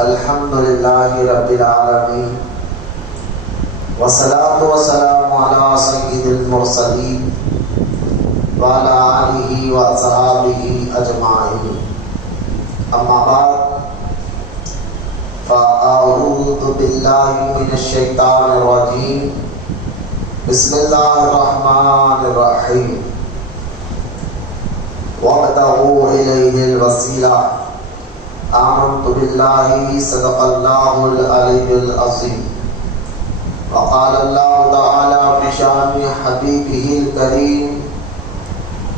الحمد لله رب العالمين والصلاة والسلام على سيد المرسلين وعلى آله وأصحابه أجمعين. أما بعد فأعوذ بالله من الشيطان الرجيم. بسم الله الرحمن الرحيم. وابتغوا إليه الوسيلة. آمنت بالله صدق الله العلي العظيم. وقال الله تعالى في شأن حبيبه الكريم: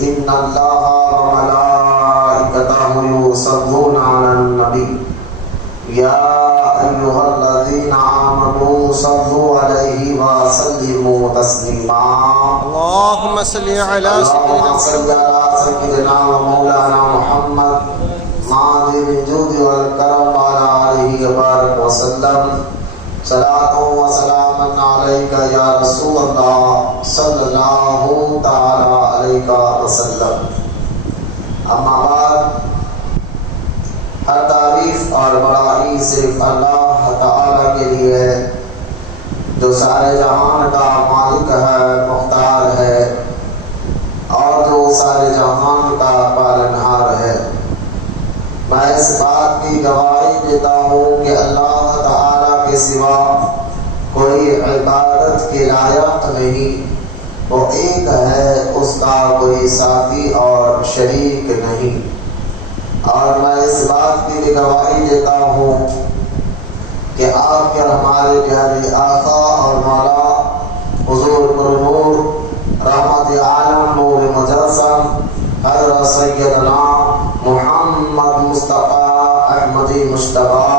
إن الله وملائكته يصلون على النبي يا أيها الذين آمنوا صلوا عليه وسلموا تسليما. اللهم صل على سيدنا ومولانا محمد معدن الجود والكرم وعلى آله وبارك وسلم. صلاة وسلاما عليك يا رسول الله صلى الله تعالى عليك وسلم. اما بعد، ہر تعریف اور بڑائی صرف اللہ تعالی کے لیے ہے جو سارے جہان کا مالک ہے، مختار ہے اور جو سارے جہان کا پالنہار ہے. میں اس بات کی گواہی دیتا ہوں کہ اللہ تعالی کے سوا کوئی عبادت کے لائق نہیں. وہ ایک ہے، اس کا کوئی ساتھی اور شریک نہیں. اور میں اس بات کی بھی گواہی دیتا ہوں کہ آپ کے ہمارے پیارے آقا اور مولا حضور پرنور رحمت عالم نور مجسم حضرت سیدنا محمد مصطفیٰ احمدی مصطفیٰ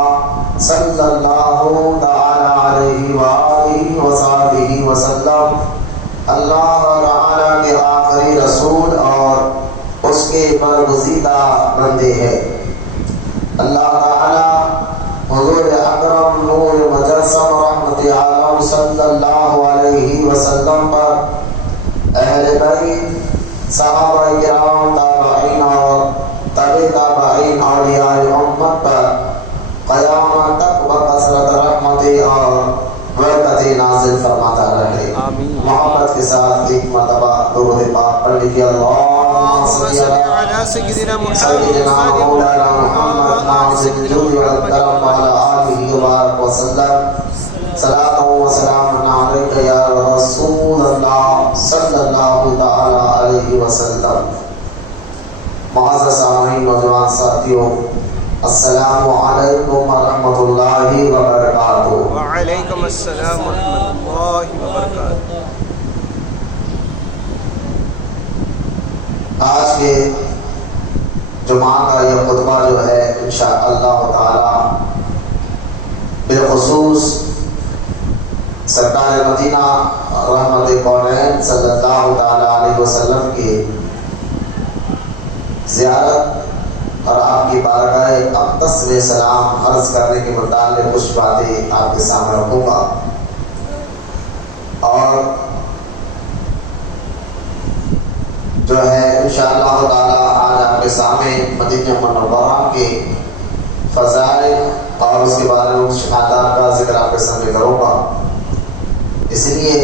صلی اللہ تعالی علیہ وآلہ وصحبہ وسلم اللہ تعالی کے آخری رسول اور اس کے برگزیدہ بندے ہیں. اللہ تعالی حضور اکرم نور مجسم رحمت عالم صلی اللہ علیہ وسلم پر، اہل بیت، صحابہ کرام، تابعین اور تبع تابعین، اولیاء امت پر قیامت تک بکثرت رحمت اور برکت نازل فرماتا رہے. محبت کے ساتھ ایک مرتبہ درود پاک پڑھ لیجیے. اللہم صلی علی سیدنا مولانا محمد معظم الجود والکرم وعلی آلہ وبارک وسلم. صلاۃ و سلام علیک یا رسول اللہ صلی اللہ تعالی علیہ وسلم. معزز سامعین، نوجوان ساتھیوں، السلام علیکم ورحمۃ اللہ وبرکاتہ. وعلیکم السلام ورحمۃ اللہ وبرکاتہ. آج کے جمعہ کا یہ خطبہ جو ہے انشاءاللہ تعالی بالخصوص سرکار مدینہ رحمت کونین صلی اللہ تعالی علیہ وسلم کی زیارت اور آپ کی بارگاہ اقدس میں سلام عرض کرنے کے متعلق کچھ باتیں آپ کے سامنے رکھوں گا. اور جو ہے انشاءاللہ تعالی آج آپ کے سامنے مدینہ منورہ کے فضائل اور اس کے بارے میں کچھ آداب کا ذکر آپ کے سامنے کروں گا. اس لیے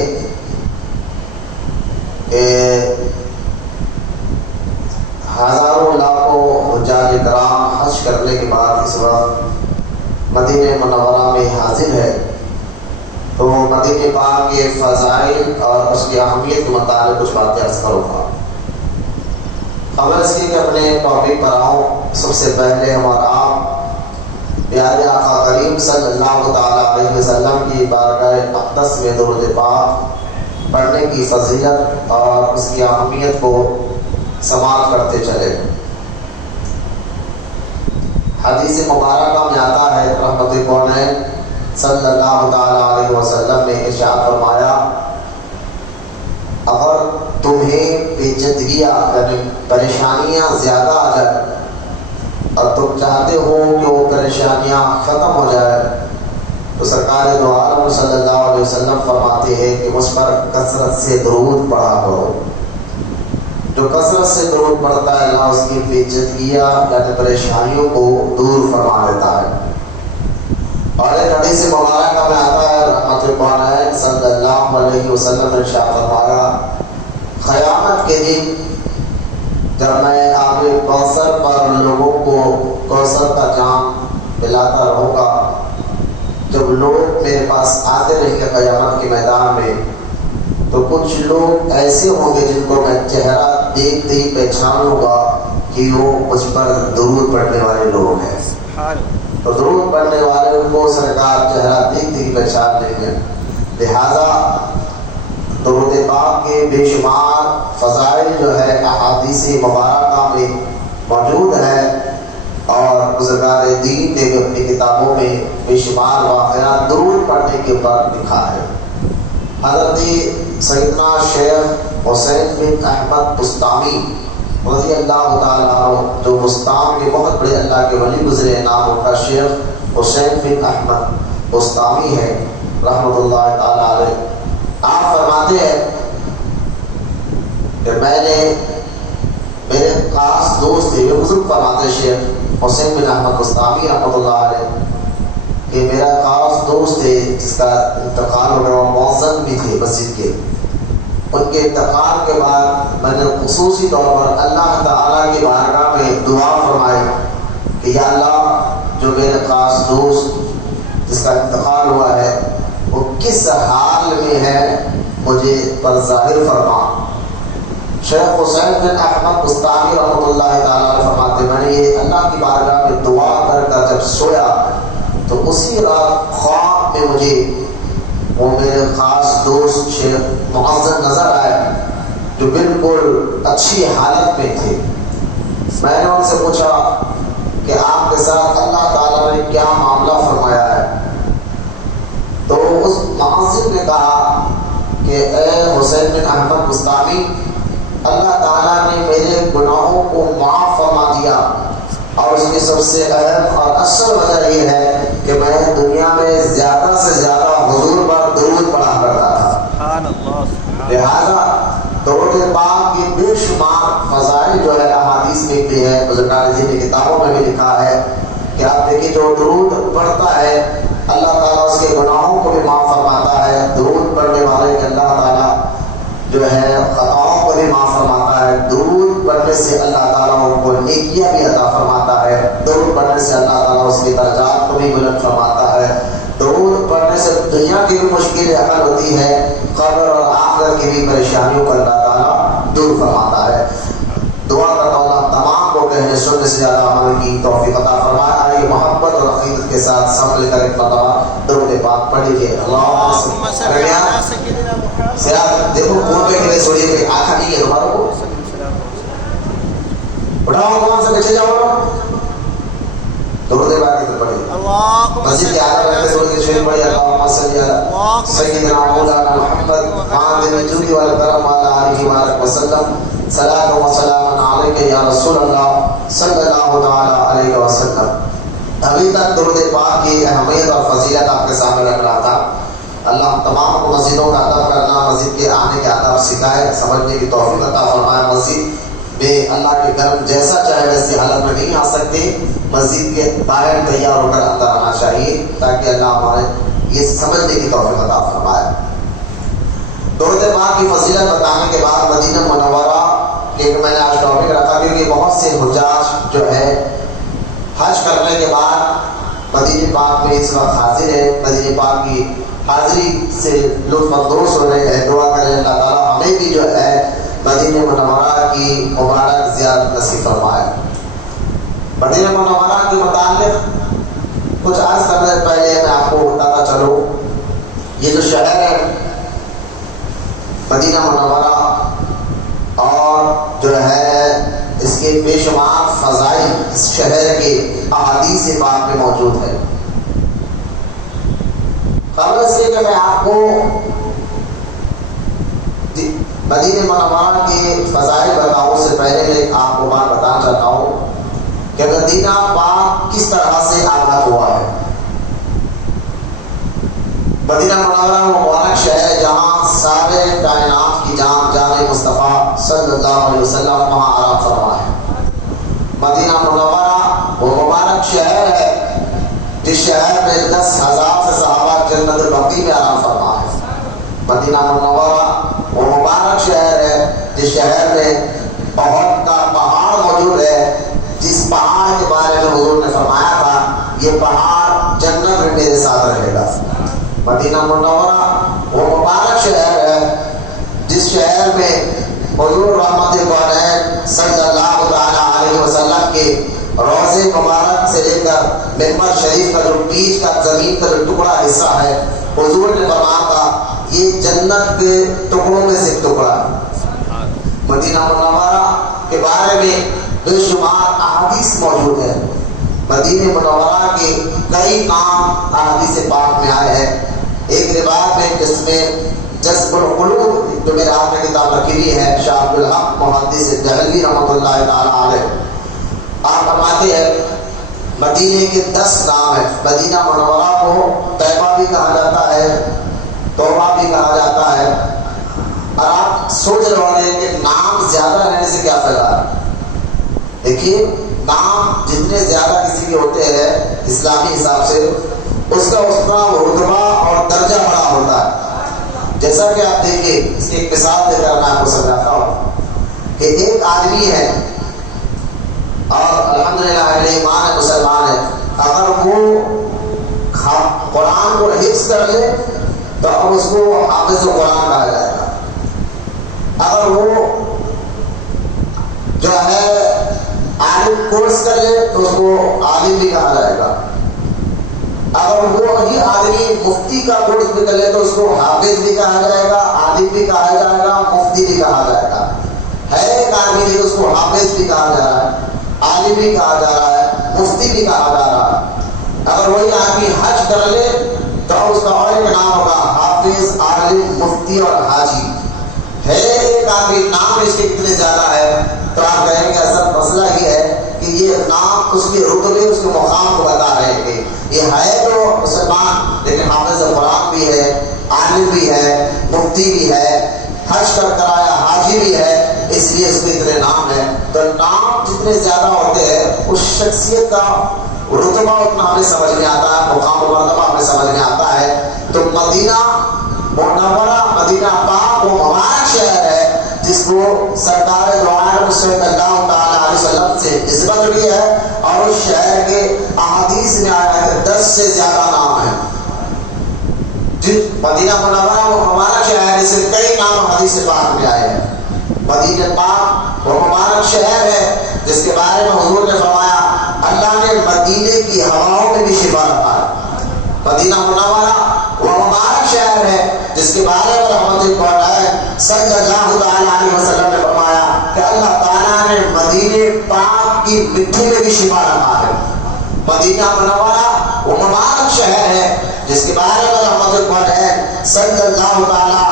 ہزاروں لاکھوں حجاج کرام حج کرنے کے بعد اس وقت مدینہ منورہ میں حاضر ہے، تو مدینہ پاک کے فضائل اور اس کی اہمیت کے متعلق کچھ باتیں عرض کروں گا. خبر اس کی کہ اپنے ٹاپک پر آؤں. سب سے پہلے ہم اور آپ پیارے آقا کریم صلی اللہ تعالی علیہ وسلم کی بارگاہ اقدس میں درود پاک پڑھنے کی فضیلت اور اس کی اہمیت کو سماعت کرتے چلے. حدیث مبارکہ میں آتا ہے رحمت کونین صلی اللہ تعالی علیہ وسلم نے ارشاد فرمایا: اگر تمہیں پیچیدگیاں یعنی پریشانیاں زیادہ آ جائے اور تم چاہتے ہو کہ وہ پریشانیاں ختم ہو جائے تو سرکار دو عالم صلی اللہ علیہ وسلم فرماتے ہیں کہ مجھ پر کثرت سے درود پڑھا کرو. جو کثرت سے درود پڑھتا ہے اللہ اس کی پیچیدگیاں یعنی پریشانیوں کو دور فرما لیتا ہے. علیہ وسلم نے ارشاد فرمایا قیامت کے دن جب میں آب کوثر پر لوگوں کو کوثر کا جام پلاتا رہوں گا، جب لوگ میرے پاس آتے رہیں گے قیامت کے میدان میں، تو کچھ لوگ ایسے ہوں گے جن کو میں چہرہ دیکھتے ہی پہچانوں گا کہ وہ مجھ پر درود پڑھنے والے لوگ ہیں۔ تو درود پڑھنے والے کو سرکار چہرہ دیکھتے ہی پہچان لیں گے۔ لہذا درود پاک کے بے شمار فضائل جو ہے احادیث مبارکہ میں موجود ہے، اور بزرگان دین نے بھی اپنی کتابوں میں بے شمار واقعات درود پڑھنے کے اوپر لکھا ہے۔ حضرت سیدنا شیخ حسین بن احمد بستامی رضی اللہ تعالیٰ عنہ، جو بستام کے بہت بڑے اللہ کے ولی گزرے، نام ان کا شیخ حسین بن احمد بستامی ہے رحمۃ اللہ تعالیٰ علیہ۔ آپ فرماتے ہیں کہ میرے خاص دوست تھے، وہ بزرگ فرماتے شیخ حسین بن احمد بستامی رحمۃ اللہ علیہ کہ میرا خاص دوست تھے جس کا انتقال ہو گیا، مؤذن بھی تھے مسجد کے۔ ان کے انتقال کے بعد میں نے خصوصی طور پر اللہ تعالیٰ کی بارگاہ میں دعا فرمائی کہ یا اللہ، جو میرے خاص دوست جس کا انتقال ہوا ہے وہ کس حال میں ہے مجھے پر ظاہر فرما۔ شیخ حسین بن احمد بستانی رحمۃ اللہ تعالیٰ علیہ فرماتے میں نے یہ اللہ کی بارگاہ میں دعا کر جب سویا تو اسی رات خواب میں مجھے وہ میرے خاص دوست شیخ مؤذن نظر آئے جو بالکل اچھی حالت میں تھے۔ میں نے ان سے پوچھا کہ آپ کے ساتھ اللہ تعالیٰ نے کیا معاملہ فرمایا ہے؟ تو اس مؤذن نے کہا کہ اے حسین بن احمد بستانی، اللہ تعالیٰ نے میرے گناہوں کو معاف فرما دیا، اور اس کی سب سے اہم اور اصل وجہ یہ ہے کہ میں دنیا میں زیادہ سے زیادہ حضور پر درود پڑھا کرتا تھا۔ لہذا درود پاک کی بے شمار فضائل جو ہے احادیث میں بھی ہے، بزرگان دین کی کتابوں میں بھی لکھا ہے کہ آپ دیکھیے جو درود پڑھتا ہے اللہ تعالیٰ اس کے گناہوں کو بھی معاف فرماتا ہے۔ درود پڑھنے والے کے اللہ تعالیٰ جو ہے خطاؤں کو بھی معاف فرماتا ہے۔ درود پڑھنے سے اللہ تعالیٰ ان کو نیکیاں بھی عطا فرماتا ہے۔ درود پڑھنے سے اللہ تعالیٰ اس کے درجات کو بھی بلند فرماتا ہے۔ درود پڑھنے سے دنیا کی بھی مشکلیں حل ہوتی ہے، قبر اور آخرت کی بھی پریشانیوں کو اللہ تعالیٰ دور فرماتا ہے۔ دعا کرتا ہوں اللہ تمام کو کہنے سننے سے زیادہ عمل کی توفیق عطا فرمائے۔ آئیے محبت اور عقیدت کے ساتھ سب مل کر ایک مرتبہ درود پاک پڑھ لیجیے۔ اللہم صلی علی سیدنا محمد۔ سیاد دیکھو کون پہ کھلے سوڑیے پہ آنکھا نہیں ہے تمہاروں کو، اٹھاؤ کون سے پیچھے جاؤ، درود پاک کی پڑھیے۔ مسجد کے آگے بیٹھے درود کے شریف پڑھیے۔ اللہم صلی علی سیدنا مولانا محمد معدن الجود والکرم وعلی آلہ وآلہ وسلم صلاۃ و سلام علیک یا رسول اللہ صلی اللہ تعالی علیہ وسلم۔ ابھی تک درود پاک کی اہمیت اور فضیلت آپ کے سامنے رکھ رہا تھا۔ اللہ تمام کو مسجدوں کا ادب کرنا، مسجد کے آنے کے آداب سکھائے، سمجھنے کی توفیق عطا فرمائے۔ مسجد میں اللہ کے گھر جیسا چاہے ویسی حالت میں نہیں آ سکتے، مسجد کے باہر تیار ہو کر اندر آنا چاہیے تاکہ اللہ ہمارے یہ سمجھنے کی توفیق عطا فرمائے۔ درود پاک کی فضیلت بتانے کے بعد مدینہ منورہ ایک میں نے آج ٹاپک رکھا کیونکہ بہت سے حجاج جو ہے حج کرنے کے بعد مدینہ پاک میں اس وقت حاضر ہے، مدینہ پاک کی حاضری سے لطف اندوز ہو رہے ہیں۔ دعا کریں اللہ تعالیٰ ہمیں بھی جو ہے مدینہ منورہ کی مبارک زیارت نصیب فرمائے۔ مدینہ منورہ کے متعلق کچھ عرض کرنے سے پہلے میں آپ کو بتاتا چلوں، یہ جو شہر ہے مدینہ منورہ اور جو ہے اس کے بے شمار فضائل اس شہر کے احادیث پاک میں موجود ہے۔ قبل اس کے کہ میں آپ کو مدینہ منورہ کے فضائل بتاؤں سے پہلے میں آپ کو بات بتانا چاہتا ہوں کہ مدینہ پاک کس طرح سے آباد ہوا ہے۔ مدینہ منورہ وہ مبارک شہر ہے جہاں سارے کائنات کی جان جان مصطفیٰ صلی اللہ علیہ وسلم وہاں آرام فرما ہے۔ مدینہ منورہ وہ مبارک شہر ہے جس شہر میں 10,000 سے صحابہ جنت البقیع میں آرام فرما ہے۔ مدینہ منورہ شہر میں احد کا پہاڑ موجود ہے، جس پہاڑ کے بارے میں حضور نے فرمایا تھا یہ پہاڑ جنت میں میرے ساتھ رہے گا۔ مدینہ منورہ وہ مبارک شہر ہے جس شہر میں حضور رحمت العالمین صلی اللہ تعالی علیہ وسلم کے روضے مبارک سے لے کر ممبر شریف کا جو بیچ کا زمین کا جو ٹکڑا حصہ ہے، حضور نے فرمایا تھا یہ جنت کے ٹکڑوں میں سے ایک ٹکڑا ہے۔ مدینہ منورہ کے بارے میں بے شمار احادیث موجود ہے۔ مدینہ منورہ کے کئی نام احادیث پاک میں آئے ہیں۔ ایک روایت میں جس میں جذب القلوب جو میرے ہاتھ میں کتاب رکھی ہوئی ہے، شاہ عبد الحق محدث دہلوی رحمۃ اللہ تعالی علیہ، آپ فرماتے ہیں مدینے کے 10 نام ہیں۔ مدینہ منورہ کو طیبہ بھی کہا جاتا ہے، توبہ بھی کہا جاتا ہے۔ اور آپ سوچ رہے ہوں کہ نام زیادہ رہنے سے کیا فائدہ ہے؟ دیکھیے نام جتنے زیادہ کسی کے ہوتے ہیں اسلامی حساب سے اس کا رتبہ اور درجہ بڑا ہوتا ہے۔ جیسا کہ آپ دیکھیں، اس کی ایک مثال دے کر میں آپ کو سمجھاتا ہوں کہ ایک آدمی ہے اور الحمدللہ اہل ایمان ہے، مسلمان ہے، اگر وہ قرآن کو حفظ کر لے تو اب اس کو حافظ قرآن کہا جائے گا۔ اگر وہ جو ہے عالم کورس کر لے تو اس کو عالم بھی کہا جائے گا۔ اگر وہی آدمی مفتی کا کورس بھی کر لے تو اس کو حافظ بھی کہا جائے گا، عالم بھی کہا جائے گا، مفتی بھی کہا جائے گا۔ ہے ایک آدمی لیکن اس کو حافظ بھی کہا جا رہا ہے، عالم بھی کہا جا رہا ہے، مفتی بھی کہا جا رہا ہے۔ اگر وہی آدمی حج کر لے تو اس کا اور ایک نام ہوگا حافظ، عالم، مفتی اور حاجی۔ ہے ایک آدمی، نام اس کے کتنے زیادہ ہے تو آپ کہیں گے اصل مسئلہ یہ ہے کہ یہ نام اس کے رتبے، اس کے مقام کو بتا رہے ہیں۔ یہ ہے تو مسلمان لیکن حافظ قرآن بھی ہے، عالم بھی ہے، مفتی بھی ہے، حج کر آیا حاجی بھی ہے، اس لیے اس کے اتنے نام ہیں۔ تو نام جتنے زیادہ ہوتے ہیں اس شخصیت کا رتبہ اتنا ہمیں سمجھ میں آتا ہے، مقام و مرتبہ ہمیں سمجھ میں آتا ہے۔ تو مدینہ منورہ، مدینہ پاک وہ مبارک شہر ہے جس کو سرکار دو عالم صلی اللہ تعالی علیہ وسلم سے نسبت بھی ہے، اور اس شہر کے احادیث میں آیا ہے 10 سے زیادہ نام ہیں۔ مدینہ منورہ وہ مبارک شہر ہے، اس سے کئی نام حدیث پاک میں آئے ہیں۔ مدینہ پاک وہ مبارک شہر ہے جس کے بارے میں حضور نے فرمایا اللہ نے مدینے کی ہواؤں میں بھی شفا رکھا ہے۔ مدینہ منورہ وہ مبارک شہر ہے جس کے بارے میں رحمت اللہ صلی اللہ تعالی علیہ وسلم نے فرمایا کہ اللہ تعالیٰ نے مدینہ پاک کی مٹی میں بھی شفا رکھا ہے۔ مدینہ منورہ وہ مبارک شہر ہے جس کے بارے میں رحمت اللہ صلی اللہ تعالی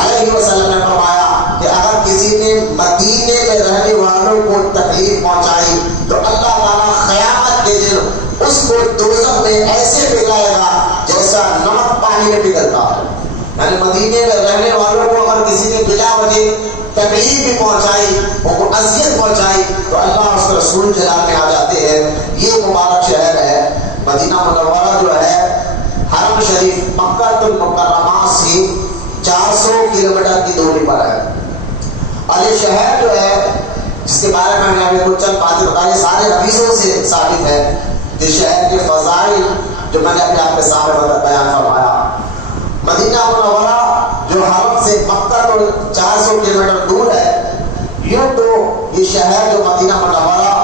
علیہ وسلم نے فرمایا کہ اگر کسی نے مدینے میں رہنے والوں کو تکلیف پہنچائی تو اللہ تعالیٰ قیامت کے دن اس کو دوزخ میں ایسے پگھلائے گا جیسا نمک پانی میں پگھلتا ہے۔ یعنی مدینے میں رہنے والوں کو اگر کسی نے بلا وجہ تکلیف بھی پہنچائی، ان کو اذیت پہنچائی تو اللہ اس کے رسول جلال میں آ جاتے ہیں۔ یہ مبارک شہر ہے مدینہ منورہ جو ہے، حرم شریف مکہ المکرمہ سے 400 کلومیٹر کی دوری پر ہے۔ اور یہ شہر جو ہے جس کے بارے میں نے ابھی کچھ چند باتیں بتائی، سارے حدیثوں سے ثابت ہے کہ شہر کے فضائل جو میں نے اپنے آپ کے سامنے بیان فرمایا۔ مدینہ منورہ جو حرم سے مکہ تو 400 کلومیٹر دور ہے، یوں تو یہ شہر جو مدینہ منورہ،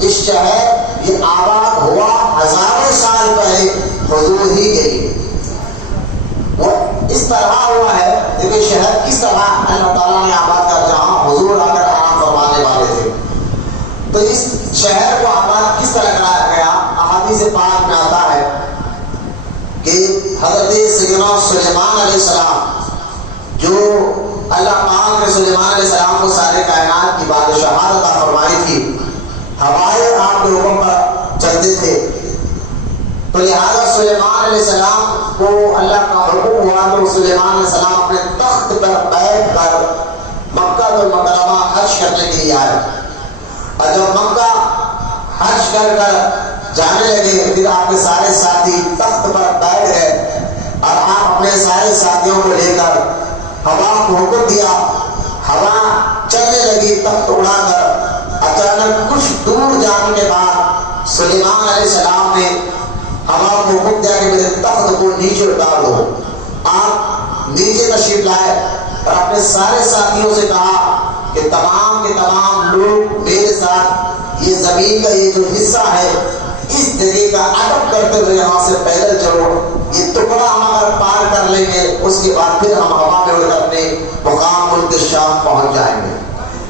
اس شہر یہ آباد ہوا ہزاروں سال پہلے حضور ہی کے لیے۔ وہ اس طرح ہوا ہے کہ شہر کس طرح اللہ تعالیٰ نے آباد کیا، جہاں حضور آ کر آرام فرمانے والے تھے۔ تو اس شہر کو آباد کس طرح کرایا گیا؟ احادیث پاک میں آتا ہے کہ حضرت سیدنا سلیمان علیہ السلام، جو اللہ پاک نے سلیمان علیہ السلام کو سارے کائنات کی بادشاہت عطا فرمائی تھی، ہوائیں آپ کے حکم پر چلتے تھے، تو لہٰذا سلیمان علیہ السلام کو اللہ کا حکم ہوا تو سلیمان علیہ السلام اپنے تخت پر بیٹھ کر مکہ المکرمہ حج کرنے کے لیے آئے۔ اور جب مکہ حج کر جانے لگے پھر آپ کے سارے ساتھی تخت پر بیٹھ گئے اور آپ اپنے سارے ساتھیوں کو لے کر ہوا کو حکم دیا، ہوا چل لگی تخت اڑا کر، اچانک کچھ دور جانے کے بعد سلیمان علیہ السلام نے ہوا کو حکم دیا کہ میرے تخت کو نیچے اتار دو۔ آپ نیچے تشریف لائے اور اپنے سارے ساتھیوں سے کہا کہ تمام کے تمام لوگ میرے ساتھ یہ زمین کا یہ جو حصہ ہے اس جگہ کا ادب کرتے ہوئے یہاں سے پیدل چلو، یہ ٹکڑا ہم اگر پار کر لیں گے اس کے بعد پھر ہم ہوا میں اڑ کر اپنے مقام ملک شام پہنچ جائیں گے۔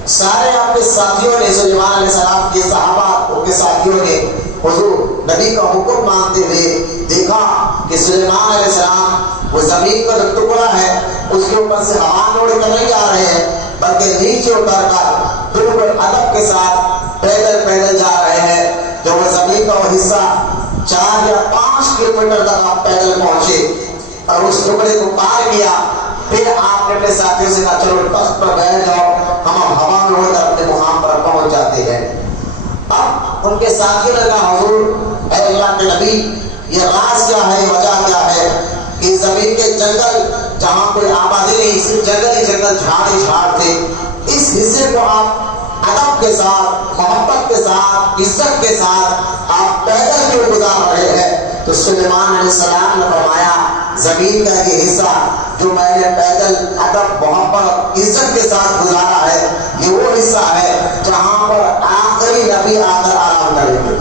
سارے آپ کے ساتھیوں نے، سلیمان علیہ السلام کے صحابہ ان کے ساتھیوں نے حضور نبی کا حکم مانتے ہوئے دیکھا کہ سلیمان علیہ السلام وہ زمین کا جو ٹکڑا ہے اس کے اوپر سے ہوا میں اڑ کر نہیں جا رہے ہیں بلکہ نیچے اتر کر بالکل ادب کے ساتھ پیدل پیدل جا رہے ہیں۔ جو وہ زمین کا وہ حصہ 4 یا 5 کلومیٹر تک آپ پیدل پہنچے اور اس ٹکڑے کو پار کیا، پھر آپ نے اپنے ساتھیوں سے کہا چلو تخت پر بیٹھ جاؤ، ہم ہوا میں اڑ کر اپنے مقام پر پہنچ جاتے ہیں۔ اب ان کے ساتھیوں نے کہا حضور اے اللہ کے نبی یہ راز کیا ہے، وجہ کیا ہے کہ زمین کے جنگل جہاں کوئی آبادی نہیں، صرف جنگل ہی جنگل، جھاڑ ہی جھاڑ تھے، اس حصے کو آپ ادب کے ساتھ، محبت کے ساتھ، عزت کے ساتھ آپ پیدل کیوں گزار رہے ہیں؟ تو سلیمان علیہ السلام نے فرمایا زمین کا یہ حصہ جو میں نے پیدل ادب محبت عزت کے ساتھ گزارا ہے یہ وہ حصہ ہے جہاں پر آخری نبی آ کر آرام کریں گے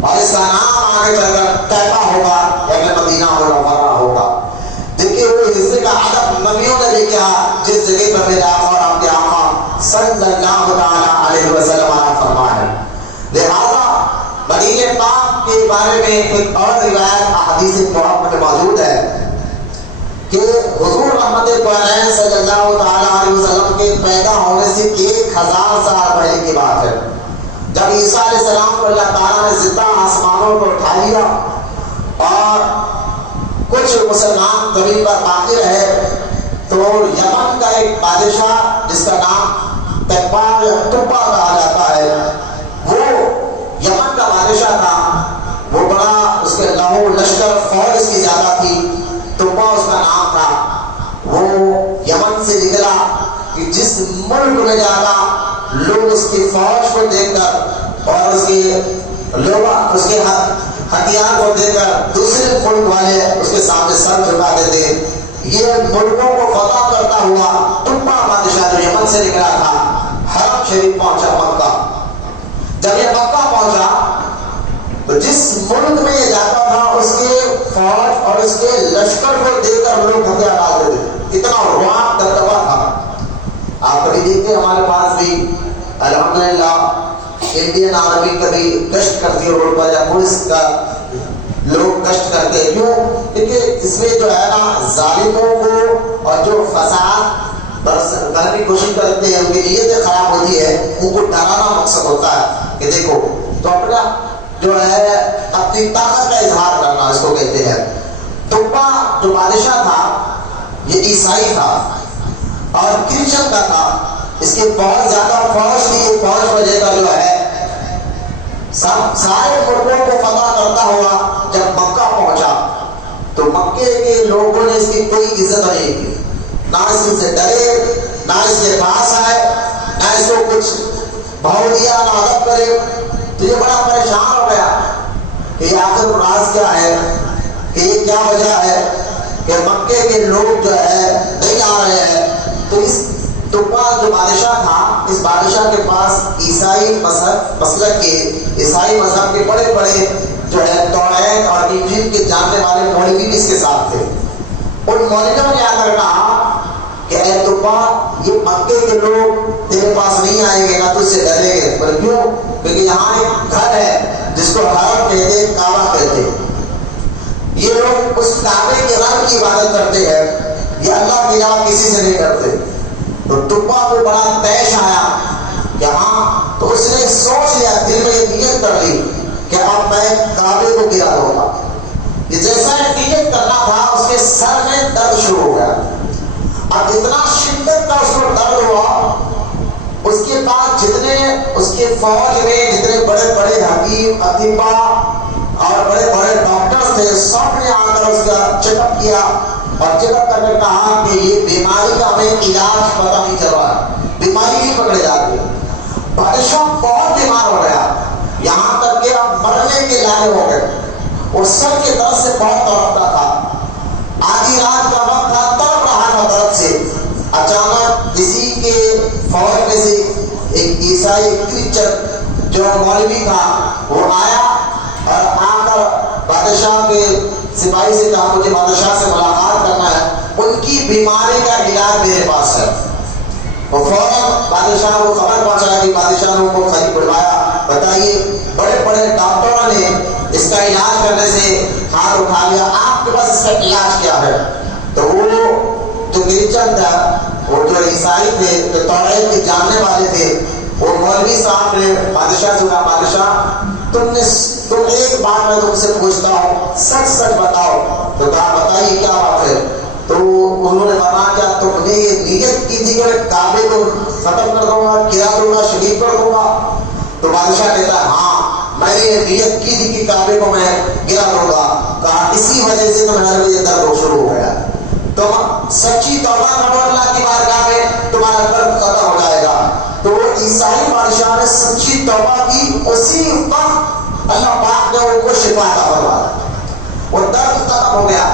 اور اس کا نام آگے چل کر طیبہ ہوگا، اہل مدینہ منورہ ہوگا۔ دیکھیے وہ حصے کا ادب نبیوں نے بھی کیا جس جگہ پر میرے آقا اور آپ کے آقا صلی اللہ تعالی علیہ وسلم فرمایا ہے۔ لہذا مدینہ پاک کے بارے میں ایک اور روایت احادیث پاک میں موجود ہے کہ حضور رحمت کونین صلی اللہ تعالی علیہ وسلم کے پیدا ہونے سے 1000 سال پہلے کی بات ہے، جب عیسیٰ علیہ السلام کو اللہ تعالیٰ نے زندہ آسمانوں کو اٹھا لیا اور کچھ مسلمان زمین پر باقی رہے تو یمن کا ایک بادشاہ جس کا نام تبا یا تبا کہا جاتا ہے، وہ یمن کا بادشاہ تھا، وہ بڑا اس کے لہو لشکر فوج اس کی زیادہ تھی، تبا اس کا نام تھا۔ وہ یمن سے نکلا کہ جس ملک میں جاتا لوگ اس کی فوج کو دیکھ کر اور اس کے لوگ اس کے ہتھیار کو دیکھ کر دوسرے ملک والے اس کے سامنے سر جھکا دیتے۔ یہ ملکوں کو فتح کرتا ہوا تبا بادشاہ جو یمن سے نکلا تھا حرم شریف پہنچا مکہ۔ جب یہ مکہ پہنچا تو جس ملک میں یہ جاتا تھا اس کے فوج اور اس کے لشکر کو دیکھ کر لوگ ہتھیار ڈال دیتے، اتنا رعب دبدبا تھا۔ آپ کبھی دیکھتے ہمارے پاس بھی الحمدللہ انڈین آرمی کبھی گشت کرتی ہے روڈ پر یا پولیس کا لوگ گشت کرتے ہیں، کیوں؟ کیونکہ اس میں جو ہے نا ظالموں کو اور جو فساد بس کرنے کی کوشش کرتے ہیں ان کی نیتیں خراب ہوتی ہے، ان کو ڈرانا مقصد ہوتا ہے کہ دیکھو تو اپنا جو ہے اپنی طاقت کا اظہار کرنا اس کو کہتے ہیں۔ تبا جو بادشاہ تھا یہ عیسائی تھا اور کرسچن کا تھا، اس کے بہت زیادہ فوج تھی، یہ فوج کو لے کر جو ہے سارے ملکوں کو فتح کرتا ہوا جب مکہ پہنچا تو مکے کے لوگوں نے اس کی کوئی عزت نہیں کی، نہ اس سے ڈرے، نہ اس کے پاس آئے، نہ اس کو کچھ بھاؤ دیا، نہ ادب کرے۔ تو یہ بڑا پریشان ہو گیا کہ یہ آخر راز کیا ہے، کہ یہ کیا وجہ ہے کہ مکے کے لوگ جو ہے نہیں آ رہے ہیں۔ تو اس تبا جو بادشاہ تھا، اس بادشاہ کے پاس عیسائی مذہب مسلک کے عیسائی مذہب کے بڑے بڑے جو ہے توریت اور انجیل کے جاننے والے مولوی بھی اس کے ساتھ تھے۔ ان مولویوں نے آ کر کہا کہ اے تبا یہ مکے کے لوگ تیرے پاس نہیں آئیں گے، نہ تجھ سے ڈریں گے، پر کیوں؟ کیونکہ یہاں ایک گھر ہے جس کو حرم کہتے ہیں، کعبہ کہتے ہیں، یہ لوگ اس کعبے کے رب کی عبادت کرتے ہیں، یہ اللہ کے علاوہ کسی سے نہیں کرتے۔ تو تبا کو بڑا طیش آیا یہاں، تو اس نے سوچ لیا، دل میں یہ نیت کر لی کہ اب میں کعبے کو گرا دوں گا۔ یہ جیسا نیت کرنا تھا اس کے سر میں درد شروع ہو گیا، اب اتنا شدت کا اس کو درد ہوا، اس کے بعد جتنے اس کے فوج میں جتنے بڑے بڑے حکیم اطباء اور بڑے بڑے ڈاکٹر تھے سب نے آ کر اس کا چیک اپ کیا اور چیک اپ کر کے کہا کہ یہ بیماری کا ہمیں علاج پتہ نہیں چل رہا ہے، بیماری بھی پکڑ جاتی ہے۔ بادشاہ بہت بیمار ہو گیا، یہاں تک کہ اب مرنے کے لائق ہو گئے، اور سر کے درد سے بہت تڑپتا تھا، آدھی رات کا وقت تھا، تڑپ رہا تھا درد سے۔ اچانک کسی کے فوج میں سے ایک عیسائی کرسچن جو مولوی تھا وہ آیا اور آ کر بادشاہ کے سپاہی سے کہا مجھے بادشاہ سے ملاقات کرنا ہے، ان کی بیماری کا علاج میرے پاس ہے۔ وہ فوراً بادشاہ کو خبر پہنچایا کہ بادشاہ نے ان کو خرید بلوایا، بتائیے بڑے بڑے ڈاکٹروں نے اس کا علاج کرنے سے ہاتھ اٹھا لیا، آپ کے پاس اس کا علاج کیا ہے؟ تو وہ جو کرسچن تھا، وہ جو عیسائی تھے، جو توریت کے جاننے والے تھے، وہ مولوی صاحب نے بادشاہ سے کہا بادشاہ تم ایک بات میں تم سے پوچھتا ہوں، سچ سچ بتاؤ۔ تو کہا بتائیے کیا بات ہے؟ تو انہوں نے بتایا کیا تم نے یہ نیت کی تھی کہ میں کعبے کو ختم کر دوں گا، گرا دوں گا، شہید کر دوں گا؟ تو بادشاہ کہتا ہے ہاں میں نے یہ نیت کی تھی کہ کعبے کو میں گرا دوں گا۔ کہا اسی وجہ سے تمہارے لیے درد شروع ہو گیا، تم سچی توبہ کرو اللہ کی بارگاہ میں، تمہارا درد ختم ہو جائے گا۔ تو عیسائی بادشاہ نے سچی توبہ کی، اسی وقت اللہ پاک نے ان کو شفا عطا فرمایا، وہ درد ختم ہو گیا۔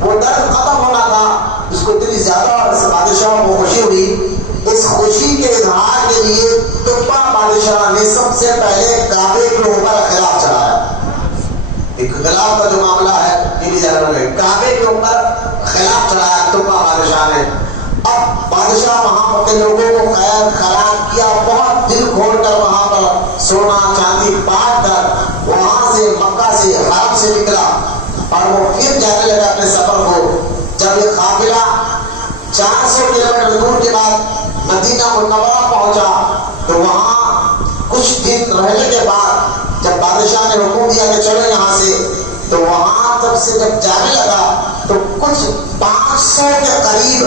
وہ درد ختم ہونا تھا، اس کو اتنی زیادہ اس بادشاہ کو خوشی ہوئی، اس خوشی کے اظہار کے لیے تبا بادشاہ نے سب سے پہلے کعبے کے اوپر خلاف چلایا۔ ایک خلاف کا جو معاملہ ہے یہ بھی ذہن میں، کعبے کے اوپر خلاف چلایا تبا بادشاہ نے۔ اب بادشاہ وہاں کے لوگوں کو قید خراب کیا، بہت دل کھول کر وہاں پر سونا چاندی بانٹ کر وہاں سے مکہ سے حرم سے نکلا اور وہ پھر جانے لگا اپنے سفر کو۔ جب یہ قافلہ 400 کلومیٹر دور کے بعد مدینہ منورہ پہنچا تو وہاں کچھ دن رہنے کے بعد جب بادشاہ نے حکم دیا کہ چلو یہاں سے، تو وہاں جب جانے لگا تو کچھ 500 کے قریب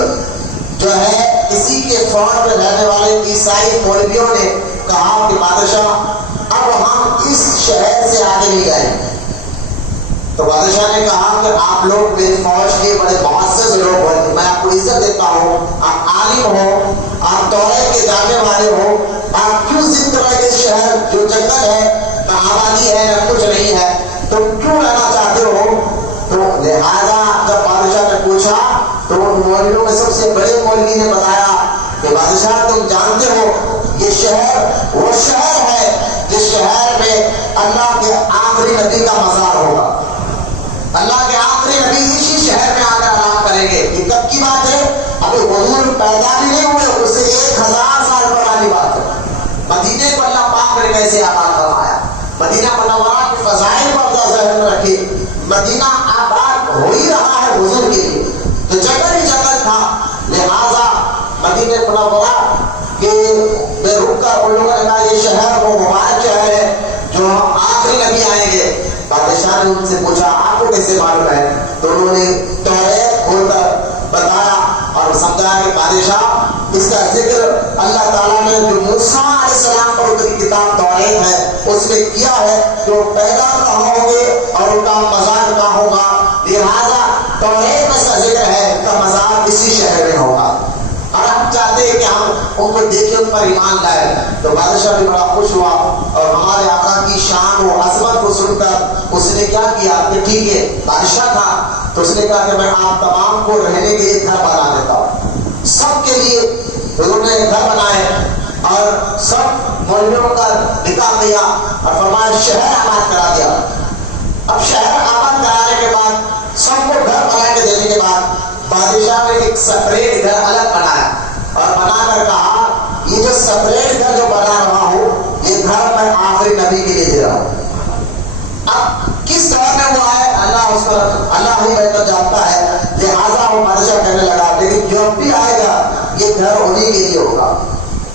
جو ہے اسی کے فوج میں رہنے والے عیسائی مولویوں نے کہا کہ بادشاہ اب ہم اس شہر سے آگے نہیں جائیں۔ تو بادشاہ نے کہا کہ آپ لوگ میری فوج کے بڑے معزز لوگ ہو، میں آپ کو عزت دیتا ہوں، آپ عالم ہو، آپ توریت کے جاننے والے ہو، آپ کیوں ضد کر رہے شہر جو جنگل ہے، نہ آبادی ہے نہ کچھ نہیں ہے، تم کیوں رہنا چاہتے ہو؟ تو لہٰذا جب بادشاہ نے پوچھا تو ان مولویوں میں سب سے بڑے مولوی نے بتایا کہ بادشاہ تم جانتے ہو یہ شہر وہ شہر ہے جس شہر میں اللہ کے آخری نبی کا مزار ہوگا، اللہ کے آخری نبی اسی شہر میں آ کر آرام کریں گے۔ یہ کب کی بات ہے؟ ابھی حضور پیدا بھی نہیں ہوئے، اس سے 1000 سال پرانی بات ہے۔ مدینے کو اللہ پاک نے کیسے آباد فرمایا، مدینہ منورہ کے فضائل کو اپنا ذہن میں رکھے، مدینہ آباد ہو ہی رہا ہے حضور کے لیے، تو جگہ ہی جگہ تھا، لہذا مدینہ منورہ کے میں رک کر ان لوگوں نے کہا یہ شہر وہ مبارک شہر ہے جو آخری نبی آئیں گے۔ بادشاہ نے ان سے پوچھا آپ کو کیسے معلوم ہے؟ تو انہوں نے توریت کھول کر بتایا اور سمجھایا کہ بادشاہ اس کا ذکر اللہ تعالیٰ نے جو موسیٰ علیہ السلام پر اتری کتاب توریت ہے اس میں کیا ہے کہ وہ پیدا کہاں ہوں گے اور ان کا مزار کہاں ہوگا، لہٰذا توریت میں اس کا ذکر ہے، ان کا مزار اسی شہر میں ہوگا، اور ہم چاہتے ہیں کہ ہم ان کو دیکھیں، ان پر ایمان لائے۔ تو بادشاہ بھی بڑا خوش ہوا اور ہمارے آقا کی شان و عظمت کو سن کر اس نے کیا کیا کہ ٹھیک ہے، بادشاہ تھا تو اس نے کہا کہ میں آپ تمام کو رہنے کے لیے گھر بنا دیتا ہوں۔ سب کے لیے انہوں نے گھر بنائے اور سب مولویوں کا نکاح کیا اور فرمایا شہر آباد کرا دیا۔ اب شہر آباد کرانے کے بعد سب کو گھر بنا کے دینے کے بعد بادشاہ نے ایک سپریٹ گھر الگ بنایا اور بنا کر کہا یہ جو سپریٹ گھر جو بنا رہا ہوں یہ گھر میں آخری نبی کے لیے دے رہا ہوں۔ اب کس طرح میں ہوا ہے اللہ ہی بہتر جانتا ہے، لہٰذا وہ بادشاہ کہنے لگا لیکن جو بھی آئے گا یہ گھر انہیں کے لیے ہوگا۔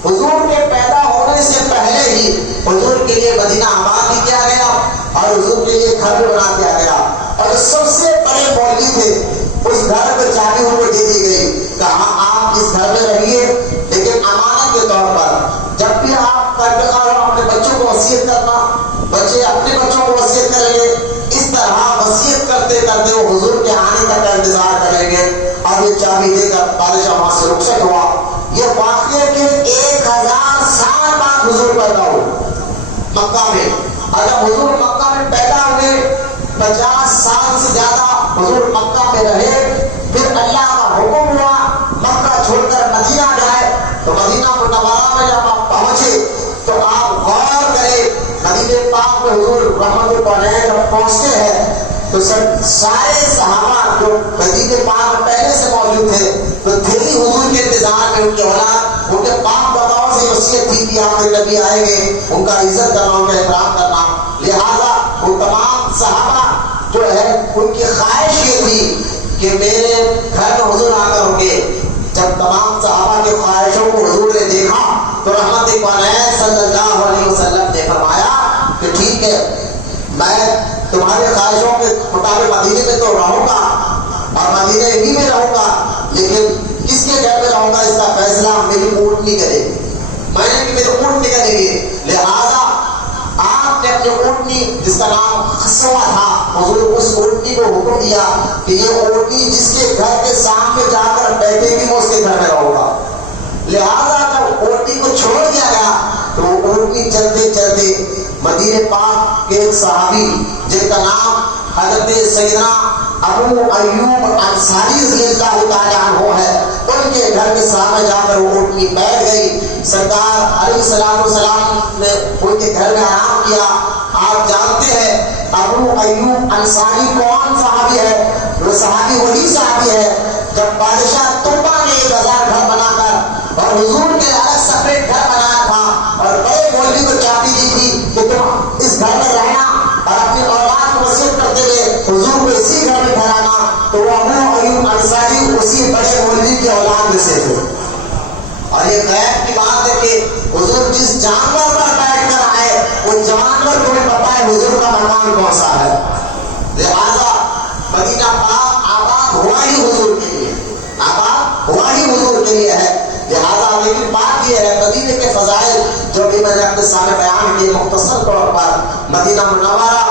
حضور کے پیدا ہونے سے پہلے ہی حضور کے لیے مدینہ آباد بھی کیا گیا اور حضور کے لیے گھر بھی بنا دیا گیا، اور سب سے بڑے مولوی تھے اس گھر کو چابی ان کو دے دی گئی، کہا آپ اس گھر میں رہیے لیکن امانت کے طور پر جب بھی آپ اپنے بچوں کو وصیت کرنا، بچے اپنے بچوں کو وصیت کریں گے، اس طرح وصیت کرتے کرتے وہ حضور کے آنے تک کا انتظار کریں گے۔ اور یہ چابی دے کر بادشاہ وہاں سے رخصت ہوا۔ یہ واقعے کے حضور پیدا ہوئے مکہ میں، اور جب حضور مکہ میں پیدا ہوئے 50 سال سے زیادہ حضور مکہ میں رہے، پھر اللہ کا حکم ہوا مکہ چھوڑ کر مدینہ جائے، تو مدینہ منورہ میں جب آپ پہنچے تو آپ غور کریں مدینہ پاک میں حضور رحمت العالمین جب پہنچتے ہیں تو سارے صحابہ جو مدینہ پاک میں پہلے سے موجود تھے تو تھے ہی حضور کے انتظار میں، ان کے اولاد ان کے پاک بتاؤ سے وصیت تھی کہ آپ نبی آئیں گے، ان کا عزت کرنا، ان کا احترام کرنا، لہذا وہ تمام صحابہ جو ہے ان کی خواہش یہ تھی کہ میرے گھر میں حضور آ کر ہوں گے۔ جب تمام صحابہ کے خواہشوں کو حضور نے دیکھا تو رحمت کونین صلی اللہ علیہ وسلم نے فرمایا کہ ٹھیک ہے، میں تمہارے خواہشوں کے مطابق مدینے میں تو رہوں گا اور مدینے ہی میں رہوں گا، لیکن کس کے گھر میں رہوں گا اس کا فیصلہ میری اونٹنی کرے گی، میں نے کہ میرے اونٹنی کرے گی، لہذا آپ نے اپنی اونٹنی جس کا نام خسوا تھا، حضور اس اونٹنی کو حکم دیا کہ یہ اونٹنی جس کے گھر کے سامنے جا کر بیٹھے گی میں اس کے گھر میں رہوں گا۔ لہذا جب اونٹنی کو چھوڑ دیا گیا تو وہ اونٹنی چلتے چلتے مدینہ پاک کے ایک صحابی جن کا نام حضرت سیدنا ابو ایوب انصاری رضی اللہ تعالیٰ عنہ ہے، ان کے گھر کے سامنے جا کر وہ اونٹنی بیٹھ گئی۔ سرکار علیہ السلام نے ان کے گھر میں آرام کیا۔ آپ جانتے ہیں ابو ایوب انصاری کون صحابی ہے؟ وہ صحابی وہی صحابی ہے جب بادشاہ طوبہ نے 1000 گھر بنا کر اور حضور کے الگ سپریٹ گھر بنایا تھا اور بڑے مولوی کو چابی دی تھی کہ تم اس گھر میں رہنا اور اپنی اولاد کو وصیت کرتے ہوئے حضور کو اسی گھر میں ٹھہرانا، تو وہ ابو ایوب انصاری اسی بڑے مولوی کی اولاد میں سے تھے۔ اور یہ غیب کی بات ہے کہ حضور جس جانور پر بیٹھ کر آئے وہ جانور کو بھی پتا ہے حضور کا مکان کون سا ہے، لہذا مدینہ پاک آباد ہوا ہی حضور کے لیے، آباد ہوا ہی حضور کے لیے ہے، لہذا لیکن بات یہ ہے مدینہ کے فضائل جو بھی میں نے اپنے سامنے بیان کیے مختصر طور پر، مدینہ منورہ،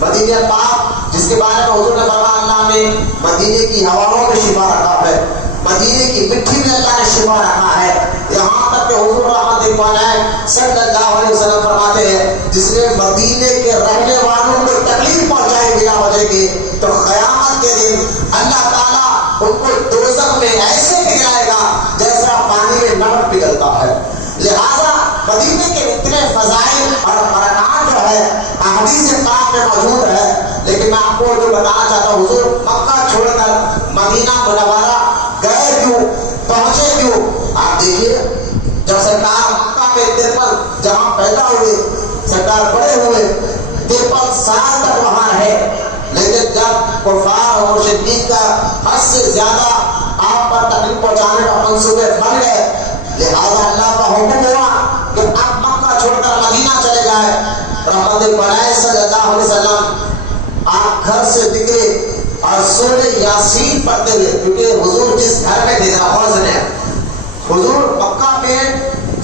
مدینہ پاک جس کے بارے میں حضور نے فرمایا اللہ نے مدینہ کی ہواؤں میں شفا رکھا ہے، مدینے کی مٹی میں اللہ نے شفا رکھا ہے، یہاں تک کہ حضور رحمت کونین صلی اللہ علیہ وسلم فرماتے ہیں جس نے مدینے کے رہنے والوں کو تکلیف پہنچائی بنا وجہ کے تو قیامت کے دن اللہ تعالیٰ ان کو دوزخ میں ایسے پگھلائے گا جیسا پانی میں نمک پگھلتا ہے۔ لہذا مدینے کے اتنے فضائل اور برکات جو ہے احادیث پاک میں موجود ہے، لیکن میں آپ کو جو بتانا چاہتا ہوں حضور مکہ چھوڑ کر مدینہ منورہ گئے کیوں، پہنچے کیوں؟ آپ دیکھیے جب سرکار مکہ میں 53 جہاں پیدا ہوئے، سرکار بڑے ہوئے 53 سال تک وہاں رہے، لیکن جب کفار اور مشرکین کا حد سے زیادہ آپ پر تکلیف پہنچانے کا منصوبے بن گئے، لہذا اللہ کا حکم ہوا کہ اب مکہ چھوڑ کر مدینہ چلے جائے۔ رحمت کونین صلی اللہ علیہ وسلم آپ گھر سے نکلے اور سورہ یاسین پڑھتے ہوئے، کیونکہ حضور جس گھر میں تھے حوض نے، حضور مکہ میں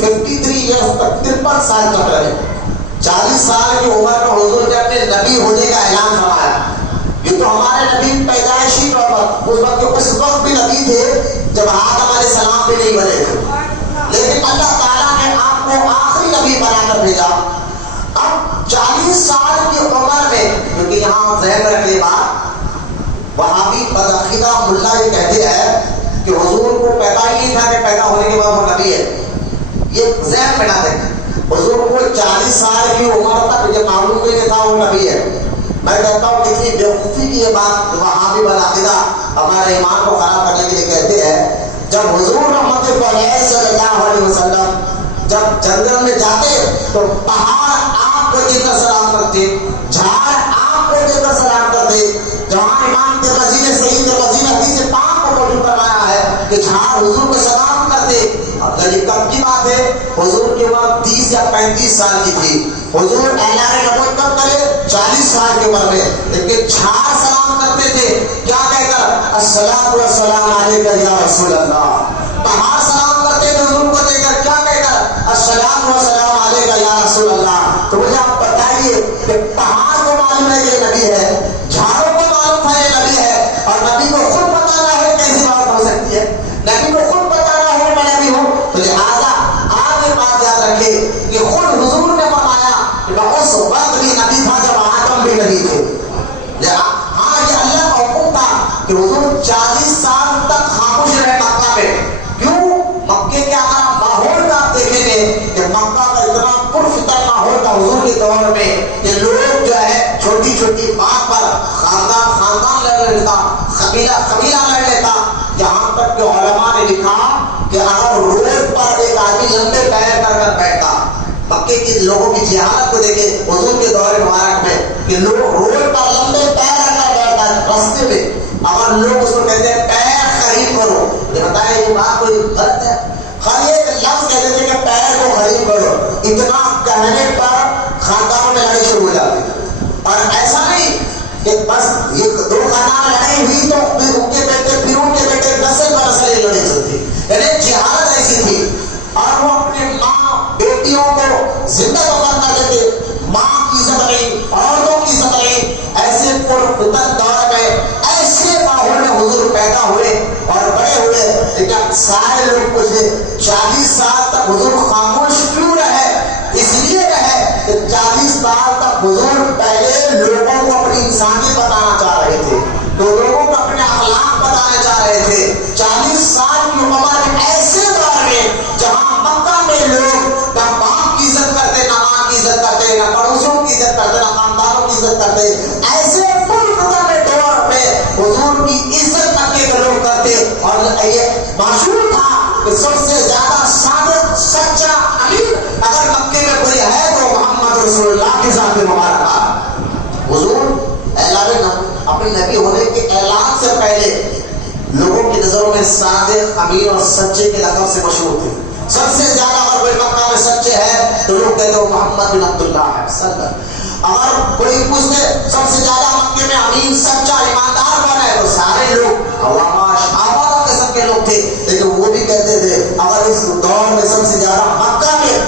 53 ایئرس تک 53 سال تک رہے، 40 سال کی عمر میں حضور نے اپنے نبی ہونے کا اعلان فرمایا۔ یہ تو ہمارے نبی پیدائشی طور پر اس وقت بھی نبی تھے جب آدم علیہ السلام بھی نہیں بنے تھے، لیکن اللہ تعالیٰ نے آپ کو آخری نبی بنا کر بھیجا۔ اب 40 سال کی عمر میں، کیونکہ یہاں ذہن میں رکھنے بات، وہابی بدعقیدہ ملا یہ کہتے ہیں کہ حضور کو پیدا ہی نہیں تھا کہ پیدا ہونے کے بعد وہ نبی ہے، یہ ذہن میں نہ دیں۔ حضور کو 40 سال کی عمر تک یہ معلوم بھی نہیں تھا وہ نبی ہے۔ میں کہتا ہوں کتنی بیوقوفی کی یہ بات وہابی بدعقیدہ ہمارے ایمان کو خراب کرنے کے لیے کہتے ہیں۔ جب حضور رحمت کونین صلی اللہ علیہ وسلم جب جنگل میں جاتے تو پہاڑ آپ کو دے کر سلام کرتے، جھاڑ آپ کو دے کر سلام کرتے۔ جہاں امام ترمذی نے صحیح ترمذی میں حدیث پاک کو موجود کروایا ہے کہ جھاڑ حضور کو سلام کرتے۔ اور یہ کب کی بات ہے؟ حضور کی عمر 30 یا 35 سال کی تھی۔ حضور اعلان نبوت کب کرے؟ 40 سال کی عمر میں، لیکن جھاڑ سلام کرتے تھے کیا کہہ کر؟ الصلاۃ والسلام علیک یا رسول اللہ۔ پہاڑ سلام کرتے تھے حضور کو دے کر کیا کہہ کر؟ الصلاۃ والسلام علیک یا رسول اللہ۔ تو مجھے آپ بتائیے کہ پہاڑ کو معلوم ہے کہ نبی ہے، جھاڑوں کو معلوم تھا یہ نبی ہے، اور نبی کو خود بتانا ہے کیسی بات ہو سکتی ہے؟ نبی کو خود بتانا ہے میں نبی ہوں۔ تو لہٰذا آپ یہ بات یاد رکھیں کہ نہیں تھے۔ ہاں یہ اللہ کا حکم تھا کہ حضور 40 سال تک خاموش رہے مکہ میں۔ کیوں؟ مکے کے اگر آپ ماحول کا آپ دیکھیں گے کہ مکہ کا اتنا پرفتن ماحول تھا حضور کے دور میں کہ لوگ جو ہے چھوٹی چھوٹی بات پر خاندان لڑ لیتا، قبیلہ لڑ لیتا، یہاں تک کہ علماء نے لکھا کہ اگر روڈ پر ایک آدمی لمبے پیر کر بیٹھتا، مکے کے لوگوں کی جہالت کو دیکھے حضور کے دور مبارک میں کہ لوگ روڈ پر لمبے پیر کر بیٹھتا راستے میں، اگر لوگ اس کو کہتے ہیں پیر قریب کرو، یہ بتائیں یہ بات کوئی غلط ہے؟ خالی ایک لفظ کہتے تھے کہ پیر کو قریب کرو، اتنا کہنے پر خاندانوں میں لڑائی شروع ہو جاتی۔ اور ایسا نہیں کہ بس یہ دو خاندان لڑائی ہوئی تو پھر ان کے بیٹے نسل پر نسل یہ لڑائی چلتی، یعنی جہالت ایسی تھی۔ اور وہ اپنے ماں بیٹیوں کو زندہ تو کرنا دیتے، ماں کی عزت نہیں، عورتوں کی عزت نہیں، ایسے پرفتن دور میں ایسے ماحول میں حضور پیدا ہوئے اور بڑے ہوئے۔ لیکن سارے لوگ پوچھے 40 سال تک حضور خاموش کیوں رہے؟ اس لیے رہے کہ 40 سال تک حضور پہلے لوگوں کو اپنی انسانیت بتانا چاہ رہے تھے، لوگوں کو اپنے اخلاق بتانا چاہ رہے تھے۔ 40 سال کی عمر ایسے دور میں جہاں مکہ میں لوگ نہ باپ کی عزت کرتے، نہ ماں کی عزت کرتے، نہ پڑوسیوں کی عزت کرتے، نہ خاندانوں کی عزت کرتے، ایسے پرفتن دور میں حضور کی عزت مکے کے لوگ کرتے۔ اور یہ مشہور تھا کہ سب سے زیادہ صادق، سچا، امین اگر مکے میں کوئی ہے تو محمد رسول اللہ کی ذات مبارکہ۔ حضور اعلان اپنے نبی ہونے کے اعلان سے پہلے لوگوں کی نظروں میں صادق، امین اور سچے کے لقب سے مشہور تھے۔ سب سے زیادہ اگر کوئی مکہ میں سچے ہے تو لوگ کہتے ہیں وہ محمد بن عبداللہ ہے صدق۔ اگر کوئی پوچھتے سب سے زیادہ مکے میں امین، سچا، ایماندار کون ہے تو سارے لوگ علماء، صحابہ قسم کے لوگ تھے، لیکن وہ بھی کہتے تھے اگر اس دور میں سب سے زیادہ مکہ میں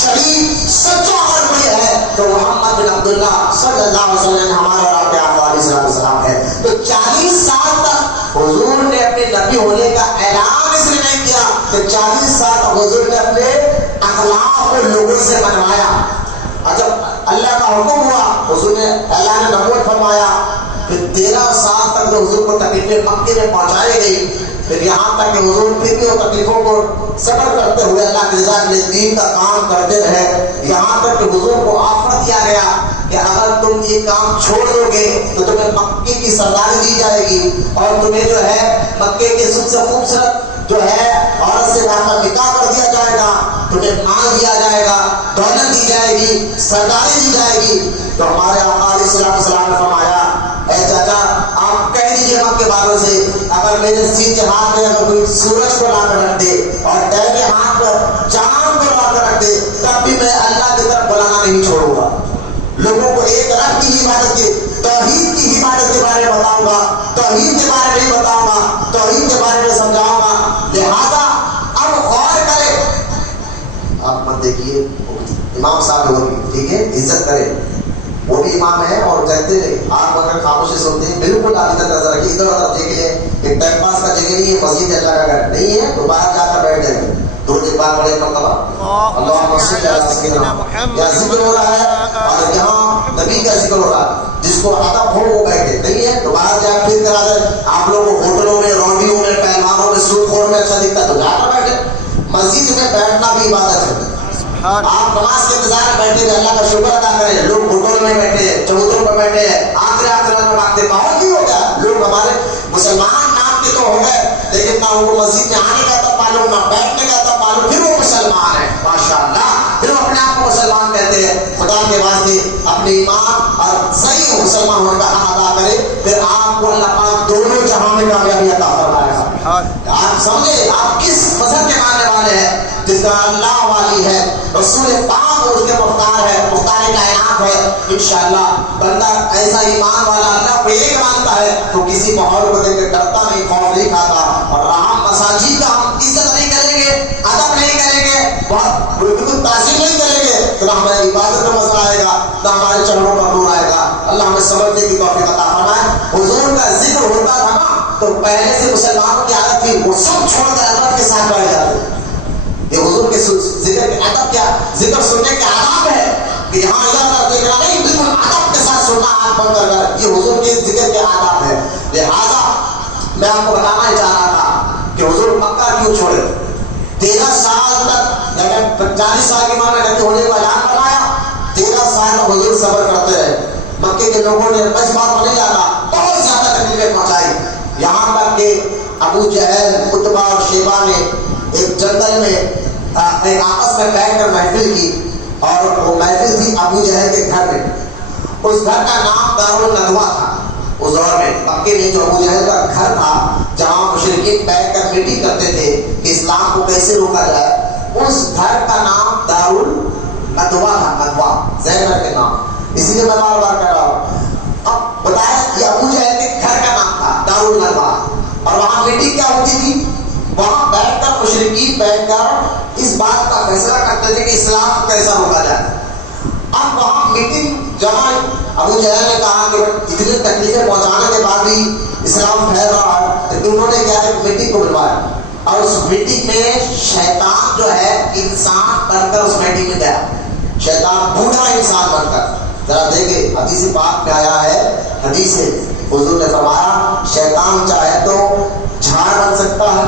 شریف سچا اگر کوئی ہے تو محمد بن عبداللہ صلی اللہ علیہ وسلم ہمارے اور آپ کے آقا علیہ السلام ہے۔ تو 40 سال تک حضور نے اپنے نبی ہونے کا اعلان اس لیے نہیں کیا کہ 40 سال تک حضور نے اپنے اخلاق کو لوگوں سے منوایا۔ اور جب اللہ کا حکم ہوا حضور نے اعلان نبوت فرمایا، پھر 13 سال تک جو حضور کو تکلیفیں مکے میں پہنچائی گئی، پھر یہاں تک کہ حضور پھر بھی وہ تکلیفوں کو صبر کرتے ہوئے اللہ کی رضا کے لیے دین کا کام کرتے رہے، یہاں تک کہ حضور کو آفر دیا گیا کہ اگر تم یہ کام چھوڑ دو گے تو تمہیں مکے کی سرداری دی جائے گی اور تمہیں جو ہے مکے کے سب سے خوبصورت جو ہے عورت سے آپ کا نکاح کر دیا جائے گا، تمہیں مال دیا جائے گا، دولت دی جائے گی، سرداری دی جائے گی۔ تو ہمارے آقا علیہ السلام نے فرمایا اے چاچا آپ کہہ دیجیے مکے والوں سے اگر میرے سیدھے ہاتھ میں اگر کوئی سورج کو لا کر رکھ دے اور دائیں ہاتھ پر چاند کو لا کر رکھ دے تب بھی میں اللہ کی طرف بلانا نہیں چھوڑوں گا۔ لوگوں کو ایک رب کی عبادت کی، توحید کی عبادت کے بارے میں بتاؤں گا، توحید کے بارے میں بتاؤں گا، توحید کے بارے میں سمجھاؤں گا۔ لہذا اب غور کریں، آپ مت دیکھیے امام صاحب وہ بھی ٹھیک ہے عزت کریں، وہ بھی امام ہے اور کہتے ہیں آپ اگر خاموشی سنتے ہیں بالکل آپ ادھر نظر رکھیے، ادھر ادھر دیکھ لیں، ایک ٹائم پاس کا جگہ نہیں ہے، مسجد اللہ کا گھر نہیں ہے تو باہر جا کر بیٹھ جائیں، درود ایک بار پڑھے مرتبہ اللہم صلی علی سیدنا محمد، یہاں ذکر ہو رہا ہے اور یہاں نبی کا ذکر ہو رہا ہے، جس کو ادب ہو وہ بیٹھے، نہیں ہے تو باہر جا پھر کرا دیں۔ آپ لوگوں کو ہوٹلوں میں، روڈیوں میں، پہلوانوں میں، سود خور میں اچھا دکھتا تو جا کر بیٹھے، مسجد میں بیٹھنا بھی عبادت ہے۔ آپ نماز کے انتظار میں بیٹھے اللہ کا شکر ادا کریں، لوگ ہوٹل میں بیٹھے ہیں، چبوتروں پر بیٹھے ہیں، آخر میں مانگتے ماحول نہیں ہو گیا، لوگ ہمارے مسلمان نام کے تو ہو گئے لیکن نہ ان کو مسجد میں آنے کا تب معلوم، نہ بیٹھنے کا تب معلوم، پھر وہ مسلمان ہے ماشاءاللہ، پھر وہ اپنے آپ کو مسلمان کہتے ہیں۔ خدا کے واسطے اپنے ایمان اور صحیح مسلمان ہونے کا حق ادا کرے، پھر آپ کو اللہ پاک دونوں جہاں میں کامیابی عطا فرمائے گا۔ آپ سمجھے آپ کس مذہب کے ماننے والے ہیں؟ جس کا اللہ والی ہے، رسول پاک اور اس کے مختار ہے، مختار کائنات ہے۔ انشاءاللہ بندہ ایسا ایمان والا اللہ کو ایک مانتا ہے تو کسی ماحول کو دیکھ کے ڈرتا نہیں، خوف نہیں کھاتا، اور ہم مساجد کا ہم عزت نہیں کریں گے، ادب نہیں کریں گے، بالکل تعظیم نہیں کریں گے تو نہ ہماری عبادت میں مزہ آئے گا، نہ ہمارے چہروں پر نور آئے گا۔ اللہ ہمیں سمجھنے کی توفیق عطا فرمائے۔ حضور کا ذکر ہوتا تھا نا تو پہلے سے مسلمانوں کی عادت تھی وہ سب چھوڑ کر ادب کے ساتھ بیٹھ جاتے۔ یہ حضور کے ذکر کے ادب کیا ذکر سننے کے آداب ہے کہ یہاں ادھر دیکھنا نہیں، بالکل ادب کے ساتھ سننا کرنا آنکھ بند کر کر، یہ حضور کے ذکر کے آداب ہے۔ لہذا میں آپ کو بتانا ہی چاہ رہا تھا کہ حضور مکہ کیوں چھوڑے؟ 13 سال تک، یعنی 40 سال کی عمر میں نبی ہونے کا اعلان فرمایا، 13 سال حضور صبر کرتے رہے۔ مکے کے لوگوں نے بس بات کو نہیں جانا، بہت زیادہ تکلیفیں پہنچائی، یہاں تک کہ ابو جہل، عتبہ اور شیبہ نے ایک جنگل میں ایک آپس میں بیٹھ کر محفل کی، اور وہ محفل تھی ابو جہل کے گھر میں۔ اس گھر کا نام دارالندوا تھا۔ اس دور میں مکے میں جو ابو جہل کا گھر تھا، جہاں مشرکین بیٹھ کر میٹنگ کرتے تھے کہ اسلام کو کیسے روکا جائے، اس گھر کا نام دارالندوا تھا، ندوا زینب کے نام۔ اسی لیے میں بار بار کہہ رہا ہوں، اب بتایا یہ ابو جہل کے گھر کا نام تھا دارالندوا، اور وہاں میٹنگ کیا ہوتی تھی؟ وہاں بیٹھ کر مشرکین بیٹھ کر اس بات کا فیصلہ کرتے تھے کہ اسلام کو کیسا روکا جائے۔ اب وہاں میٹنگ جمع، ابو جہل نے کہا کہ اتنی تکلیفیں پہنچانے کے بعد بھی اسلام پھیل رہا ہے، تو انہوں نے کیا ہے میٹنگ کو بلوایا، اور اس میٹنگ میں شیطان جو ہے انسان بن کر اس میٹنگ میں گیا، شیطان بوڑھا انسان بن کر۔ ذرا دیکھیں حدیث پاک میں آیا ہے، حدیث حضور نے فرمایا شیطان چاہے تو جھاڑ بن سکتا ہے،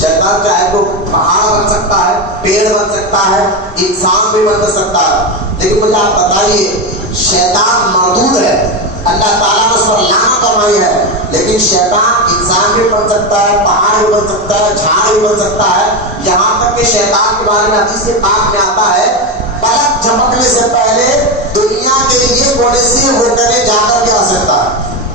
شیطان چاہے تو پہاڑ بن سکتا ہے، پیڑ بن سکتا ہے، انسان بھی بن سکتا ہے، لیکن مجھے آپ بتائیے شیطان مردود ہے، اللہ تعالیٰ نے اس پر لعنت فرمائی ہے، لیکن شیطان انسان بھی بن سکتا ہے، پہاڑ بھی بن سکتا ہے، جھاڑ بھی بن سکتا ہے، یہاں تک کہ شیطان کے بارے میں حدیث پاک میں آتا ہے پلک جھپکنے سے پہلے دنیا کے یہ کونے سے ہو کر جا کر کے آ سکتا ہے،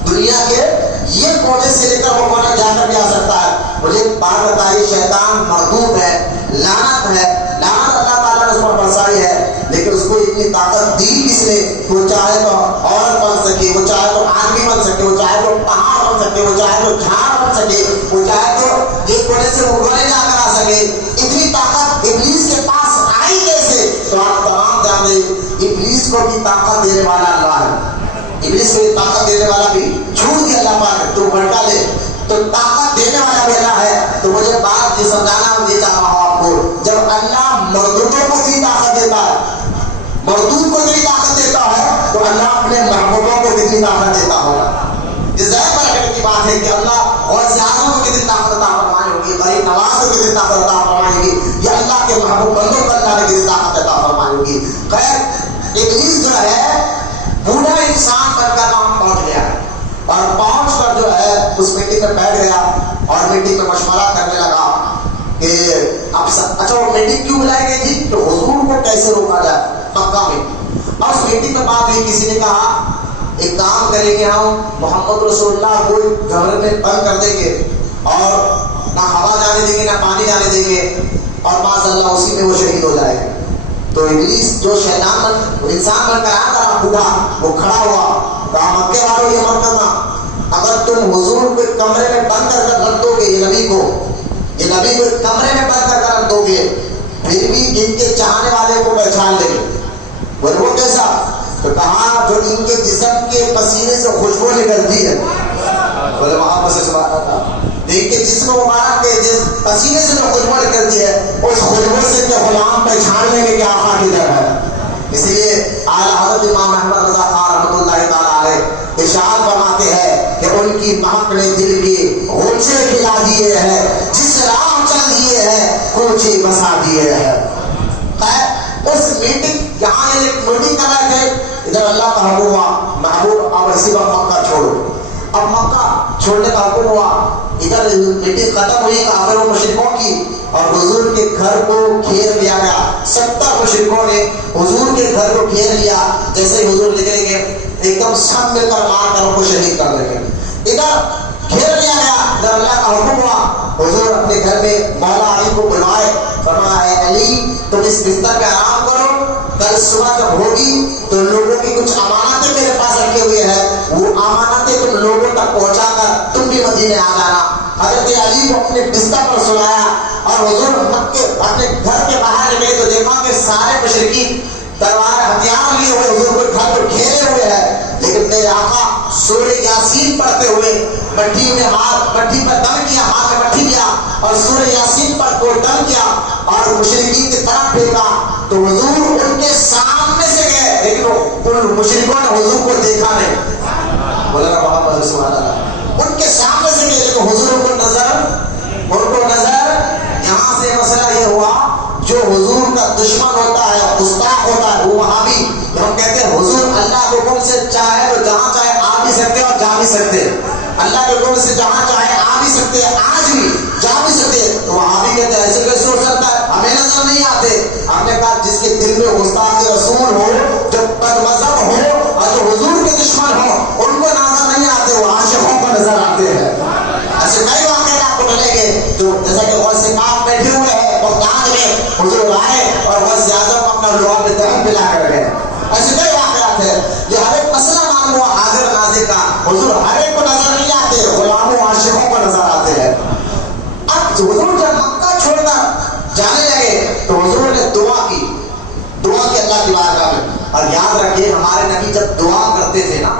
دنیا کے یہ کونے سے لے کر وہ کونے جا کر کے آ سکتا ہے۔ مجھے بات بتائیے شیطان مردود ہے، لعنت ہے، لعنت اللہ تعالیٰ نے اس پر برسائی ہے، لیکن اس کو اتنی طاقت دی کس نے؟ وہ چاہے تو عورت بن سکے، وہ چاہے تو آدمی بن سکے، وہ چاہے تو پہاڑ بن سکے، وہ چاہے تو جھاڑ بن سکے، وہ چاہے تو یہ کونے سے وہ کونے جا کر آ سکے۔ اتنی طاقت ابلیس کے پاس آئی کیسے؟ تو آپ تمام جانے ابلیس کو بھی طاقت دینے والا اللہ ہے، ابلیس کو طاقت دینے والا بھی چھوڑ دیا اللہ پاک، تو بھڑکا لے تو طاقت دینے والا بھی اللہ ہے۔ تو مجھے بات یہ سمجھانا یہ چاہ رہا ہوں آپ کو، جب اللہ مردودوں کو اتنی طاقت دیتا ہے، مردود کو اتنی طاقت دیتا ہے، تو اللہ اپنے محبوبوں کو کتنی طاقت دیتا ہوگا۔ یہ ظاہر برکت کی بات ہے کہ اللہ اور زیادہ کو کتنی طاقت عطا فرمائی ہوگی، غریب نواز کو کتنی طاقت عطا فرمائی ہوگی، یہ اللہ کے محبوب بندوں کو اللہ نے کتنی طاقت عطا فرمائی ہوگی۔ خیر ابلیس جو ہے بوڑھا انسان بن کر وہاں پہنچ گیا، اور پہنچ کر جو ہے اس میٹنگ میں بیٹھ گیا، اور میٹنگ میں مشورہ کرنے لگا کہ اب اچھا وہ میٹنگ کیوں بلائی گئی تھی؟ تو حضور کو کیسے روکا جائے مکہ میں۔ اور اس میٹنگ میں بات ہوئی، کسی نے کہا ایک کام کریں گے، ہم محمد رسول اللہ کو گھر میں بند کر دیں گے، اور نہ ہوا جانے دیں گے نہ پانی جانے دیں گے، اور معاذ اللہ اسی میں وہ شہید ہو جائے گا۔ تو ابلیس جو شیطان بن انسان بن کر آیا تھا بوڑھا، وہ کھڑا ہوا، کہا مکے والوں یہ مت کرنا، اگر تم حضور کو ایک کمرے میں بند کر کر رکھ دو گے، یہ نبی کو ایک کمرے میں بند کر کر رکھ دو گے، پھر بھی ان کے چاہنے والے کو پہچان لیں گے۔ بولے وہ کیسا؟ تو کہا جو ان کے جسم کے پسینے سے خوشبو نکلتی ہے، بولے وہاں سے سبحان اللہ، ان کے جسم مبارک کے پسینے سے جو خوشبو نکلتی ہے، اس خوشبو سے کہ غلام پہچان لیں گے کہ آقا کدھر ہے۔ اسی لیے اعلیٰ حضرت امام احمد رضا خان رحمۃ اللہ تعالیٰ علیہ ارشاد فرماتے ہیں کہ ان کی مہک نے دل کے غنچے کھلا دیے ہیں، جس راہ چل دیے ہیں کوچے بسا دیے ہیں۔ اس میٹنگ یہاں ایک میٹنگ کر رہے تھے، ادھر اللہ کا حکم ہوا محبوب اب اسی وقت مکہ چھوڑو۔ اب مکہ چھوڑنے کا حکم ہوا، ادھر میٹنگ ختم ہوئی، کافروں مشرکوں کی، اور حضور کے گھر کو گھیر لیا گیا۔ 70 مشرکوں نے حضور کے گھر کو گھیر لیا، جیسے ہی حضور نکلیں گے ایک دم سب مل کر مار کر ان کو شہید کر لیں گے۔ ادھر گھیر لیا گیا، ادھر اللہ کا حکم ہوا، حضور اپنے گھر میں مولا علی کو بلوائے، فرمایا اے علی تم اس بستر پہ آرام کرو، کل صبح جب ہوگی تو لوگوں کی کچھ امانتیں میرے پاس رکھے ہوئے ہیں، وہ امانتیں تم لوگوں تک پہنچا کر تم بھی مدینے آ جانا۔ حضرت علی کو اپنے بستر پر سلایا، اور حضور اپنے گھر کے باہر نکلے تو دیکھا کہ سارے مشرکین تلوار ہتھیار لیے ہوئے حضور کو گھر کو گھیرے ہوئے ہیں، لیکن میرے آقا سورہ یاسین پڑھتے ہوئے مٹھی میں مٹھی پر دم کیا، ہاتھ میں مٹھی لیا اور سورہ یاسین پر کو دم کیا اور مشرکین کی طرف پھینکا، تو حضور ان کے سامنے سے گئے، لیکن ان مشرکوں نے حضور کو دیکھا نہیں. بولا نا محمد سبحان اللہ. ان کے سامنے سے کہ لیکن حضور کو نظر یہاں سے مسئلہ یہ ہوا جو حضور کا دشمن ہوتا ہے گستاخ ہوتا ہے وہ وہاں بھی ہم کہتے ہیں حضور اللہ کے حکم سے چاہے تو جہاں چاہے آ بھی سکتے اور جا بھی سکتے. اللہ کے حکم سے جہاں چاہے آ بھی سکتے آج بھی جا بھی سکتے. تو وہاں بھی کہتے ہیں ایسے کیسے ہو سکتا ہے ہمیں نظر نہیں آتے. ہم نے کہا جس کے دل میں گستاخ رسول ہو جو بد مذہب ہو اور جو حضور کے دشمن ہو ان کو نظر نہیں آتے وہ عاشقوں کو نظر آتے ہیں. ایسے کئی واقعات آپ کو ملیں گے جو جیسا کہ غوث پاک بیٹھے ہوئے ہیں بغداد میں حضور آئے اور غوث اعظم اپنا لوہا میں دہن پلا کر گئے. ایسے کئی واقعات ہیں. یہ ہر ایک مسئلہ معلوم ہوا حاضر ناظر کا. حضور ہر ایک کو نظر نہیں آتے غلاموں عاشقوں کو نظر آتے ہیں. اب حضور جب مکہ چھوڑ کر جانے لگے تو حضور نے دعا کی اللہ کی بارگاہ میں. اور یاد رکھیے ہمارے نبی جب دعا کرتے تھے نا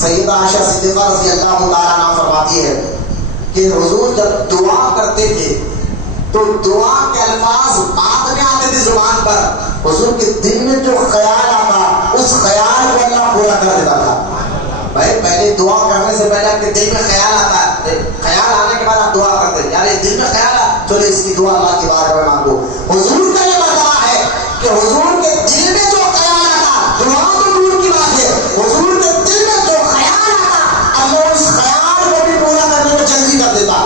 سیدہ عائشہ صدیقہ رضی اللہ تعالیٰ عنہا فرماتی ہے کہ حضور جب دعا کرتے تھے تو دعا کے الفاظ بعد میں آتے تھے زبان پر. حضور کے دل میں جو خیال آتا اس خیال کو اللہ پورا کر دیتا تھا. بھائی پہلے دعا کرنے سے پہلے آپ کے دل میں خیال آتا ہے. خیال آنے کے بعد آپ دعا کرتے ہیں. یار یہ دل میں خیال آ چلو اس کی دعا اللہ کی بارگاہ میں مانگو. حضور کا یہ مرتبہ ہے کہ حضور کے دل میں جو خیال آتا دعا تو دور کی بات ہے حضور کے دل میں جو خیال آتا اللہ اس خیال کو بھی پورا کرنے میں جلدی کر دیتا.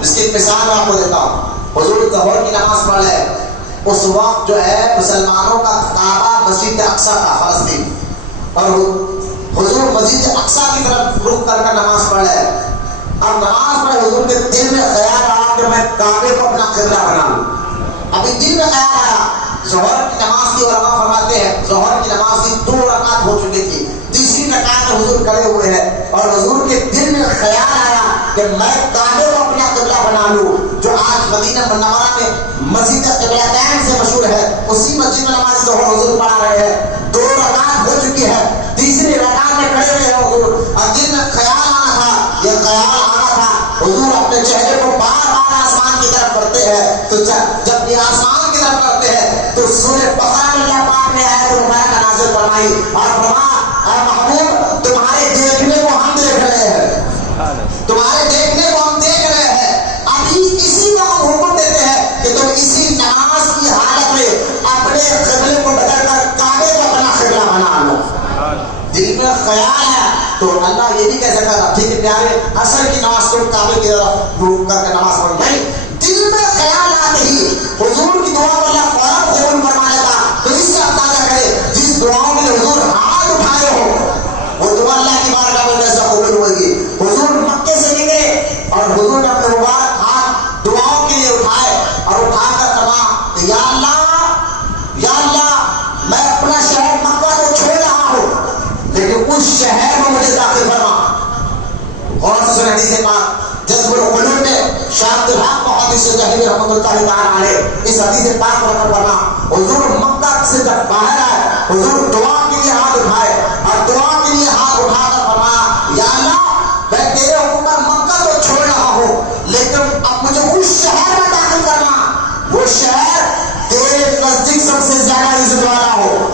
اس کی مثال میں آپ کو دیتا ہوں. حضور ظہر کی نماز پڑھ ہے اس وقت جو ہے مسلمانوں کا کعبہ مسجد اقصی تھا فلسطین اور حضور مسجد اقصی کی طرف رخ کر نماز پڑھ ہے. اب نماز پڑھے حضور کے دل میں خیال آیا کہ میں کعبے کو اپنا قبلہ بنا لوں. ابھی دل میں خیال آیا. ظہر کی نماز کی علماء فرماتے ہیں ظہر کی نماز کی 2 رکعت ہو چکی تھی. تیسری رکعت میں حضور کھڑے ہوئے ہیں اور حضور کے دل میں خیال آیا کہ میں کعبے کو اپنا قبلہ بنا لوں جو آج مدینہ منورہ میں مسجد قبلتین سے مشہور ہے. اسی مسجد میں نماز ظہر حضور پڑھا رہے ہیں. 2 رکعت ہو چکی ہے. تیسری رکعت میں کھڑے ہوئے ہیں حضور اور دل میں خیال آنا تھا. یہ خیال آنا تھا حضور اپنے چہرے کو بار بار آسمان کی طرف کرتے ہیں. تو جب یہ آسمان کی طرف کرتے ہیں تو سورہ بقرہ میں اللہ پاک نے آیت مبارکہ نازل فرمائی اور فرمایا اے محبوب تمہارے دیکھنے کو ہم دیکھ رہے ہیں. تمہارے دیکھنے کو ہم دیکھ رہے ہیں. ابھی اسی وقت حکم دیتے ہیں کہ تم اسی نماز کی حالت میں اپنے قبلے کو بدل کر کعبے کو اپنا قبلہ بنا لو. دل میں خیال ہے تو اللہ یہ نہیں کہہ سکتا تھا ٹھیک ہے پیارے عصر کی نماز تم کعبے کی طرف رخ کر کے نماز پڑھو. نہیں دل میں خیال آتے ہی حضور کی دعا کو اللہ فوراً قبول فرما لیتا. تو اس سے اندازہ کرے جس دعاؤں میں حضور ہاتھ اٹھائے ہو وہ دعا اللہ کی بارگاہ میں کیسا قبول ہوئے گی. حضور مکے سے نکلے اور حضور نے اپنے مبارک ہاتھ دعاؤں کے لیے اٹھائے اور اٹھا کر فرمایا کہ یا اللہ میں اپنا شہر مکہ کو چھوڑ رہا ہوں لیکن اس شہر میں مجھے داخل فرما. اور سن حدیث پاک جذب القلوب میں شاہ عبد الحق محدث ذہبی رحمۃ اللہ تعالی علیہ اس حدیث پاک کو نقل فرما. حضور مکہ سے جب باہر آئے حضور دعا کے لیے ہاتھ اٹھائے اور دعا کے لیے ہاتھ اٹھا کر فرمایا یا اللہ میں تیرے حکم پر مکہ تو چھوڑ رہا ہوں لیکن اب مجھے اس شہر میں داخل کرنا وہ شہر تیرے نزدیک سب سے زیادہ عزت والا ہو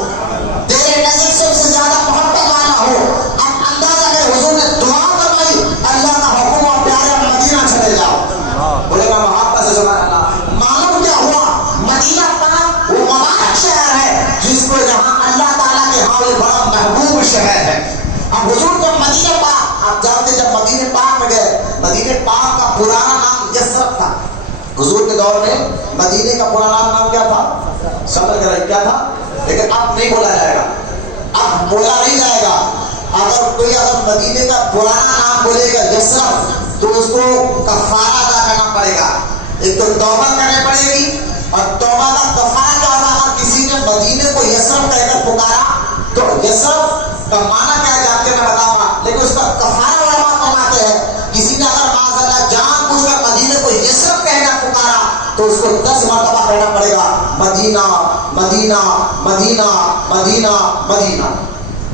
تیرے نزدیک سب سے زیادہ محبت والا ہو. اب اندازہ کرے حضور نے دعا کروائی اللہ کا حکم اور پیارے مدینہ چلے جاؤ. بولے گا محبت سے سبحان اللہ. معلوم کیا ہوا مدینہ پاک وہ مبارک شہر ہے جس کو یہاں اللہ تعالیٰ کے ہاں یہ بڑا محبوب شہر ہے. اب حضور جب مدینہ پاک آپ جانتے جب مدینہ پاک میں گئے مدینہ پاک کا پرانا نام یثرب تھا. حضور کے دور میں مدینے کا پرانا نام کیا تھا سمجھ کر کیا تھا لیکن اب نہیں بولا جائے گا. اب بولا نہیں جائے گا. اگر مدینے کا پرانا نام بولے گا یثرب تو اس کو کفارہ ادا کرنا پڑے گا. ایک تو توبہ کرنی پڑے گی اور توبہ کا کفارہ کیا ہوگا. اگر کسی نے مدینے کو یثرب کہہ کر پکارا تو یثرب کا معنی کیا ہے جانتے میں بتاؤں گا لیکن اس کا کفارہ علماء فرماتے ہیں کسی نے اگر معاذ اللہ جان بوجھ کر مدینے کو یثرب کہہ کر پکارا تو اس کو 10 مرتبہ کہنا پڑے گا مدینہ مدینہ مدینہ مدینہ مدینہ.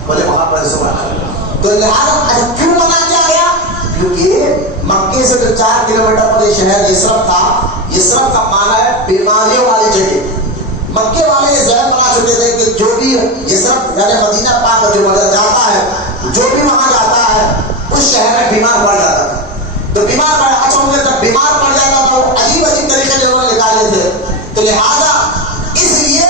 بولے وہاں پر سبحان اللہ. تو لہٰذا کیوں منع کیا گیا کیونکہ مکے سے جو 4 کلومیٹر پر یہ شہر یثرب تھا. یثرب کا معنی ہے بیماریوں والی جگہ. مکے والے یہ ذہن بنا چکے تھے کہ جو بھی یثرب یعنی مدینہ پاک جو جاتا ہے، جو بھی وہاں جاتا ہے اس شہر میں بیمار پڑ جاتا تھا. تو بیمار پڑ اچھا ان جب بیمار پڑ جاتا تھا وہ عجیب عجیب طریقے سے انہوں نے نکالے تھے. تو لہٰذا اس لیے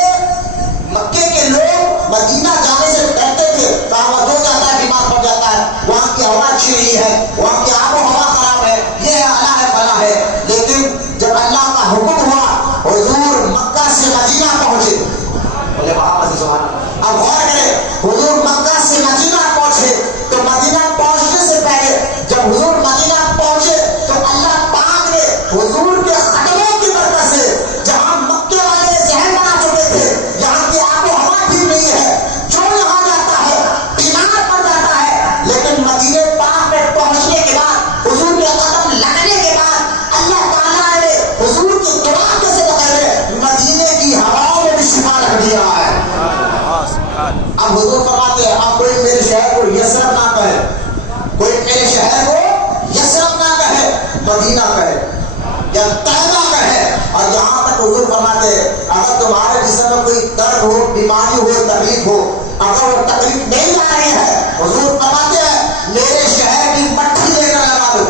مکے کے لوگ مدینہ جانے سے ڈرتے تھے. کہا جو جاتا ہے بیمار پڑ جاتا ہے، وہاں کی ہوا اچھی نہیں ہے، وہاں کی آب و ہوا خراب ہے، یہ ہے اعلیٰ ہے بنا ہے. لیکن جب اللہ کا حکم ہوا حضور مکہ سے مدینہ پہنچے، بولے وہاں سے سبحان اللہ. اب غور کرے، حضور مکہ سے مدینہ پہنچے تو مدینہ پہنچنے سے پہلے جب حضور مدینہ پہنچے تو اللہ پاک نے حضور کے خطبوں کی برکت سے جہاں مکے والے ذہن بنا چکے تھے یہاں کی آب و ہوا ٹھیک نہیں ہے، جو یہاں جاتا ہے بیمار پڑ جاتا ہے، لیکن مدینے پاک میں پہنچنے کے بعد حضور کے قدم لگنے کے بعد اللہ تعالیٰ نے حضور کی دعا کے صدقے مدینے کی ہواؤں میں بھی شفا رکھ دیا ہے. اب حضور فرماتے ہیں اب کوئی میرے شہر کو یثرب نہ کہے، کوئی میرے شہر کو یثرب نہ کہے، مدینہ کہے یا طیبہ کہے. اور یہاں تک حضور فرماتے ہیں اگر تمہارے جسم میں کوئی درد ہو، بیماری ہو، تکلیف ہو، اگر وہ تکلیف نہیں آ رہی ہے حضور فرماتے ہیں میرے شہر کی مٹھی لے کر لگا دو.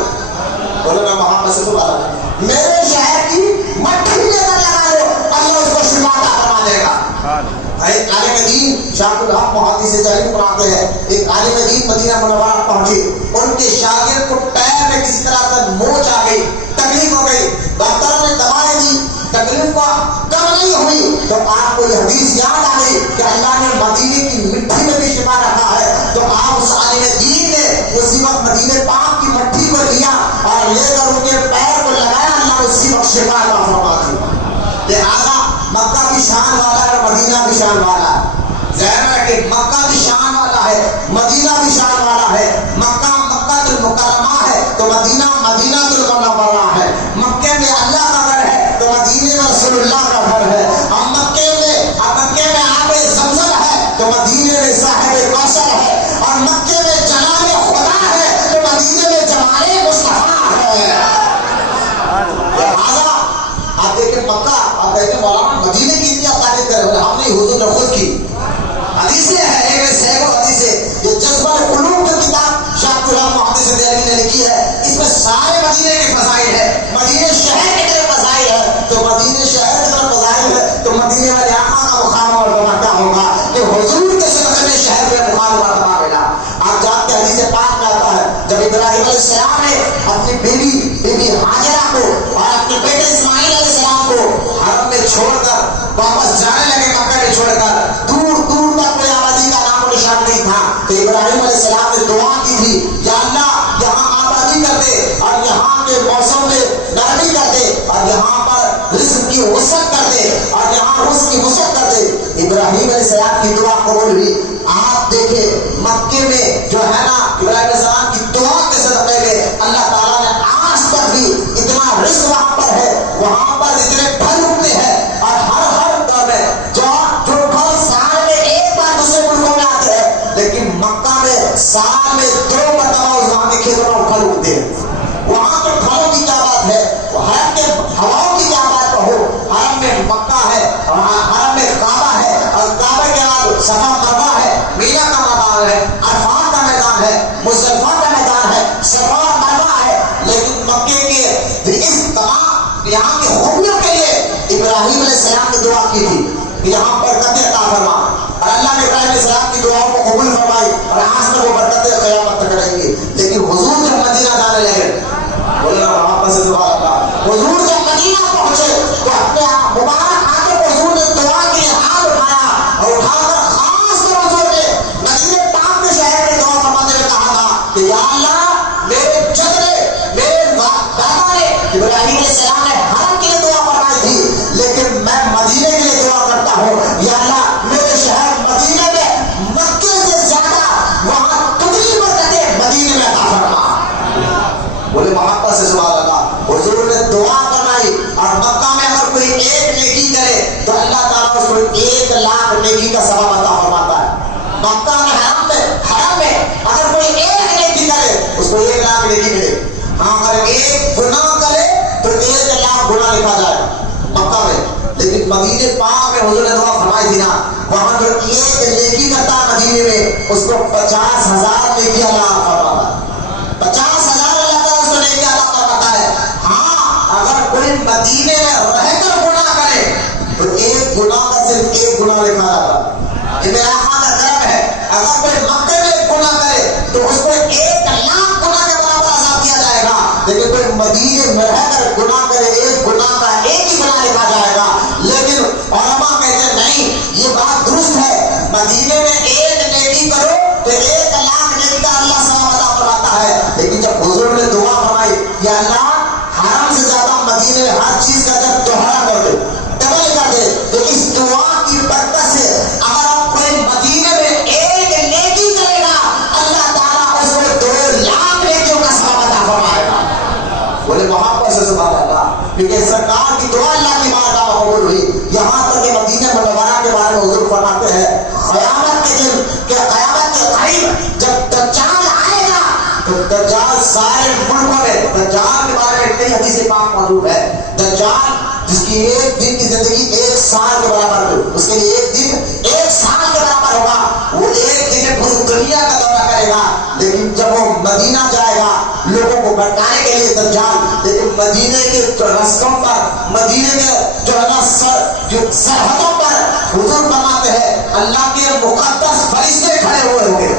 بولو نا محمد صلی اللہ علیہ وسلم، میرے شہر کی مٹھی لے کر لگا دو، اللہ اس کو شفا عطا فرما دے گا. ایک عالم دین شاہ الحق محدث سے تعلیم پڑھاتے ہیں، ایک عالم دین مدینہ منورہ پہنچے، ان کے شاگرد کو پیر میں کسی طرح سے موچ آ گئی، تکلیف ہو گئی، ڈاکٹروں نے دوائیں دی، تکلیف کا کم نہیں ہوئی. تو آپ کو یہ حدیث یاد آ گئی کہ اللہ نے مدینے کی مٹی میں بھی شفا رکھا ہے. تو آپ اس عالم دین نے اسی وقت مدینے پاک کی مٹی کو لیا اور لے کر ان کے پیر کو لگایا، اللہ اسی وقت شفا عطا فرما دی. لہٰذا مکہ بھی شان والا ہے، مدینہ بھی شان والا ہے. ذہن رکھے مکہ بھی شان والا ہے، مدینہ بھی شان والا ہے. مکہ مکہ المکرمہ ہے تو مدینہ مدینہ المنورہ ہے. مکے میں اللہ کا گھر ہے تو مدینے میں رسول اللہ کا گھر ہے. اب مکے میں آب زمزم ہے تو مدینے میں صاحب کوثر ہے. اور مکے میں جلال خدا ہے تو مدینے میں جمال مصطفیٰ ہے. لہٰذا آپ دیکھیں مکہ، آپ کہتے ہیں مولانا مدینے کی اتنی آپ تعریف کریں، ہم نے حضور نے خود کی. حدیثیں ہیں، ایک سینکڑوں حدیثیں. یہ جذبہ قلوب جو کتاب شاہ الحق محدث دہلوی نے لکھی ہے، اس میں سارے مدینے کے فضائل ہیں. مدینے شہر کی طرف فضائل ہے تو مدینے شہر کی طرف فضائل ہے تو مدینے والے آقا کا مقام اور کیا ہوگا کہ حضور کے صدقے میں شہر میں مقام اور مرتبہ ملا. آپ جانتے ہیں حدیث پاک میں آتا ہے جب ابراہیم علیہ السلام نے اپنی بیوی حاجرہ کو اور اپنے بیٹے اسماعیل علیہ السلام کو حرم میں چھوڑ کر واپس جانے لگے، مکہ میں چھوڑ کر دور دور تک کوئی آبادی کا نام و نشان نہیں تھا. تو ابراہیم علیہ السلام نے دعا کی تھی یا اللہ یہاں آبادی کر دے اور یہاں کے موسم میں نرمی کر دے اور یہاں پر رزق کی وسعت کر دے اور یہاں رزق کی وسعت کر دے. ابراہیم علیہ السلام کی دعا قبول ہوئی. آپ دیکھیں مکے میں جو ہے نا ابراہیم علیہ السلام کی دعا کے صدقے میں اللہ تعالیٰ نے آج تک بھی اتنا رزق وہاں پر ہے، وہاں پر اتنے پھل اگتے ہیں اور ہر دور میں جو پھل سال میں ایک بار دوسرے ملکوں میں آتے ہیں، لیکن مکہ میں سال میں 2 مرتبہ وہاں کے کھیتوں میں پھل اگتے ہیں. وہاں کے پھلوں کی کیا بات ہے، حرم کے ہواؤں کی کیا بات ہو. حرم میں مکہ ہے اور حرم میں کعبہ ہے اور کعبہ کے بعد صفا مروا ہے، مینا کا میدان ہے، عرفات کا میدان ہے، مزدلفہ کا میدان ہے، صفا مروا ہے. لیکن مکے کے اس تمام یہاں کے خوبیوں کے لیے ابراہیم علیہ السلام نے دعا کی تھی کہ یہاں برکتیں عطا فرما، اور اللہ نے ابراہیم علیہ السلام کی دعاؤں کو قبول فرمائی اور آج تک وہ برکتیں قیامت تک رہیں گی. لیکن حضور جب مدینہ جانے لگے، بولے نا وہاں سے سبحان اللہ، حضور جب مدینہ پہنچے تو اپنے مبارک ہاتھوں کو حضور نے دعا کے لیے ہاتھ اٹھایا اور اٹھا کر خاص طور حضور نے مدینے پاک کے شہر میں دعا فرمانے میں کہا تھا کہ یا اللہ میرے جد نے میرے دادا نے ابراہیم علیہ السلام نے حرم کے لیے دعا فرمائی تھی، لیکن میں مدینے کے لیے دعا کرتا ہوں یا اللہ میرے شہر مدینے میں مکے سے زیادہ وہاں تجھے برکتیں مدینے میں عطا فرما. بولے محبت سے سبحان اللہ. حضور نے دعا فرمائی اور مکہ میں اگر کوئی ایک نیکی کرے تو اللہ تعالیٰ اس کو 1 لاکھ نیکی کا ثواب عطا فرماتا ہے. مکہ میں حرم میں اگر کوئی ایک نیکی کرے اس کو 1 لاکھ نیکی ملے. ہاں اگر ایک گناہ کرے تو 1 لاکھ گناہ لکھا جائے مکہ میں. لیکن مدینے پاک میں حضور نے دعا فرمائی تھی نا، وہاں جو ایک نیکی کرتا مدینے میں اس کو 50,000 نیکی اللہ فرماتا ہے، 50,000 اللہ تعالیٰ اس کو نیکی اللہ فرماتا ہے۔ ہاں اگر کوئی مدینے میں رہ کر گناہ کرے تو ایک گناہ کا صرف ایک گناہ لکھا جاتا ہے، یہ میرا آقا کا کرم ہے۔ اگر کوئی مکے میں گناہ کرے تو اس کو 1,00,000 گناہ کے برابر عذاب کیا جائے گا، لیکن کوئی مدینے میں رہ کر گناہ کرے ایک گناہ کا ایک ہی گناہ لکھا جائے گا۔ لیکن علماء کہتے ہیں نہیں، یہ بات درست ہے، مدینے میں ایک نیکی کرو تو 1,00,000 نیکی کا اللہ ثواب عطا فرماتا ہے۔ لیکن جب حضور نے دعا فرمائی یا اللہ حرم سے زیادہ مدینے میں ہر چیز کا جب دوہرا کر دے، ڈبل کر دے، تو اس دعا کی برکت سے اگر آپ کوئی مدینے میں ایک نیکی کرے گا اللہ تعالیٰ اس کو 2,00,000 نیکیوں کا ثواب عطا فرمائے گا۔ بولے وہاں پر سے سبحان اللہ، کیونکہ سرکار کی دعا اللہ کی بارگاہ میں قبول ہوئی۔ یہاں تک کہ مدینہ منورہ کے بارے میں حضور فرماتے ہیں قیامت کے دن کہ قیامت کے قریب جب دجال آئے گا تو دجال سارے ملکوں میں، دجال کے بارے میں کئی حدیث پاک موجود ہے، دجال جس کی ایک دن کی زندگی 1 سال کے برابر ہو، اس کے لیے ایک دن 1 سال کے برابر ہوگا، وہ ایک دن پوری دنیا کا دورہ کرے گا، لیکن جب وہ مدینہ جائے گا لوگوں کو بھٹکانے کے لیے دجال، لیکن مدینے کے رستوں پر، مدینے کے جو ہے نا سرحدوں پر حضور فرماتے ہیں اللہ کے مقدس فرشتے کھڑے ہوئے ہوں گے،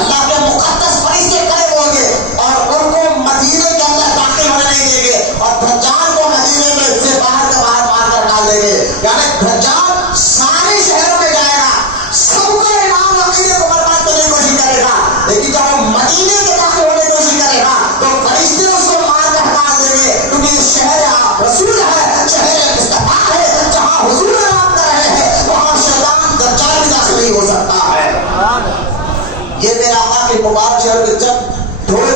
اللہ کے مقدس فرشتے کھڑے ہوں گے اور ان کو مدینے کے اندر داخل ہونے نہیں دیں گے اور دجال کو مدینے میں سے باہر سے باہر مار کر ڈال دیں گے۔ یعنی دجال سارے شہروں میں جائے گا، سب کا امام عقیدے کو برباد کرنے کی کوشش کرے گا، لیکن جب وہ مدینے کے داخل ہونے کی کوشش کرے گا تو فرشتے اس کو مار کر ہٹا دیں گے، کیونکہ یہ شہر رسول ہے، شہر مصطفیٰ ہے، جہاں حضور آرام کر رہے ہیں وہاں شیطان دجال بھی داخل نہیں ہو سکتا ہے۔ یہ میرے آقا کے مبارک شہر کے چند تھوڑے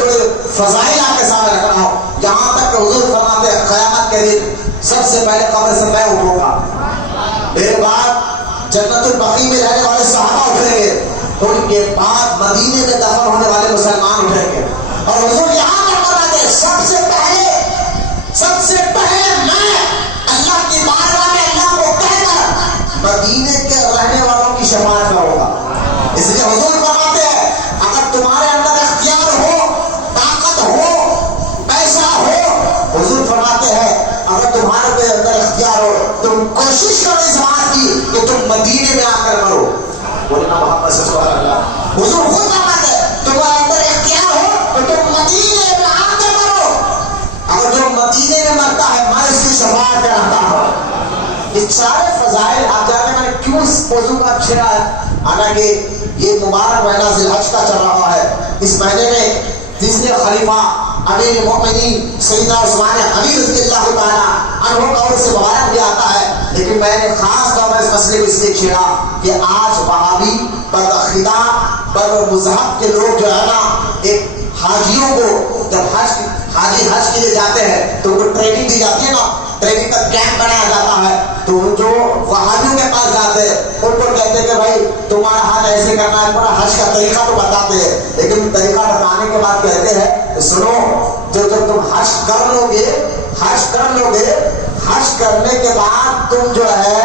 فضائل آپ کے سامنے رکھ رہا ہوں، یہاں تک کہ حضور فرماتے ہیں قیامت کے دن سب سے پہلے قبر سے میں اٹھوں گا، میرے بعد جنت البقیع میں رہنے والے صحابہ اٹھیں گے، ان کے بعد مدینے میں دفن ہونے والے مسلمان اٹھیں گے، اور حضور یہاں تک فرماتے ہیں سب سے پہلے میں اللہ کی بارگاہ میں اللہ کو کہہ کر مدینے کے رہنے والوں کی شفاعت کروں گا۔ اس لیے حضور فرماتے ہیں اگر تمہارے اندر اختیار ہو، طاقت ہو، پیسہ ہو، حضور فرماتے ہیں اگر تمہارے اندر اختیار ہو تم کوشش کرو اس بات کی کہ تم مدینے میں آ کر مرو۔ بولنا وہاں پر سبحان اللہ، حضور خود فرماتے ہیں تمہارے اندر اختیار ہو تو تم مدینے میں آ کر مرو، اگر جو مدینے میں مرتا ہے میں اس کی شفاعت کراتا ہوں۔ یہ سارے فضائل آپ جانتے ہیں میں نے کیوں اس موضوع کا چھیڑا ہے، حالانکہ یہ مبارک مہینہ ذی الحج کا چل رہا ہے، اس مہینے میں تیسرے خلیفہ امیر المؤمنین سیدنا عثمان غنی رضی اللہ تعالیٰ عنہ کا عرس مبارک بھی آتا ہے، لیکن میں نے خاص طور پر اس مسئلے کو اس لیے چھیڑا کہ آج وہابی بدعقیدہ بد مذہب کے لوگ جو ہے نا ایک حاجیوں کو جب حاجی حج کے لیے جاتے ہیں تو ان کو ٹریننگ دی جاتی ہے نا، ٹریننگ کا کیمپ بنایا جاتا ہے، تو جو وہابیوں کے پاس جاتے ہیں ان کو کہتے ہیں کہ بھائی تمہارا حج ایسے کرنا ہے، پورا حج کا طریقہ تو بتاتے ہیں، لیکن طریقہ بتانے کے بعد کہتے ہیں کہ سنو جب تم حج کر لو گے، حج کرنے کے بعد تم جو ہے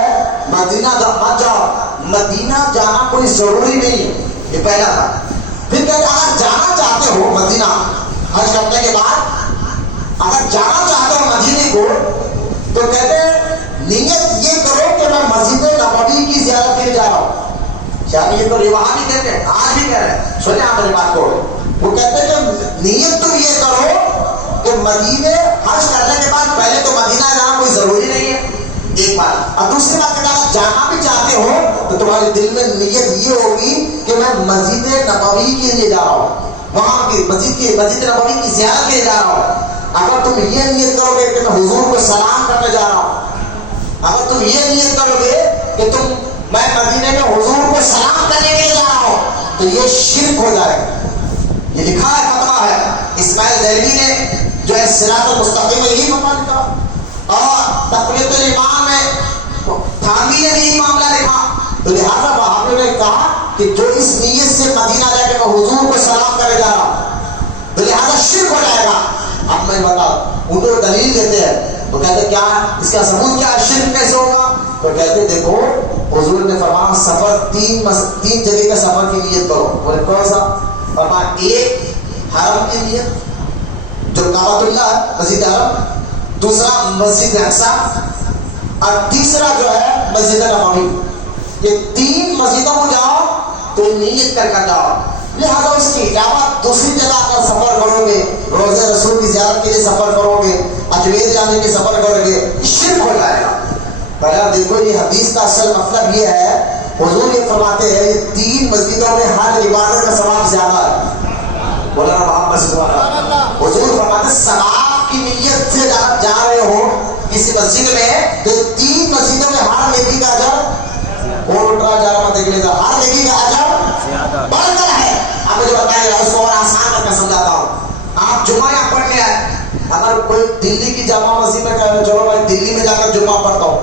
مدینہ مت جاؤ، مدینہ جانا کوئی ضروری نہیں ہے، یہ پہلا تھا۔ پھر کہتے اگر جانا چاہتے ہو مدینہ حج کرنے کے بعد اگر جانا چاہتے ہو مدینے کو تو کہتے ہیں نیت یہ کرو کہ میں مسجد نبوی کی زیارت کے لیے جا رہا ہوں۔ یعنی یہ تو وہاں بھی کہتے ہیں، آج بھی کہہ رہے ہیں، سنیں آپ میری بات کو، وہ کہتے ہیں کہ نیت تو یہ کرو کہ مدینے حج کرنے کے بعد پہلے تو مدینہ جانا کوئی ضروری نہیں ہے، ایک بات، اور دوسری بات کہ اگر جانا بھی چاہتے ہو تو تمہارے دل میں نیت یہ ہوگی کہ میں مسجد نبوی کے لیے جا رہا ہوں، وہاں کی مسجد نبوی کی زیارت کے لیے جا رہا ہوں۔ اگر تم یہ نیت کرو گے کہ میں حضور کو سلام کرنے جا رہا ہوں، اگر تم یہ نیت کرو گے کہ میں مدینے میں حضور کو سلام کرنے کے لیے جا رہا ہوں تو یہ شرک ہو جائے گا۔ یہ لکھا ہے فتویٰ ہے، اسماعیل دہلوی نے جو ہے صراط المستقیم میں یہی فتویٰ لکھا، اور تقویۃ الایمان میں تھانوی نے بھی یہی معاملہ لکھا، تو لہٰذا وہابیوں نے کہا کہ جو اس نیت سے مدینہ جا کے میں حضور کو سلام کرنے جا رہا ہوں تو لہٰذا شرک ہو جائے گا۔ اب میں بتاؤں ان کو دلیل دیتے ہیں تو کہتے کیا اس کا ثبوت کیا ہے، شرک کیسے ہوگا؟ تو کہتے دیکھو حضور نے فرمایا سفر تین جگہ کا سفر کی نیت کرو. بولے کون سا؟ فرمایا ایک حرم کی نیت جو کعبۃ اللہ ہے مسجد حرم، دوسرا مسجد اقصی، اور تیسرا جو ہے مسجد نبوی. یہ تین مسجدوں کو جاؤ تو نیت کر کر جاؤ. لہٰذا اس کے علاوہ دوسری جگہ پر سفر کرو گے، روضہ رسول کی زیارت کے لیے سفر کرو گے، اجمیر جانے کے سفر کرو گے، شرک ہو جائے گا. پر دیکھو یہ حدیث کا اصل مطلب یہ ہے، حضور یہ فرماتے ہیں یہ تین مسجدوں میں ہر عبادت کا ثواب زیادہ ہے. بولا نا محمد صلی اللہ علیہ وسلم. حضور فرماتے ثواب کی نیت سے جا رہے ہو کسی مسجد میں تو تین مسجدوں میں ہر نیکی کا اجر اور اٹھا جا رہا دیکھ لیتا، ہر نیکی کا اجر بڑھ کر ہے. آپ مجھے بتائیے اس کو اور آسان کر کے سمجھاتا ہوں. آپ جمعہ یہاں پڑھنے آئے، اگر کوئی دلی کی جامع مسجد میں کہے چلو بھائی دلی میں جا کر جمعہ پڑھتا ہوں،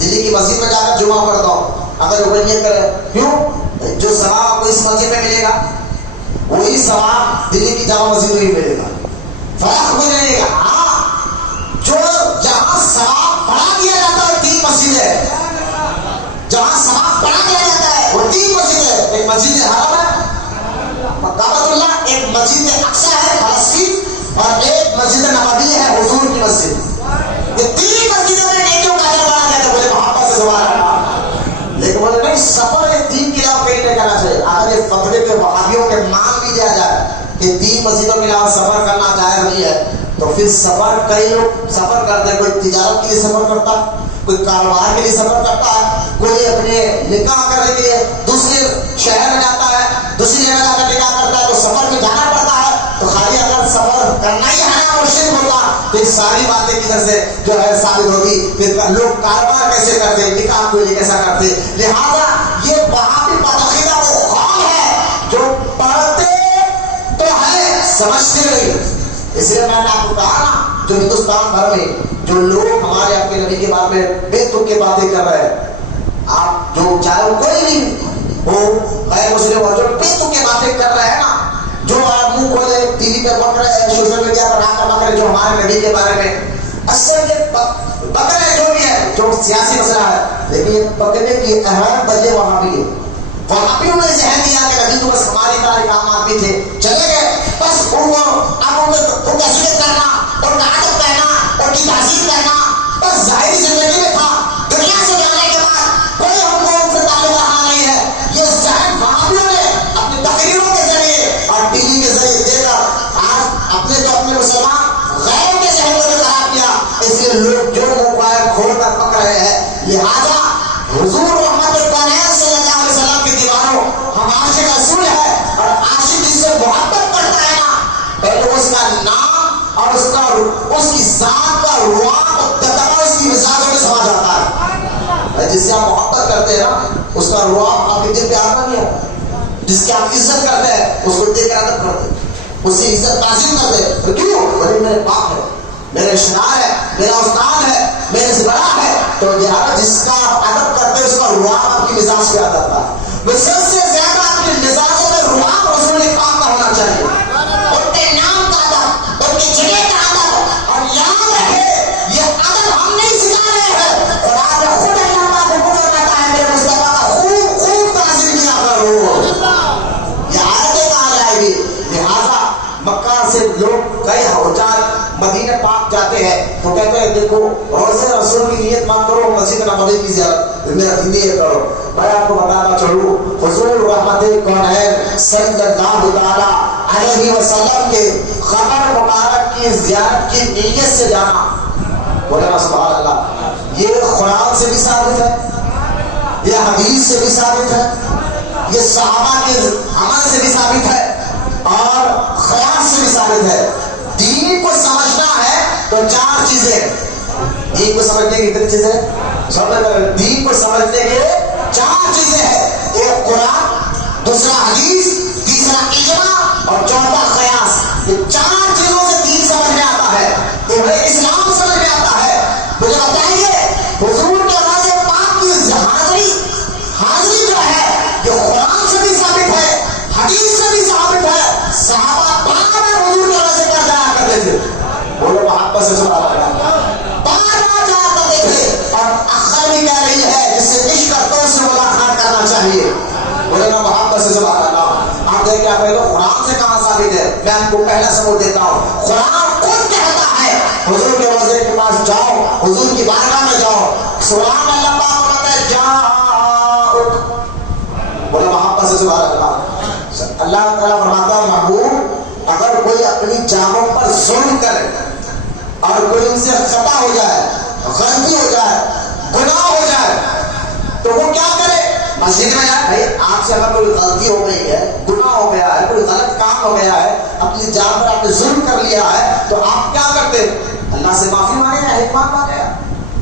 دلی کی مسجد میں جا کر جمعہ پڑھتا ہوں، اگر وہ نیت کرے کیوں جو ثواب آپ کو اس مسجد میں ملے گا وہی ثواب دلی کی جامع مسجد میں ہی ملے گا، فرق ملے گا. ہاں جو جہاں ثواب پڑھا دیا جاتا ہے تین مسجد ہے، جہاں ثواب پڑھا دیا جاتا ہے وہ تین مسجد ہے. ایک مسجد حرم ہے کعبۃ اللہ، ایک مسجد اقصی ہے فلسطین، اور ایک مسجد نبوی ہے حضور کی مسجد. یہ تین مسجدوں میں نیکیوں کا اجر بڑھا جاتا ہے. بولے محبت سے سبحان اللہ. لیکن بولے نہیں سفر یہ دین کے علاوہ کہیں نہیں کرنا چاہیے. اگر یہ فتوے کے وہابیوں کے مان بھی دیا جائے کہ تین مسجدوں کے علاوہ سفر کرنا جائز نہیں ہے تو پھر سفر کئی لوگ سفر کرتے ہیں. کوئی تجارت کے لیے سفر کرتا ہے، کوئی کاروبار کے لیے سفر کرتا ہے، کوئی اپنے نکاح کرنے کے لیے دوسرے شہر میں جاتا ہے، دوسری جگہ جا کر نکاح کرتا ہے تو سفر میں جانا پڑتا ہے. تو خالی اگر سفر کرنا ہی حرام اور شرک ہوتا تو یہ ساری باتیں کدھر سے جو ہے ثابت ہوگی. پھر لوگ کاروبار کیسے کرتے، نکاح کو کیسا کرتے. لہذا یہ وہابی پتخیدہ وہ قوم ہے جو پڑھتے تو ہے سمجھتے نہیں. اس لیے میں نے آپ کو کہا نا جو ہندوستان بھر میں جو لوگ ہمارے اپنے نبی کے بارے میں بے تک کے باتیں کر رہے ہیں، آپ جو چاہے وہ کوئی نہیں ہو غیر مسلم ہو جو بے تک کے باتیں کر رہے ہیں نا، جو آپ منہ کھولے ٹی وی پہ بک رہے ہیں، سوشل میڈیا پر آ کر بک رہے جو ہمارے نبی کے بارے میں، اصل یہ بک رہے جو بھی ہے جو سیاسی مسئلہ ہے، لیکن یہ پکڑنے کی اہم وجہ وہاں بھی ہے. وہاں بھی انہیں ذہن دیا کہ نبی تو بس ہماری طرح کام آدمی تھے، چلے گئے بس ان کو تشریح کرنا اور عادت کرنا اور کی تہذیب کرنا بس ظاہری زندگی میں تھا. دنیا سے جانے کے بعد کوئی ہم کو ان سے تعلق رہا نہیں ہے. یہ ذہن وہابیوں نے اپنی تقریروں کے ذریعے اور ٹی وی کے ذریعے دے کر آج اپنے مسلمان غیروں کے ذہن کو خراب کیا. اس لیے لوگ جو موبائل کھول کر پکڑ رہے ہیں. لہذا حضور رحمت الکونین صلی اللہ علیہ وسلم کے دیوانوں ہم عاشق رسول ہے، اور عاشق جس سے محبت کرتا ہے نا پہلے اس کا نام اور اس کی ذات کا رواب اور دبدبہ اس کی مزاجوں میں سما جاتا ہے. جس سے آپ محبت کرتے ہیں نا اس کا رواب آپ کے دل پہ آتا نہیں ہے. جس کی آپ عزت کرتے ہیں اس کو دیکھ کر ادب کرتے ہیں، اس کی عزت تعظیم کرتے ہیں. تو کیوں؟ بھائی میرے باپ ہے، میرے رشتہ دار ہے، میرا استاد ہے، میرے سے بڑا ہے. تو لہٰذا جس کا آپ ادب کرتے ہیں اس کا رواب آپ کی مزاج پہ آ جاتا ہے. وہ سب سے زیادہ آپ کے مزاجوں میں رواب رسول پاک کا ہونا چاہیے. ان کے نام کا ادب، ان کی جگہ کا ادب. اور یاد رکھے یہ ادب ہم نہیں سکھا رہے ہیں، اور آپ خود اللہ کا حکم کرتا ہے میرے مصطفیٰ کا خوب خوب تعظیم کیا کرو. یہ آیتیں کہاں جائے گی. لہٰذا مکہ سے لوگ کئی حجاج مدینہ پاک جاتے ہیں تو کہتے ہیں دیکھو روزہ رسول کی نیت مت کرو، مسجد نبوی کی زیارت نیت کرو. میں آپ کو بتانا چاہوں حضور رحمت کونین صلی اللہ تعالی علیہ وسلم کے قبر مبارک کی زیارت کی نیت سے جانا، بولے سبحان اللہ، یہ قرآن سے بھی ثابت ہے، یہ حدیث سے بھی ثابت ہے، یہ صحابہ کے عمل سے بھی ثابت ہے اور خیال سے بھی ثابت ہے. دین کو سمجھنا ہے تو چار چیزیں. دین کو سمجھنے کی کتنی چیزیں؟ دین کو سمجھنے کے چار چیزیں ہیں. ایک قرآن، دوسرا حدیث، تیسرا اجماع اور چوتھا قیاس. یہ چار چیزوں سے دین سمجھ میں آتا ہے، اسلام سمجھ میں آتا ہے. مجھے بتائیے حضور کے روزے پاک کی حاضری جو ہے یہ قرآن سے بھی ثابت ہے، حدیث سے بھی ثابت ہے. صحابہ بار حضور کے روزے پر جایا کرتے تھے. بولو محبت سے سبحان اللہ. کیا پہلے قرآن سے کہاں ثابت ہے؟ میں آپ کو پہلا ثبوت دیتا ہوں، قرآن خود کہتا ہے حضور کے روضے کے پاس جاؤ، حضور کی بارگاہ میں جاؤ، سبحان اللہ پاک فرماتا ہے جاؤ، بولے محبت سے سبحان اللہ۔ اللہ تعالیٰ فرماتا ہے محبوب اگر کوئی اپنی جانوں پر ظلم کرے اور کوئی ان سے خطا ہو جائے، غلطی ہو جائے، گناہ ہو جائے، تو وہ کیا کرے؟ مسجد میں جائے۔ بھائی آپ سے اگر کوئی غلطی ہو گئی ہے، گناہ ہو گیا ہے، کوئی غلط کام ہو گیا ہے، اپنی جان پر آپ نے ظلم کر لیا ہے، تو آپ کیا کرتے؟ اللہ سے معافی مانگے یا حکمت مانگے؟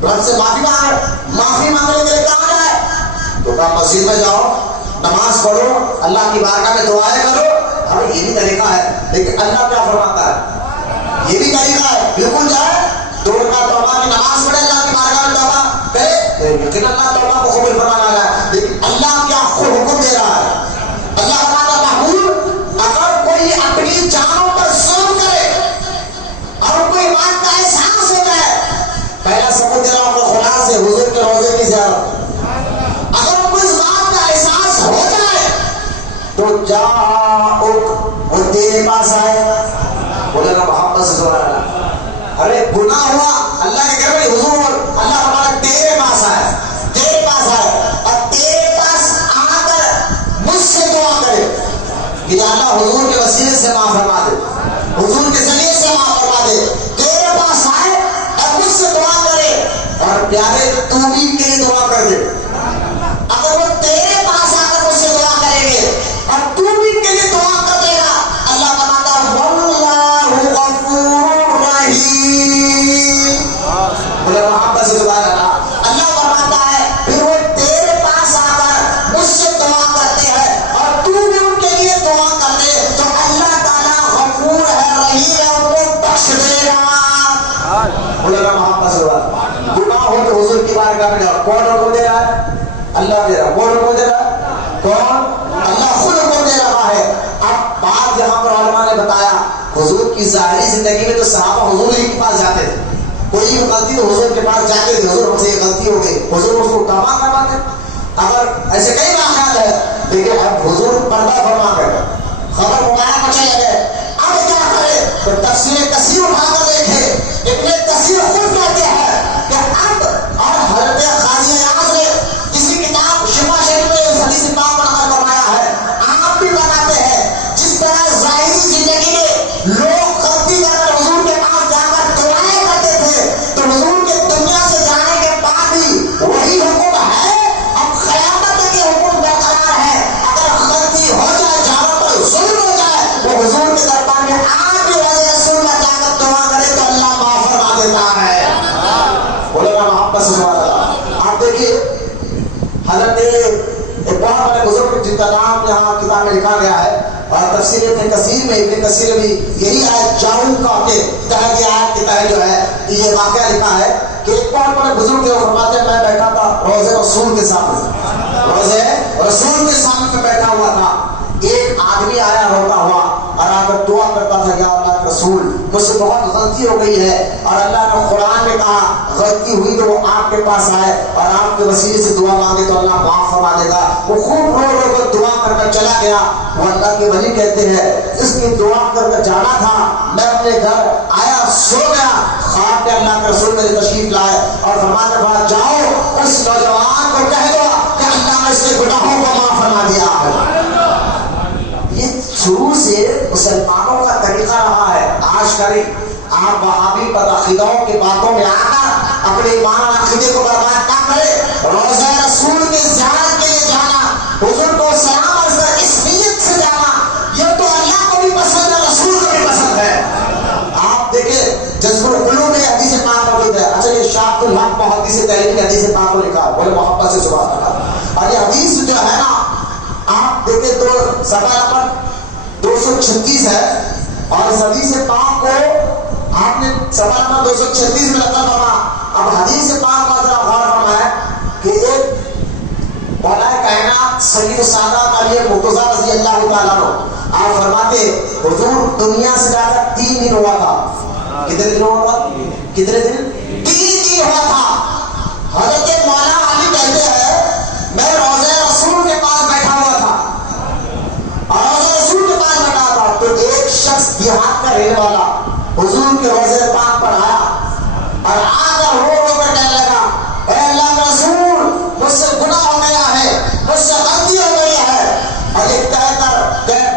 رب سے معافی مانگے، معافی مانگنے کے لیے کہاں جائے؟ تو کہا مسجد میں جاؤ، نماز پڑھو، اللہ کی بارگاہ میں دعائیں کرو۔ ہمیں یہ بھی طریقہ ہے، لیکن اللہ کیا فرماتا ہے؟ یہ بھی طریقہ ہے، بالکل جائے، 2 رکعت توبہ کی نماز پڑھے، اللہ کی بارگاہ میں توبہ کرے، لیکن اللہ توبہ کو قبول فرمانے والا ہے۔ لیکن اللہ کیا خود حکم دے رہا ہے؟ اللہ فرماتا ہے محبوب اگر کوئی اپنی جانوں پر ظلم کرے اور کوئی بات کا احساس ہو جائے، پہلا ثبوت دے رہا ہوں خدا سے، حضور کے روضے کی زیارت، اگر کوئی بات کا احساس ہو جائے تو جاؤ، وہ تیرے پاس آئے، بولے گا محبت سے سبحان اللہ۔ ارے گناہ ہوا، اللہ کے گھر میں حضور، اللہ ہمارا تیرے پاس آئے، تیرے پاس آئے اور تیرے پاس آ کر مجھ سے دعا کرے کہ اللہ حضور کے وسیلے سے معاف فرما دے، حضور کے ذریعے سے معاف فرما دے، تیرے پاس آئے اور مجھ سے دعا کرے، اور پیارے تو بھی کے لیے دعا کر دے۔ اگر وہ تیرے پاس آ کر مجھ سے دعا کریں گے اور تو بھی کے لیے دعا کر دے گا، اللہ فرماتا ہے واللہ غفور رحیم، بولے محبت سے سبحان اللہ۔ اللہ فرماتا ہے پھر وہ تیرے پاس آ کر مجھ سے دعا کرتے ہیں اور تو بھی ان کے لیے دعا کر دے تو اللہ تعالیٰ غفور ہے، رحیم ہے، ان کو بخش دے گا، بولے محبت سے سبحان اللہ۔ گناہ ہو تو حضور کی بارگاہ میں جاؤ، کون حکم دے رہا ہے؟ اللہ دے رہا ہے۔ کون حکم دے رہا ہے؟ کون؟ اللہ خود حکم دے رہا ہے۔ اب بات یہاں پر علماء نے بتایا حضور کی ظاہری زندگی میں تو صحابہ حضور ہی کے پاس جاتے تھے، کوئی بھی غلطی تو حضور کے پاس جاتے تھے، حضور ہم سے یہ غلطی ہو گئی، حضور اس کو توبہ کرواتے، اگر ایسے کئی واقعات ہیں، لیکن اب حضور پردہ فرما کر خبر مبارک کو چلے گئے، اب کیا کرے؟ تو تفسیر کثیر اٹھا کر دیکھے، ابن کثیر خود کہتے ہیں کہ اب، اور حضرت قاضی اعظم نے کسی کتاب شفا شریف میں اس حدیث پاک پر نقل فرمایا ہے، آپ بھی بتاتے ہیں جس طرح ظاہری زندگی میں لوگ غلطی کر کر حضور کے پاس جا کر دعائیں کرتے تھے، تو حضور کے دنیا سے جانے کے بعد بھی وہی حکم ہے، اب قیامت تک یہ حکم برقرار ہے، اگر غلطی ہو جائے، جانوں پر ظلم ہو جائے، وہ حضور کے دربار میں آپ بھی روضہ رسول میں جا کر دعا کرے تو اللہ معاف فرما دیتا ہے، بولے گا محبت سے سبحان اللہ۔ آپ دیکھیے حضرت ایک بہت بڑے بزرگ جن کا نام یہاں کتاب میں لکھا گیا ہے، اور تفسیر ابن کثیر میں ابن کثیر بھی یہی آیت جاؤں کا کے تحت یہ آیت کے تحت جو ہے یہ واقعہ لکھا ہے کہ ایک بہت بڑے بزرگ جو فرماتے ہیں میں بیٹھا تھا روضے رسول کے سامنے، روضے رسول کے سامنے میں بیٹھا ہوا تھا، ایک آدمی آیا ہوتا ہوا اور آ کر دعا کرتا تھا یا اللہ کے رسول مجھ سے بہت غلطی ہو گئی ہے، اور اللہ نے قرآن میں کہا غلطی ہوئی تو وہ آپ کے پاس آئے اور آپ کے وسیلے سے دعا مانگے تو اللہ معاف فرما دے گا۔ وہ خوب رو رو کر دعا کر کر چلا گیا، وہ اللہ کے ولی کہتے ہیں اس کی دعا کر کر جانا تھا، میں اپنے گھر آیا سو گیا، خواب میں اللہ کے رسول میرے تشریف لائے اور فرمانے بعد جاؤ اس نوجوان کو کہہ دو کہ اللہ نے اس کے گناہوں کو معاف فرما دیا ہے۔ یہ شروع سے مسلمانوں کا طریقہ رہا ہے، آج کری آپ وہابی بدعقیدوں کی باتوں میں آ کر اپنے ایمان اور عقیدے کو برباد نہ کرے، روضہ رسول کی زیارت کے لیے جانا، حضور کو سلام عرض کر اس نیت سے جانا، یہ تو اللہ کو بھی پسند ہے، رسول کو بھی پسند ہے۔ آپ دیکھیں جذب القلوب میں حدیث پاک موجود ہے، اچھا یہ شاہد الحق محدث دہلوی نے حدیث پاک کو لکھا، بولے محبت سے سبحان اللہ۔ اور یہ حدیث جو ہے نا آپ دیکھیں تو صفحہ نمبر 236 ہے، اور اس حدیث پاک کو آپ نے صفحہ نمبر 236 میں نقل فرما۔ اب حدیث پاک کا ذرا غور فرمائے کہ ایک مولا کائنات سید السادات علی مرتضیٰ رضی اللہ تعالیٰ عنہ آپ فرماتے حضور دنیا سے جا کر 3 دن ہوا تھا، کتنے دن ہوا تھا؟ کتنے دن؟ 3 دن ہوا تھا۔ حضرت مولا علی کہتے ہیں میں روضہ رسول کے پاس بیٹھا ہوا تھا، اور روضہ رسول کے رہنے والا حضور کے روضے پاک پر آیا اور آ کر رو رو کر کہنے لگا اے اللہ کے رسول مجھ سے گناہ ہو گیا ہے, مجھ سے غلطی ہو گئی ہے. اور یہ کہہ کر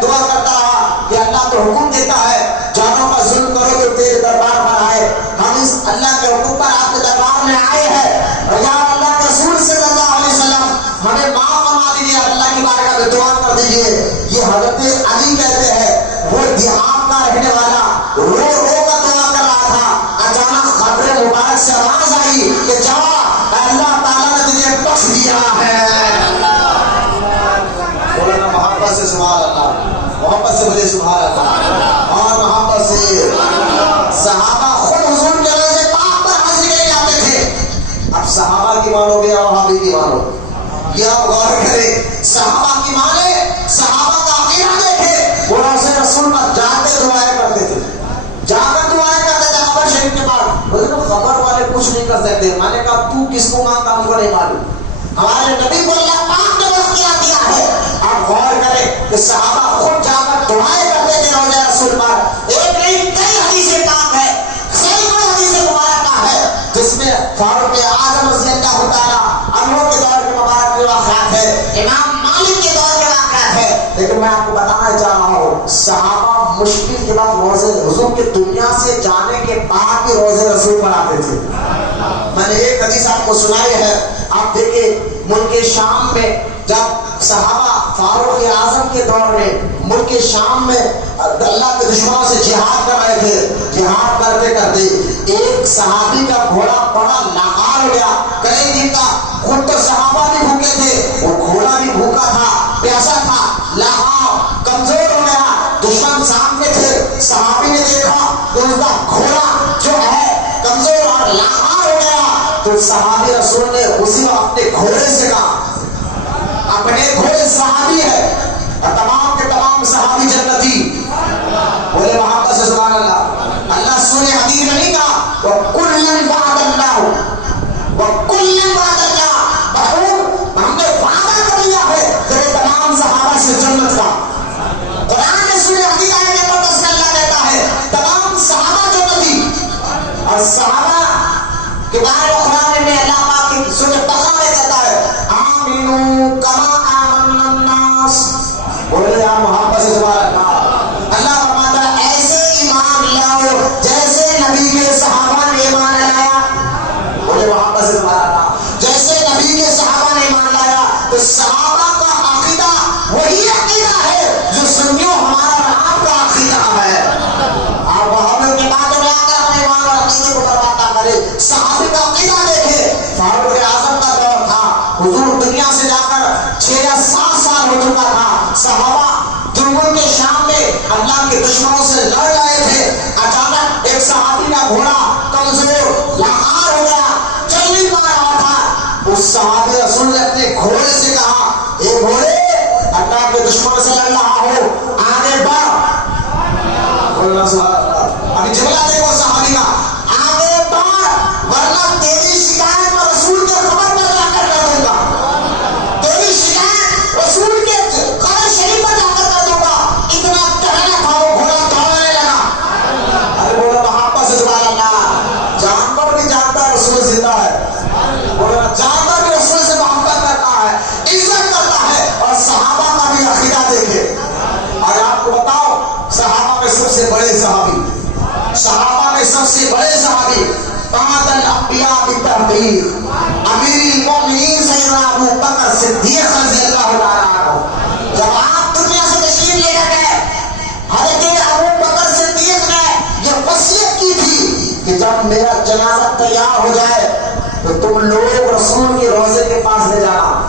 دعا کرتا رہا کہ اللہ تو حکم دیتا ہے جانوں کا ظلم کرو تو تیرے دربار پر آئے. ہم اس اللہ کے حکم پر آپ کے دربار میں آئے ہیں اور یا اللہ کے رسول صلی اللہ علیہ وسلم ہمیں معاف فرما دیجیے, اللہ کی بارگاہ میں دعا کر دیجیے. یہ حضرت علی کہتے ہیں وہ دیہات کا رہنے والا رو رو کر دعا کر رہا تھا. اچانک قبر مبارک سے آواز آئی کہ جا اللہ تعالیٰ نے تجھے بخش دیا ہے. بولنا محبت سے سبحان اللہ, محبت سے بولے سبحان اللہ, اور محبت سے. صحابہ خود حضور کے روضے پاک پر حاضری لے جاتے تھے. اب صحابہ کی مانو گے اور وہابی کی مانو, یہ آپ غور کریں. صحابہ کی مانے, صحابہ کا عقیدہ دیکھے, وہ روضے رسول پر جا کے دعائیں کرتے تھے, جا کر دعائیں کرتے تھے قبر شریف کے پاس. خبر والے کچھ نہیں کر سکتے. میں نے کہا تو کس کو مانگتا ہم کو نہیں معلوم, ہمارے نبی کو اللہ پاک نے اختیار دیا ہے. آپ غور کریں کہ صحابہ خود جا کر دعائیں کرتے تھے روضے رسول پر. ایک نہیں کئی حدیثیں پاک ہے, سینکڑوں حدیثیں مبارکہ ہے جس میں فاروق اعظم رضی اللہ تعالیٰ عنہ کے دور کے مبارک کے واقعات ہے, امام مالک کے دور کے واقعات ہے. لیکن میں آپ کو بتانا چاہ رہا ہوں صحابہ مشکل کے بعد روضے حضور کے دنیا سے جانے کے بعد بھی روضے رسول پر آتے تھے. میں نے ایک حدیث آپ کو سنائی ہے. آپ دیکھیں ملک شام میں جب صحابہ فاروق اعظم کے دور میں ملک شام میں اللہ کے دشمنوں سے جہاد کر رہے تھے, جہاد کرتے کرتے ایک صحابی کا گھوڑا بڑا لاغار ہو گیا, کئی دن کا. خود تو صحابہ بھی بھوکے تھے, وہ گھوڑا بھی بھوکا تھا, پیاسا تھا, لاغار کمزور ہو گیا. دشمن سامنے تھے, صحابی نے دیکھا کہ اس کا گھوڑا جو ہے کمزور اور لاغار ہو گیا, تو صحابی رسول نے اسی وقت اپنے گھوڑے سے کہا, اپنے گھوڑے صحابی ہے اور تمام کے تمام صحابی جنتی. بولے محبت سے سبحان اللہ. اللہ سنے حدیث میں نہیں کہا وَكُلًّا وَعَدَ اللَّهُ وَكُلًّا وَعَدَ اللَّهُ, بہت ہم نے وعدہ کر لیا ہے تیرے تمام صحابہ سے جنت کا. قرآن میں سنے حدیث آئے کے مقدس میں اللہ کہتا ہے تمام صحابہ جنتی. اور صحابہ کے بارے قرآن میں اللہ پاک کی سورۃ بقرہ میں کہتا ہے آمنوا کما آمن الناس. بولے آپ محبت سے سبحان اللہ. اللہ فرماتا ہے ایسے ایمان لاؤ جیسے نبی کے صحابہ نے ایمان لایا. بولے محبت سے سبحان اللہ. جیسے نبی کے صحابہ نے ایمان لایا, تو صحابہ کا عقیدہ وہی عقیدہ ہے جو سنیوں ہمارا اور آپ کا عقیدہ ہے. آپ وہابیوں کی باتوں میں آ کر اپنے ایمان اور عقیدے کو برباد کرے. صحابی کا عقیدہ دیکھے. فاروق اعظم کا دور تھا, حضور دنیا سے جا کر 6 یا 7 سال ہو چکا تھا. صحابہ جو ملک شام میں اللہ کے دشمنوں سے لڑ رہے تھے, اچانک ایک صحابی کا گھوڑا کمزور لاغار ہو گیا, چل نہیں پا رہا تھا. اس صحابی رسول نے اپنے گھوڑے سے کہا اے گھوڑے اللہ کے دشمنوں سے لڑ رہا ہو, آگے بڑھ. ابھی جملہ دیکھو صحابی کا, آگے بڑھ ورنہ تیری شکایت میں رسول کے خبر پر جا کر کر دوں گا. تیری شکایت رسول کے قبر شریف پر جا کر دوں گا. اتنا کہنا تھا وہ گھوڑا دوڑنے لگا. ارے بولو محبت سے سبحان اللہ. جانور بھی جانتا ہے رسول زندہ ہے. بولو جانور بھی رسول سے محبت کرتا ہے, عزت کرتا ہے. اور صحابہ کا بھی عقیدہ دیکھے. اور آپ کو بتاؤ صحابہ میں سب سے بڑے صحابی, صحابہ میں سب سے بڑے صحابی بعد الانبیاء بالتحقیق امیر المؤمنین سیدنا ابو بکر صدیق رضی اللہ تعالیٰ عنہ. جب آپ دنیا سے تشریف لے کر گئے, حضرت ابو بکر صدیق نے یہ وصیت کی تھی کہ جب میرا جنازہ تیار ہو جائے تو تم لوگ رسول کے روضے کے پاس لے جانا.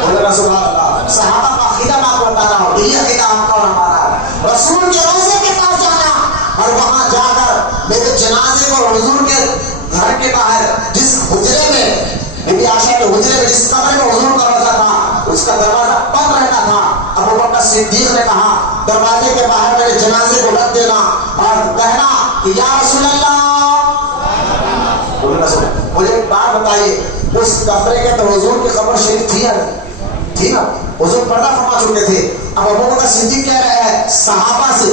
بولے سبحان اللہ. صحابہ کا عقیدہ میں آپ کو بتا رہا ہوں, یہ عقیدہ آپ کا اور ہمارا ہے. رسول کے روضے کے پاس جانا اور وہاں جا کر میرے جنازے کو حضور کے گھر کے باہر جس حجرے میں بی عائشہ کے حجرے میں جس کمرے میں حضور کا روضہ تھا اس کا دروازہ بند رہتا تھا. ابو بکر صدیق نے کہا دروازے کے باہر میرے جنازے کو رکھ دینا اور کہنا کہ یا رسول اللہ. مجھے ایک بات بتائیے, اس کمرے کے تو حضور کی قبر شریف تھی یا نہیں تھی نا, حضور پردہ فرما چکے تھے. اب ابو بکر صدیق کہہ رہے ہیں صحابہ سے,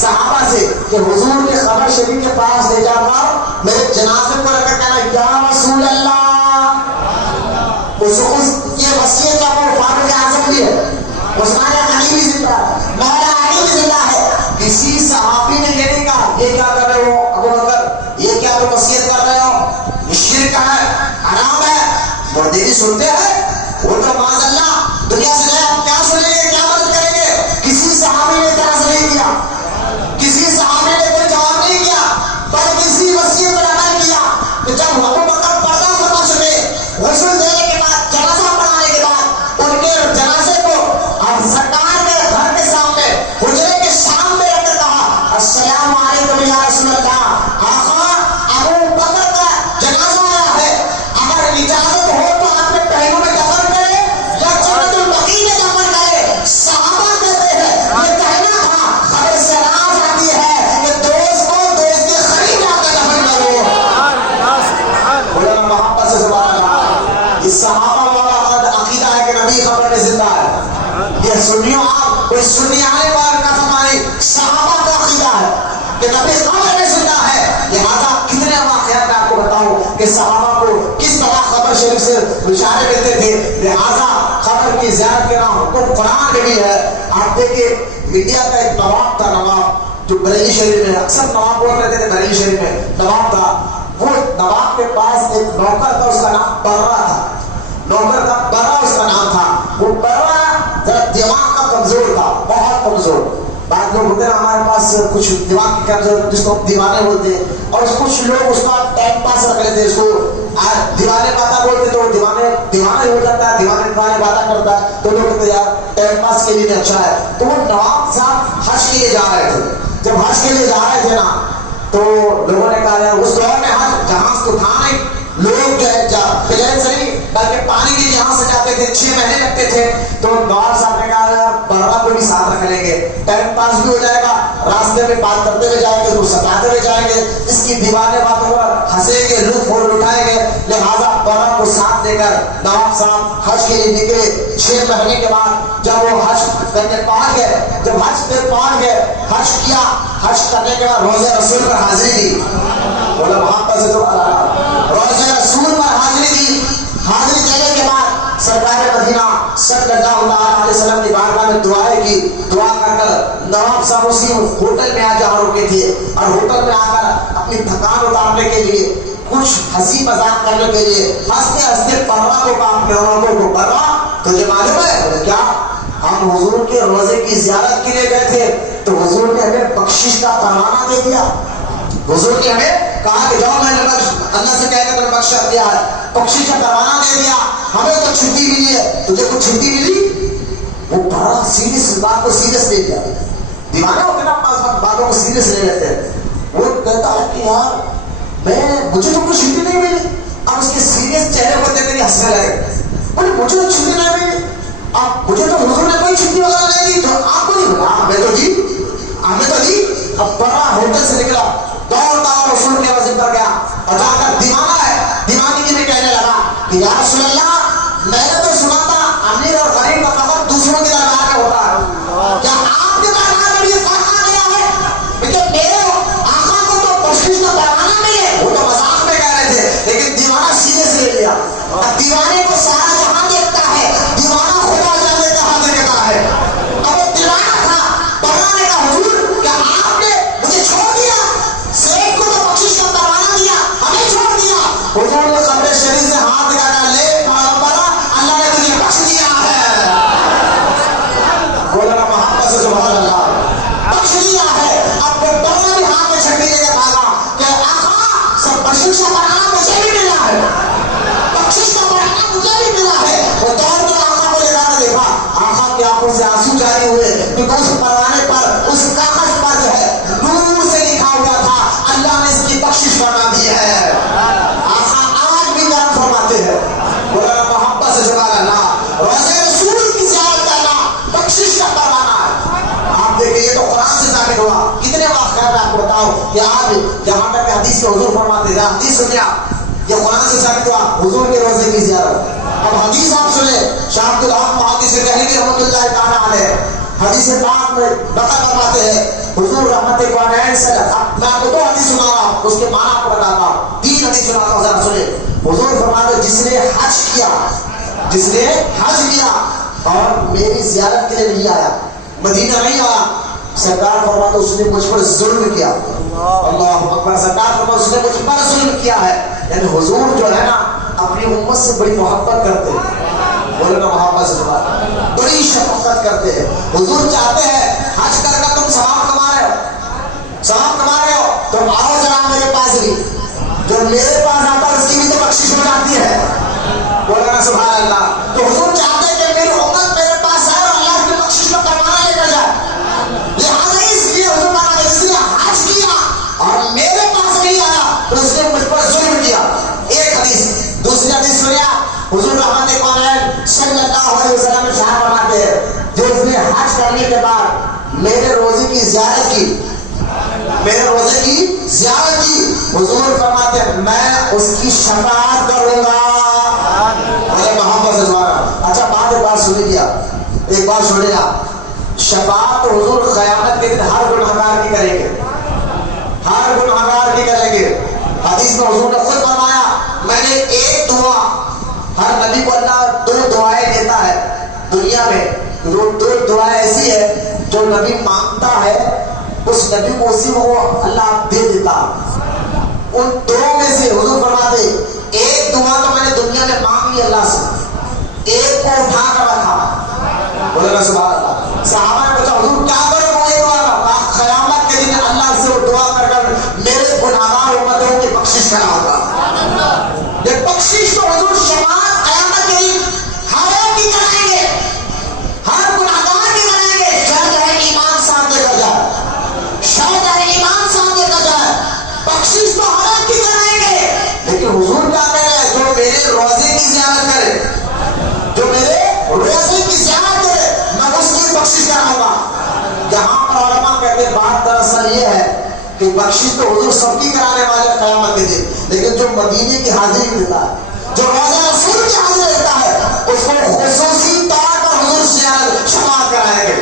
صحابہ سے کہ حضور کے قبر شریف کے پاس لے جا کر میرے جنازے کو رکھ کر کہنا یا رسول اللہ. یہ وصیت کا وہ فاروق اعظم بھی ہے, عثمان غنی بھی زندہ ہے, مولا علی بھی زندہ ہے. کسی صحابی نے یہ نہیں کہا یہ کیا کر رہے ہو ابو بکر, یہ کیا تم وصیت کر رہے ہو, یہ شرک ہے, حرام ہے. مردے بھی سنتے ہیں, وہ تو معاذ اللہ دنیا سے گئے, آپ کیا سنیں گے, کیا مدد کریں گے. کسی صحابی نے اعتراض نہیں کیا, کسی صحابی نے کوئی جواب نہیں کیا, پر کسی وصیت پر عمل کیا کہ جب ابو بکر پردہ فرما چکے, غسل دینے کے بعد, جنازہ پڑھانے کے بعد, ان کے جنازے کو اب سرکار کے گھر کے سامنے حجرے کے شام میں رکھ کر کہا السلام علیکم یا رسول اللہ. آقا ابو بکر کا جنازہ آیا ہے, اگر اجازت ہو تو آپ نے پہلو میں دفن کرے یا جنت البقیع میں دفن کرے. صحابہ کہتے ہیں یہ کہنا تھا, خبر سے راز آتی ہے کہ دوست کو دوست کے قریب لا کر دفن کرو. بولنا محبت سے سبحان اللہ. یہ صحابہ والا عقیدہ ہے کہ نبی قبر میں زندہ ہے. یہ سنیوں آپ کوئی سنی آنے والے نہ فرمائے, صحابہ کا عقیدہ ہے کہ نبی قبر میں زندہ ہے. لہذا کتنے واقعات میں آپ کو بتاؤں کہ صحابہ کو کس طرح قبر شریف سے بشارے ملتے تھے. لہذا قبر کی زیارت کے نام کو قرآن میں بھی ہے. آپ دیکھیں انڈیا کا ایک نواب تھا, نواب جو بریلی شریف میں, اکثر نواب بول رہے تھے بریلی شریف میں نواب تھا. وہ نواب کے پاس ایک نوکر تھا, اس کا نام برا تھا. نوکر تھا برا, اس کا نام تھا. وہ برا ذرا دماغ کا کمزور تھا, بہت کمزور. بعض لوگ ہوتے ہیں ہمارے پاس کچھ دماغ کی کمزور, جس کو دیوانے بولتے ہیں, اور کچھ لوگ اس کا ٹائم پاس رکھ لیتے ہیں, اس کو دیوانے باتیں بولتے تو دیوانا ہی ہو جاتا ہے, دیوانے باتیں کرتا ہے تو لوگ کہتے ہیں یار ٹائم پاس کے لیے اچھا ہے. تو وہ نواب صاحب حج کے لیے جا رہے تھے. جب حج کے لیے جا رہے تھے نا, تو لوگوں نے کہا یار اس دور میں حج جہاز تو تھا نہیں, لوگ جو ہے پلین سے نہیں بلکہ پانی کے جہاز سے جاتے تھے, 6 مہینے لگتے تھے. تو نواب صاحب نے کہا برا کو بھی ساتھ رکھ لیں گے, ٹائم پاس بھی ہو جائے گا, راستے میں بات کرتے ہوئے جائیں گے, تو ستاتے ہوئے جائیں گے, اس کی دیوانے باتوں پر ہنسیں گے, لطف اٹھائیں گے. لہٰذا برا کو ساتھ دے کر نواب صاحب حج کے لیے نکلے. 6 مہینے کے بعد جب وہ حج کرنے پہنچ گئے, جب حج پہ پہنچ گئے, حج کیا, حج کرنے کے بعد روزہ رسول پر حاضری دی. بولا وہاں پر سے تو روزہ رسول پر حاضری دی. حاضری دینے کے بعد سرکار مدینہ صلی اللہ علیہ وسلم کی بارگاہ میں دعائیں کی. دعا کر کر نواب صاحب اسی ہوٹل میں آ جہاں رکے تھے, اور ہوٹل میں آ کر اپنی تھکان اتارنے کے لیے, کچھ ہنسی مذاق کرنے کے لیے ہنستے ہنستے پروا کو کام کیا. کو پروا تجھے معلوم ہے کیا, ہم حضور کے روزے کی زیارت کے لیے گئے تھے تو حضور نے ہمیں بخشش کا پروانہ دے دیا. حضور نے ہمیں کہا کہ جاؤ, میں نے اللہ سے کہہ کر بخش دیا ہے, بخشش کا پروانہ دے دیا, ہمیں تو چھٹی ملی ہے, تجھے کچھ چھٹی ملی. وہ بڑا سیریس بات کو سیریس لے لیا. دیوانے ہوتے نا باتوں کو سیریس لے لیتے ہیں. وہ کہتا ہے کہ یار مجھے تو کچھ چھٹی نہیں ملی. اب اس کے سیریس چہرے کو دیکھ کر ہنسنے لگے. بولے مجھے تو چھٹی نہیں ملی, اب مجھے تو حضور نے کوئی چھٹی وغیرہ نہیں دی, تو آپ کو نہیں ملا. ہمیں تو دی. اب بڑا ہوٹل سے نکلا, دوڑتا اور رسول کے وزن پر گیا, اور جا کر دیوانہ ہے, دیوانی جی نے کہنے لگا کہ یا رسول اللہ, میں نے تو سنا تھا امیر اور غریب کا خبر دوسروں کے دربار میں ہوتا ہے, کیا آپ کے دربار میں بھی یہ فرق آ گیا ہے؟ لیکن میرے آقا کو تو بخشش کا پروانہ ملے. وہ تو مذاق میں کہہ رہے تھے, لیکن دیوانہ سیدھے سے لے لیا. اب دیوانے کو سارا جہاں دیکھتا ہے, دیوانہ خدا جانے کہاں دیکھتا ہے. اب وہ دیوانہ تھا, بڑھانے کا حضور کیا آپ نے مجھے چھوڑ دیا, سیٹ کو تو بخشش کا پروانہ دیا, ہمیں چھوڑ دیا. حضور نے قبر شریف سے ہاتھ لگا کر لے بڑا, اللہ نے تجھے بخش دیا ہے. بولنا محبت سے سبحان اللہ, بخش دیا ہے. اب وہ بڑا بھی ہاتھ میں چھٹی لے کر بھاگا کہ آقا سب بخشش کا پروانہ مجھے بھی ملا ہے, بخشش کا پروانہ مجھے بھی ملا ہے. وہ دوڑ کر آقا کو لے کر دیکھا, آقا کی آنکھوں سے آنسو جاری ہوئے, کیونکہ اس پروانے پر, اس کاغذ پر جو ہے نور سے لکھا ہوا تھا اللہ نے اس کی بخشش فرما دی ہے. آقا آج بھی کرم فرماتے ہیں. بولا محبت سے سبحان اللہ, روزے رسول کی زیارت کرنا بخشش کا پروانہ ہے. آپ دیکھیں یہ تو قرآن سے ثابت ہوا. کتنے واقعات میں آپ کو بتاؤں کہ آج جہاں تک حدیث کے حضور فرماتے ہیں, حدیث سنیا, یہ قرآن سے ثابت ہوا حضور کے روزے کی زیارت. اب حدیث آپ سنیں, شاہ عبد الحق محدث دہلوی رحمۃ اللہ تعالیٰ علیہ حدیث پاک میں نقل فرماتے ہیں, حضور رحمت کونین سے میں آپ کو 2 حدیث سنا رہا ہوں، اس کے معنی آپ کو بتاتا ہوں، 3 حدیث سناتا ہوں، ذرا سنیں۔ حضور فرماتے جس نے حج کیا اور میری زیارت کے لیے نہیں آیا، مدینہ نہیں آیا، سرکار فرماتے اس نے مجھ پر ظلم کیا۔ اللہ اکبر۔ سرکار فرماتے اس نے مجھ پر ظلم کیا ہے۔ یعنی حضور جو ہے نا اپنی امت سے بڑی محبت کرتے ہیں، بولے نا محبت سے بڑی شفقت کرتے ہیں۔ حضور چاہتے ہیں حج کر کے تم ثواب کما رہے ہو تم آؤ ذرا میرے پاس بھی، جو میرے پاس آتا ہے اس کی بھی تو بخشش ہو جاتی ہے، بولے نا سبحان اللہ۔ تو حضور چاہتے ہیں کہ میری امت میرے پاس آئے اور اللہ کی بخشش میں کروانا لے کر جائے، لہٰذا اس لیے حضور نے اس لیے حج کیا اور میرے پاس نہیں آیا تو اس نے مجھ پر ظلم کیا۔ ایک حدیث۔ دوسری حدیث سنیا، حضور رحمت کونین صلی اللہ علیہ وسلم ارشاد فرماتے ہیں جس نے حج کرنے کے بعد میرے روزے کی زیارت کی، حضور فرماتے ہیں میں اس کی شفاعت کروں گا۔ محمد سے دوبارہ اچھا بات سنیں گے، ایک بات سنیں گا، شفاعت تو حضور قیامت کے دن ہر گنہگار کی کریں گے، ہر گنہگار کی کریں گے۔ حدیث میں حضور نے خود فرمایا میں نے ایک دعا، ہر نبی کو اللہ 2 دعائیں دیتا ہے دنیا میں، 2 دعائیں ایسی ہے جو نبی مانگتا ہے اس نبی کو اسی کو اللہ دے دیتا۔ ان 2 میں سے حضور فرماتے ایک دعا تو میں نے دنیا میں مانگ لی اللہ سے، ایک کو اٹھا کر رکھا، بولے نا سبحان اللہ۔ صحابہ نے پوچھا حضور کیا کرو وہ ایک دعا کا؟ قیامت کے دن اللہ سے وہ دعا کر کر میرے گناہگار امتوں کی بخشش کرنا ہوگا۔ یہ بخشش تو حضور شفاعت قیامت کے دن ہر ایک کی کرائیں گے، ہر گناہگار کی کرائیں گے، چاہے ایمان ساتھ لے کر جائے، بخشش تو ہر ایک کی کرائیں گے، لیکن حضور کیا کہہ رہے ہیں جو میرے روزے کی زیارت کرے، جو میرے روزے کی زیارت کرے میں اس کی بخشش کراؤں گا۔ یہاں پر علماء کہتے ہیں بات دراصل یہ ہے کہ بخشش تو حضور سب کی کرانے والے قیامت کے دن، لیکن جو مدینے کی حاضری دیتا ہے، جو روزہ رسول کی حاضری دیتا ہے، اس کو خصوصی طور پر حضور زیارت شفاعت کرائیں گے،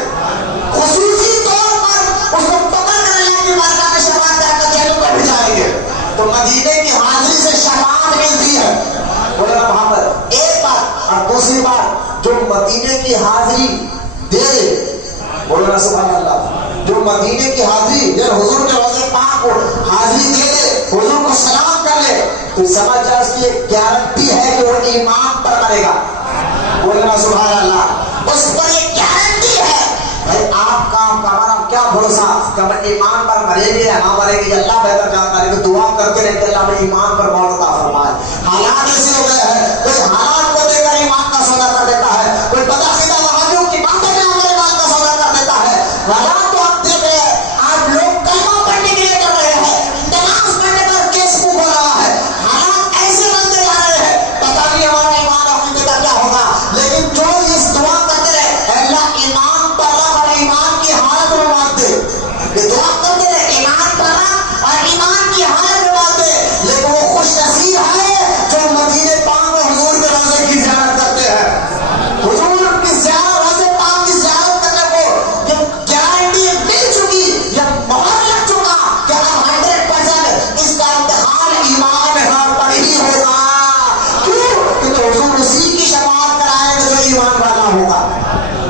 خصوصی طور پر اس کو پکڑ کر اللہ کی بارگاہ میں شفاعت کر کے جنت میں بھیجائیں گے۔ تو مدینے کی حاضری سے شفاعت ملتی ہے، بولے نا محمد۔ ایک بات، اور دوسری بات جو مدینے کی حاضری دے، بولے نا سبحان اللہ، جو مدینے کی حاضری جب حضور کے روزے پاک کو حاضری دے دے، حضور کو سلام کر لے، تو سمجھ جائے اس کی ایک گارنٹی ہے کہ وہ ایمان پر مرے گا، بولے نا سبحان اللہ۔ اس پر ایک گارنٹی ہے بھائی آپ کا ہمارا کیا بھروسہ کہ ہم ایمان پر مریں گے یا نہ مریں گے، اللہ بہتر جانتا ہے، دعا کرتے رہتے اللہ ہمیں ایمان پر موت عطا فرمائے۔ حالات ایسے ہو گئے ہیں کوئی حالات کو دے کر ایمان کا سودا کر دیتا ہے، کوئی بدعقیدہ وہابیوں کی باتیں میں ہمارے ایمان کا سودا کر دیتا ہے۔ حالات تو آپ دیکھ رہے ہیں، آپ لوگ کلمہ پڑھنے کے لیے کر رہے ہیں، نماز پڑھنے پر کیس بک ہو رہا ہے، حالات ایسے بنتے جا رہے ہیں، پتہ نہیں ہمارا ایمان عقیدے کا کیا ہوگا، لیکن جو اس دعا کرتے رہے اللہ ایمان پر رکھ اور ایمان کی حالت میں مار دے، یہ دعا کرتے رہے ایمان پر رکھ اور ایمان کی حالت میں مار دے، لیکن وہ خوش نصیب ہے جو مدینے پاک میں حضور کے روزے کی زیارت کرتے ہیں، حضور کی زیارت، روزے پاک کی زیارت کرنے کو یہ گارنٹی مل چکی، یہ مہر لگ چکا کہ اب 100% اس کا امتحان ایمان پر ہی ہوگا۔ کیوں؟ کیونکہ حضور اسی کی شفاعت کرائیں گے جو ایمان والا ہوگا،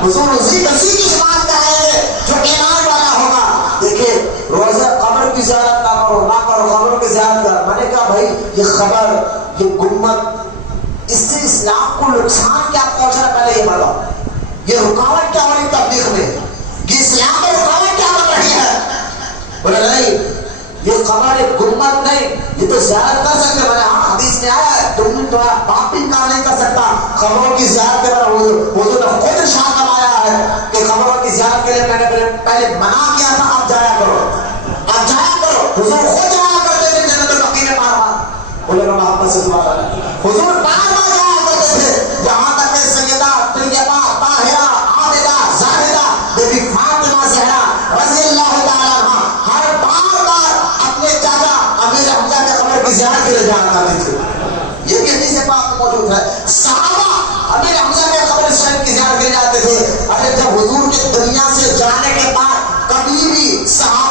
حضور اسی کی شفاعت کرائیں گے جو ایمان والا ہوگا۔ دیکھیے روزہ قبر کی زیارت نہ کرو قبر کی زیارت کر، میں نے کہا بھائی یہ خبر، یہ گنبد، اس سے اسلام کو نقصان کیا پہنچ رہا ہے پہلے یہ بتاؤ، یہ رکاوٹ کیا ہو رہی تبلیغ میں، یہ اسلام میں رکاوٹ کیا بن رہی ہے؟ بولے نہیں یہ خبر ایک گنبد نہیں، یہ تو زیارت کر سکتے، میں نے ہاں حدیث میں آیا ہے، تم نے تو باپ بھی انکار نہیں کر سکتا خبروں کی زیارت کے بارے حضور نے خود ارشاد فرمایا ہے کہ خبروں کی زیارت کے لیے میں نے پہلے منع کیا تھا، آپ جایا کرو، آپ جایا کرو، حضور خود جایا کرتے تھے جنت البقیع میں بار بار، بولے نا محمد سے سبحان اللہ، حضور بار بار جایا کرتے تھے، یہاں تک کہ سیدہ طیبہ طاہرہ عابدہ زاہدہ بی بی فاطمہ زہرا رضی اللہ تعالیٰ عنہا ہر بار اپنے چاچا امیر حمزہ کے قبر کی زیارت کے لیے جایا کرتے تھے، یہ بھی حدیث پاک موجود ہے۔ صحابہ امیر حمزہ کے قبر شریف کی زیارت کے لیے جاتے تھے، ارے جب حضور کے دنیا سے جانے کے بعد کبھی بھی صحابہ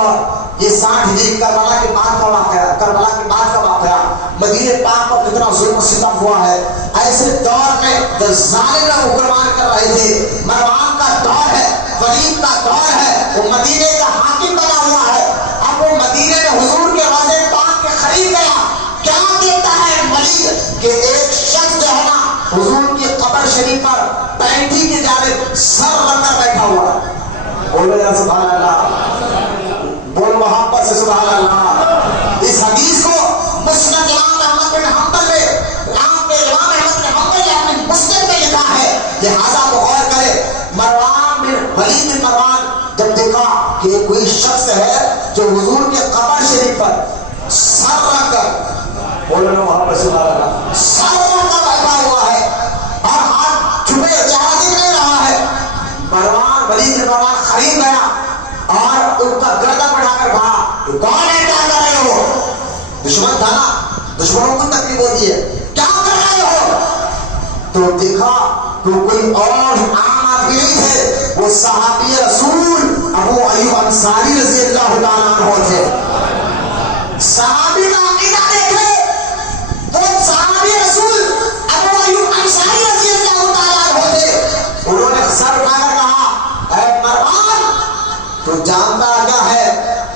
دور، یہ 60 ہجری کربلا کے بعد کا واقعہ، مدینہ پاک پر کتنا ظلم و ستم ہوا ہے۔ ایسے دور میں جب ظالم لوگ حکمران کر رہے تھے، مروان کا دور ہے، ولید کا دور ہے، وہ مدینے کا حاکم بنا ہوا ہے۔ اب وہ مدینے میں حضور کے روضے پاک کے قریب گیا، کیا دیکھتا ہے ولید کہ ایک شخص جو ہے نا حضور کی قبر شریف پر پینٹی کی جانب سر رکھ کر بیٹھا ہوا ہے۔ بولو یا سبحان اللہ، بول وہاں پر سے سبحان اللہ۔ اس حدیث کو مسند امام احمد بن حنبل میں اپنے مسند میں لکھا ہے، لہذا وہ غور کرے۔ مروان بن ولید بن مروان جب دیکھا کہ کوئی شخص ہے جو حضور کے قبر شریف پر سر رکھ کر، بولو نا وہاں پر سبحان اللہ، سر رکھ کر بیٹھا ہوا ہے اور ہاتھ چھپے چہرہ دکھ نہیں رہا ہے، مروان ولید بن مروان قریب گیا اور ان کا گردن بڑھا کر کہا کہ کون ہے، کیا کر رہے ہو؟ دشمن تھا نا، دشمنوں کو تکلیف ہوتی ہے، کیا کر رہے ہو؟ تو دیکھا تو کوئی اور عام آدمی نہیں تھے، وہ صحابی رسول ابو ایوب انصاری رضی اللہ تعالیٰ عنہ تھے۔ صحابی کا عقیدہ دیکھے، وہ صحابی رسول ابو ایوب انصاری رضی اللہ تعالیٰ عنہ تھے۔ انہوں نے سر اٹھا کر کہا، اے مروان، تو جانتا کیا ہے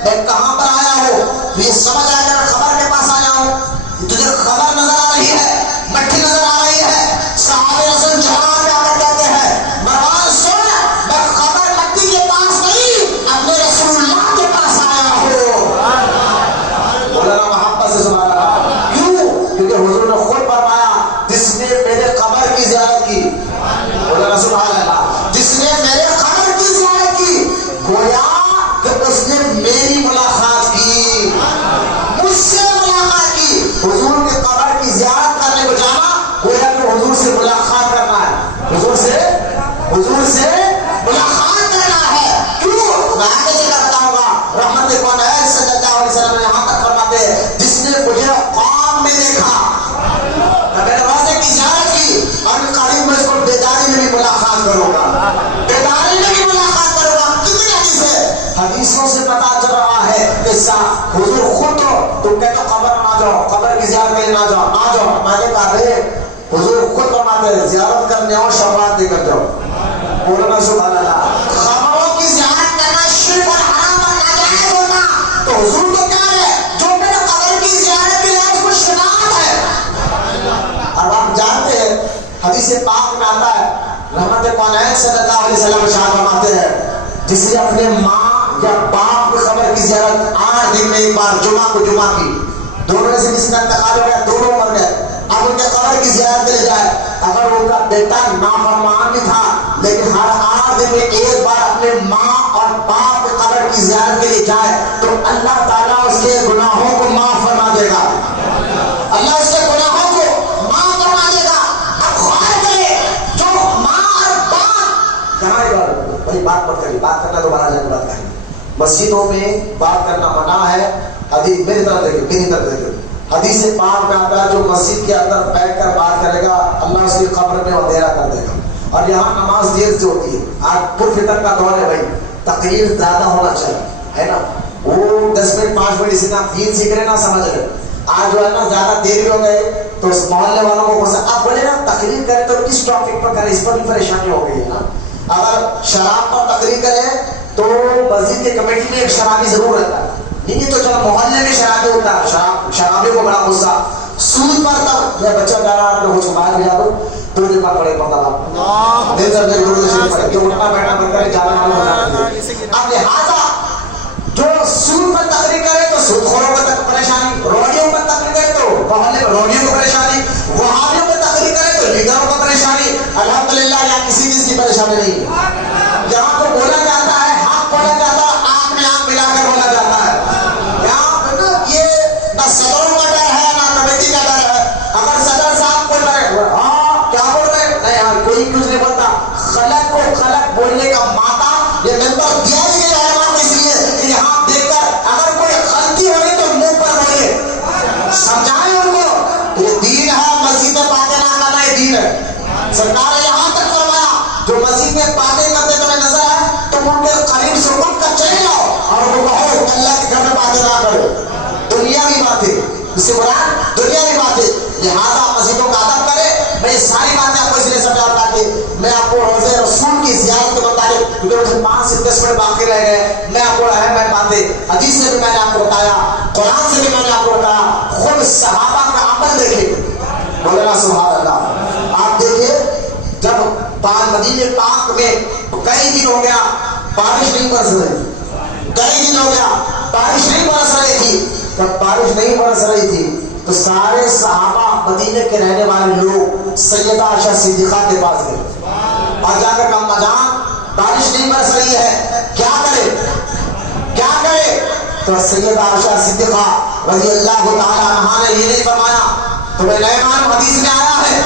میں کہاں پر آیا ہوں؟ تو یہ سمجھ آیا کہ میں خبر کے پاس آیا ہوں، تجھے خبر نظر آ رہی ہے، مٹھی نظر آ رہی ہے۔ صحابہ رسول جواب آ کر کہتے ہیں، مروان سن، میں خبر مٹھی کے پاس نہیں، اپنے رسول اللہ کے پاس آیا ہوں۔ بولا نا محبت سے سبحان اللہ۔ کیوں؟ کیونکہ حضور نے خود فرمایا، جس نے میرے قبر کی زیارت کی، بولا نا سبحان اللہ، جس نے میرے قبر کی زیارت کی، گویا کہ اس نے میری ملاقات کی، مجھ سے ملاقات کی۔ حضور کے قبر کی زیارت کرنے کو جانا، گویا کہ حضور سے ملاقات کرنا ہے، حضور سے ملاقات کرنا ہے۔ کیوں؟ میں آگے چل کر بتاؤں گا۔ رحمت کون ہے صلی اللہ علیہ وسلم یہاں تک فرماتے ہیں، جس نے مجھے خواب میں دیکھا، میں روزے کی زیارت کی، اور قریب میں اس کو بیداری میں بھی ملاقات کروں گا، بیداری میں بھی ملاقات کروں گا۔ کتنی حدیث ہے، حدیثوں سے پتا چل رہا ہے کہ حضور خود تو کہتے قبر نہ جاؤ، قبر کی زیارت کے لیے نہ جاؤ۔ میں نے کہا رہے حضور خود فرماتے ہیں، زیارت کرنے اور شفاعت دے کر جاؤ۔ بولنا سبحان اللہ۔ قبروں کی زیارت کرنا شرک اور حرام اور ناجائز ہوتا، تو حضور تو کیا ہے، جو میرے قبر کی زیارت کے لیے اس کو شفاعت ہے۔ اب آپ جانتے ہیں حدیث پاک میں آتا ہے، رحمت کونین صلی اللہ علیہ وسلم ارشاد فرماتے ہیں، جسے اپنے ماں یا باپ کی قبر کی زیارت 8 دن میں ایک بار جمعہ کو جمعہ کی، دونوں میں سے کسی کا انتقال ہو گیا، دونوں مر گئے، اب ان کے قبر کی زیارت کے لیے جائے، اگر ان کا بیٹا نافرمان بھی تھا لیکن ہر 8 دن میں ایک بار اپنے ماں اور باپ کی قبر کی زیارت کے لیے جائے تو اللہ تعالیٰ اس کے گناہوں کو معاف فرما دے گا، اللہ اس کے گناہوں کو معاف فرما دے گا۔ اب غور کرے، جو ماں اور باپ کہاں ہے، وہی بات مت کریے، بات کرنا دوبارہ جا کے بات کریں۔ مسجدوں میں بات کرنا منع ہے، حدیث میری طرف دیکھو، حدیث پاک میں آتا ہے جو مسجد کے اندر بیٹھ کر بات کرے گا اللہ اس کی قبر میں اندھیرا کر دے گا۔ اور یہاں نماز دیر سے ہوتی ہے، آج پرفتن کا دور ہے بھائی، تقریر زیادہ ہونا چاہیے، ہے نا، وہ 10 منٹ 5 منٹ اسی طرح دین سیکھ رہے نا، سمجھ رہے، آج جو ہے نا زیادہ دیر ہو گئے تو اس محلے والوں کو پسند، آپ بولے نا تقریر کریں تو کس ٹاپک پر کریں، اس پر بھی پریشانی ہو گئی ہے نا۔ اگر شراب پر تقریر کرے تو مسجد کے کمیٹی میں ایک شرابی ضرور رہتا ہے، نہیں تو چلو محلے میں شرابی ہوتا ہے، شرابی کو بڑا غصہ، سود پر تب یہ بچہ جا رہا ہے کچھ باہر بھیجا دو، 2 دن بعد پڑے پڑتا دیر در دیر گرو شریف پڑے، یہ اٹھنا بیٹھنا بند کرے، جانا والا ہوتا ہے۔ اب لہٰذا جو سود پر تقریر کرے تو سود خوروں پر پریشانی، روڈیوں پر تقریر کرے تو محلے میں روڈیوں کو پریشانی، وہابیوں پر تقریر کرے تو لیڈروں کو پریشانی۔ الحمدللہ یہاں کسی چیز کی پریشانی نہیں ہے، یہاں تو بولا جاتا ہے، حق بولا جاتا ہے، آنکھ میں آنکھ ملا کر بولا جاتا ہے۔ یہاں یہ نہ صدروں کا ڈر ہے نہ کمیٹی کا ڈر ہے، اگر صدر صاحب بول رہے ہاں کیا بول رہے نہیں یار کوئی کچھ نہیں بولتا، خلق کو خلق بولنے کا ماتا یہ ممبر دیا ہی گیا ہے اس لیے کہ یہاں دیکھ کر اگر کوئی غلطی ہوگی تو منہ پر بولے، سمجھائیں ان کو یہ دین ہے، مسجد میں باتیں نہ کرنا یہ دین ہے۔ سرکار نے یہاں تک فرمایا جو مسجد میں باتیں کرتے تمہیں نظر آئے تم ان کے قریب سے اٹھ کر چلے جاؤ اور وہ کہو اللہ کے گھر میں باتیں نہ کرو، دنیاوی باتیں، اس سے مراد دنیاوی باتیں، لہٰذا مسجدوں کا ادب کرے۔ میں یہ ساری باتیں آپ کو اس لیے سمجھاتا کہ میں آپ کو روزے رسول کی زیارت کے متعلق، کیونکہ مجھے 5 سے 10 منٹ باقی رہ گئے، میں آپ کو اہم باتیں حدیث سے بھی میں نے آپ کو بتایا، قرآن سے بھی میں نے آپ کو بتایا، خود صحابہ کا عمل دیکھیں، بولنا سبحان اللہ۔ آپ دیکھیے جب مدینہ پاک میں کئی دن ہو گیا بارش نہیں برس رہی، کئی دن ہو گیا بارش نہیں برس رہی تھی، جب بارش نہیں برس رہی تھی تو سارے صحابہ مدینے کے رہنے والے لوگ سیدہ عائشہ صدیقہ کے پاس گئے اور جا کر کہا اما جان بارش نہیں برس رہی ہے، کیا کرے کیا کرے؟ تو سیدہ عائشہ صدیقہ رضی اللہ تعالی عنہا نے یہ نہیں فرمایا، تمہیں نئے معلوم حدیث میں آیا ہے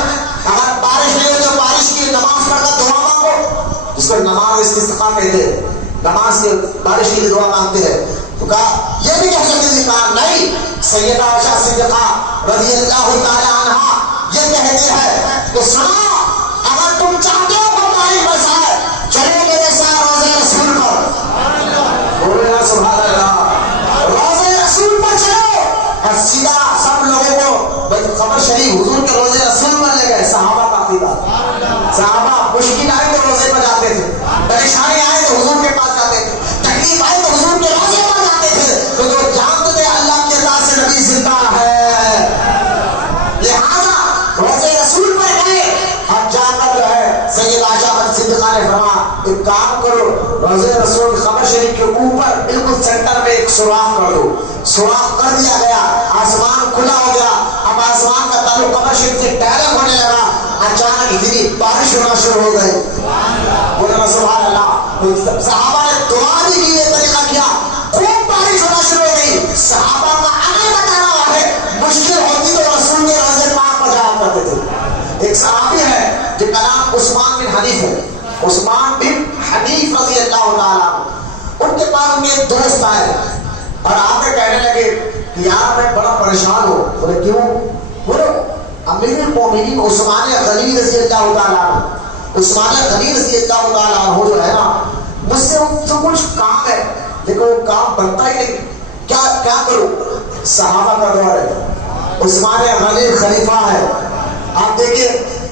اگر بارش نہیں ہو تو بارش کی نماز پڑھ کر دعا مانگو، جس کو نماز استسقاء کہتے ہیں، نماز کے بارش کی دعا مانگتے ہیں، تو کہا یہ بھی کہہ سکتے تھے، کہا نہیں، سیدہ عائشہ صدیقہ رضی اللہ تعالی عنہا یہ کہتے ہیں کہ سنو اگر تم چاہتے ہو کہ بارش برسائے چلو میرے ساتھ روزے رسول پر، بولنا سبحان اللہ، روزے رسول پر چلو، اور سیدھا سب لوگوں کو خبر شریف حضور کے روزے رسول پر لے گئے۔ صحابہ کا عقیدہ، صحابہ مشکل آئے تو روزے پر جاتے تھے، پریشانی آئے تو حضور کے پاس جاتے تھے، تکلیف آئے تو حضور کے روزے پر جاتے تھے، تو جو جانتے تھے اللہ کے رضا سے نبی زندہ ہے، لہذا روزے رسول پر گئے اور جا کر جو ہے سیدہ عائشہ صدیقہ نے فرمایا ایک کام کرو، روزے رسول خبر شریف کے اوپر بالکل سینٹر میں ایک سوراخ کر دو، سوراخ کر دیا گیا، آسمان کھلا ہو گیا، اب آسمان کا تعلق خبر شریف سے ڈائریکٹ ہونے لگا، اچانک اتنی بارش ہونا شروع ہو گئی، بولنا سبحان اللہ۔ صحابہ نے دعا بھی کی، یہ طریقہ کیا، خوب بارش ہونا شروع ہو گئی۔ صحابہ کا عمل بتا رہا ہے مشکل ہوتی تو رسول کے روزے پاک پر جایا کرتے تھے۔ ایک صحابی ہے جن کا نام عثمان بن حنیف ہے، عثمان بن حنیف رضی اللہ تعالیٰ عنہ، ان کے پاس ان کے ایک دوست آئے اور آپ نے کہنے لگے کہ یار میں بڑا پریشان ہوں۔ بولے کیوں؟ بولے امیر المومنین عثمان غنی رضی اللہ تعالیٰ عنہ، عثمان غنی رضی اللہ تعالیٰ عنہ جو ہے نا، مجھ سے تو کچھ کام ہے لیکن وہ کام بنتا ہی نہیں، کیا کروں؟ صحابہ کا دور ہے، عثمان غنی خلیفہ ہے، آپ دیکھیے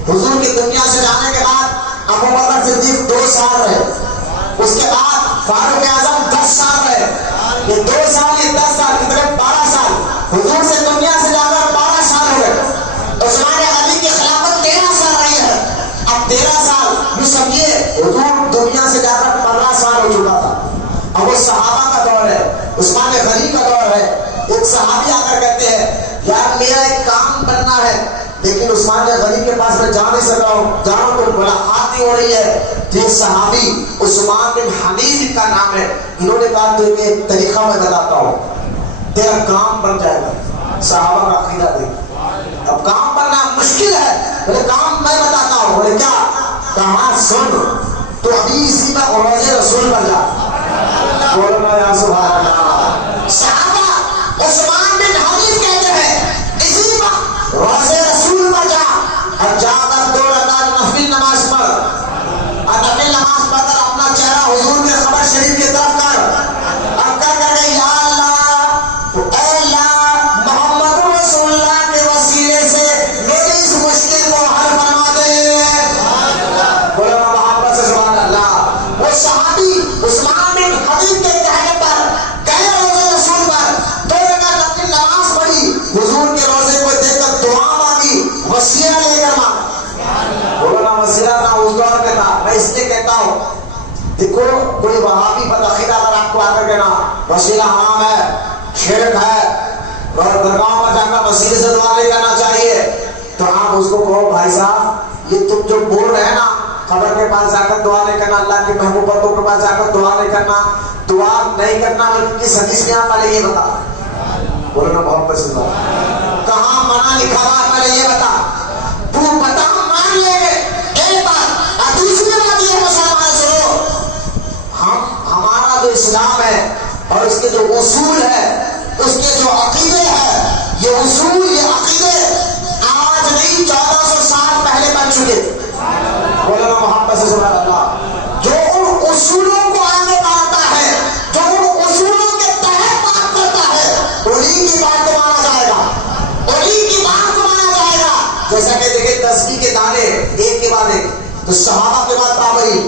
حضور کی دنیا سے جانے کے بعد ابو بکر صدیق 2 سال رہے، اس کے بعد فاروق اعظم 10 سال رہے، یہ 2 سال یہ 10 سال کتنے 12 سال، حضور سے دنیا سے جا کر 12 سال ہو گئے، عثمان غنی کی خلافت 13 سال رہی ہے، اب 13 سال یہ سمجھیے حضور دنیا سے جا کر 15 سال ہو چکا تھا، اب وہ صحابہ کا دور ہے، عثمان غنی کا دور ہے۔ ایک صحابی آ کر کہتے ہیں یار میرا ایک کام کرنا ہے لیکن عثمان غنی کے پاس میں جا نہیں سک رہا ہوں، جاؤ تو ملاقات نہیں ہو رہی ہے۔ یہ صحابی عثمان بن حنیف کا نام ہے، انہوں نے کہا کہ ایک طریقہ میں بتاتا ہوں تیرا کام بن جائے گا۔ صحابہ کا عقیدہ دیکھ، اب کام بننا مشکل ہے، بولے کام میں بتاتا ہوں، بولے کیا؟ کہاں سن تو ابھی اسی میں روزے رسول پر جا، بولنا یا سبحان اللہ۔ صحابہ عثمان بن حنیف کہتے ہیں اسی وقت روزے رسول پر جا اور جا کر 2 رکعت نفلی نماز پڑھ اور نفلی نماز پڑھ کر اپنا چہرہ حضور کے خبر شریف کی طرف کر اور کر کے یا اللہ اے اللہ محمد رسول اللہ کے وسیلے سے میری اس مشکل کو حل فرما دے، بولو محبت سے سبحان اللہ۔ وہ صحابی عثمان بن حنیف کے کہنے پر گئے روزے رسول پر، 2 رکعت نفلی نماز پڑھی، حضور کے روزے کو دیکھ کر دعا مانگی، وسیلہ لے کر مانگا، بولو نا وسیلہ نہ اس دور میں تھا۔ میں اس لیے کہتا ہوں دیکھو کوئی وہابی بدعقیدہ اگر آپ کو آ کر کہنا وسیلہ حرام ہے، شرک ہے اور درگاہوں پر جا کر وسیلے سے دعا نہیں کرنا چاہیے، تو آپ اس کو کہو بھائی صاحب یہ تم جو بول رہے ہیں نا قبر کے پاس جا کر دعا نہیں کرنا، اللہ کی محبوبتوں کے پاس جا کر دعا نہیں کرنا، دعا نہیں کرنا کس حدیث میں آپ پہلے یہ بتا، بولو نا محبت سے کہاں منع لکھا ہوا پہلے یہ بتا، تو بتا مان لے گے ایک بات، اور دوسری بات یہ مسلمان سنو، ہمارا جو اسلام ہے اور اس کے جو اصول ہے، اس کے جو عقیدے ہیں، یہ اصول یہ عقیدے آج نہیں 1400 سال پہلے بن چکے، بولو نا محبت سے سبحان اللہ۔ جو ان اصولوں کو آگے بڑھاتا ہے، جو ان اصول جیسا کہ دیکھیں تسبیح کے دانے ایک کے بعد ایک، تو صحابہ کے بعد تابعین،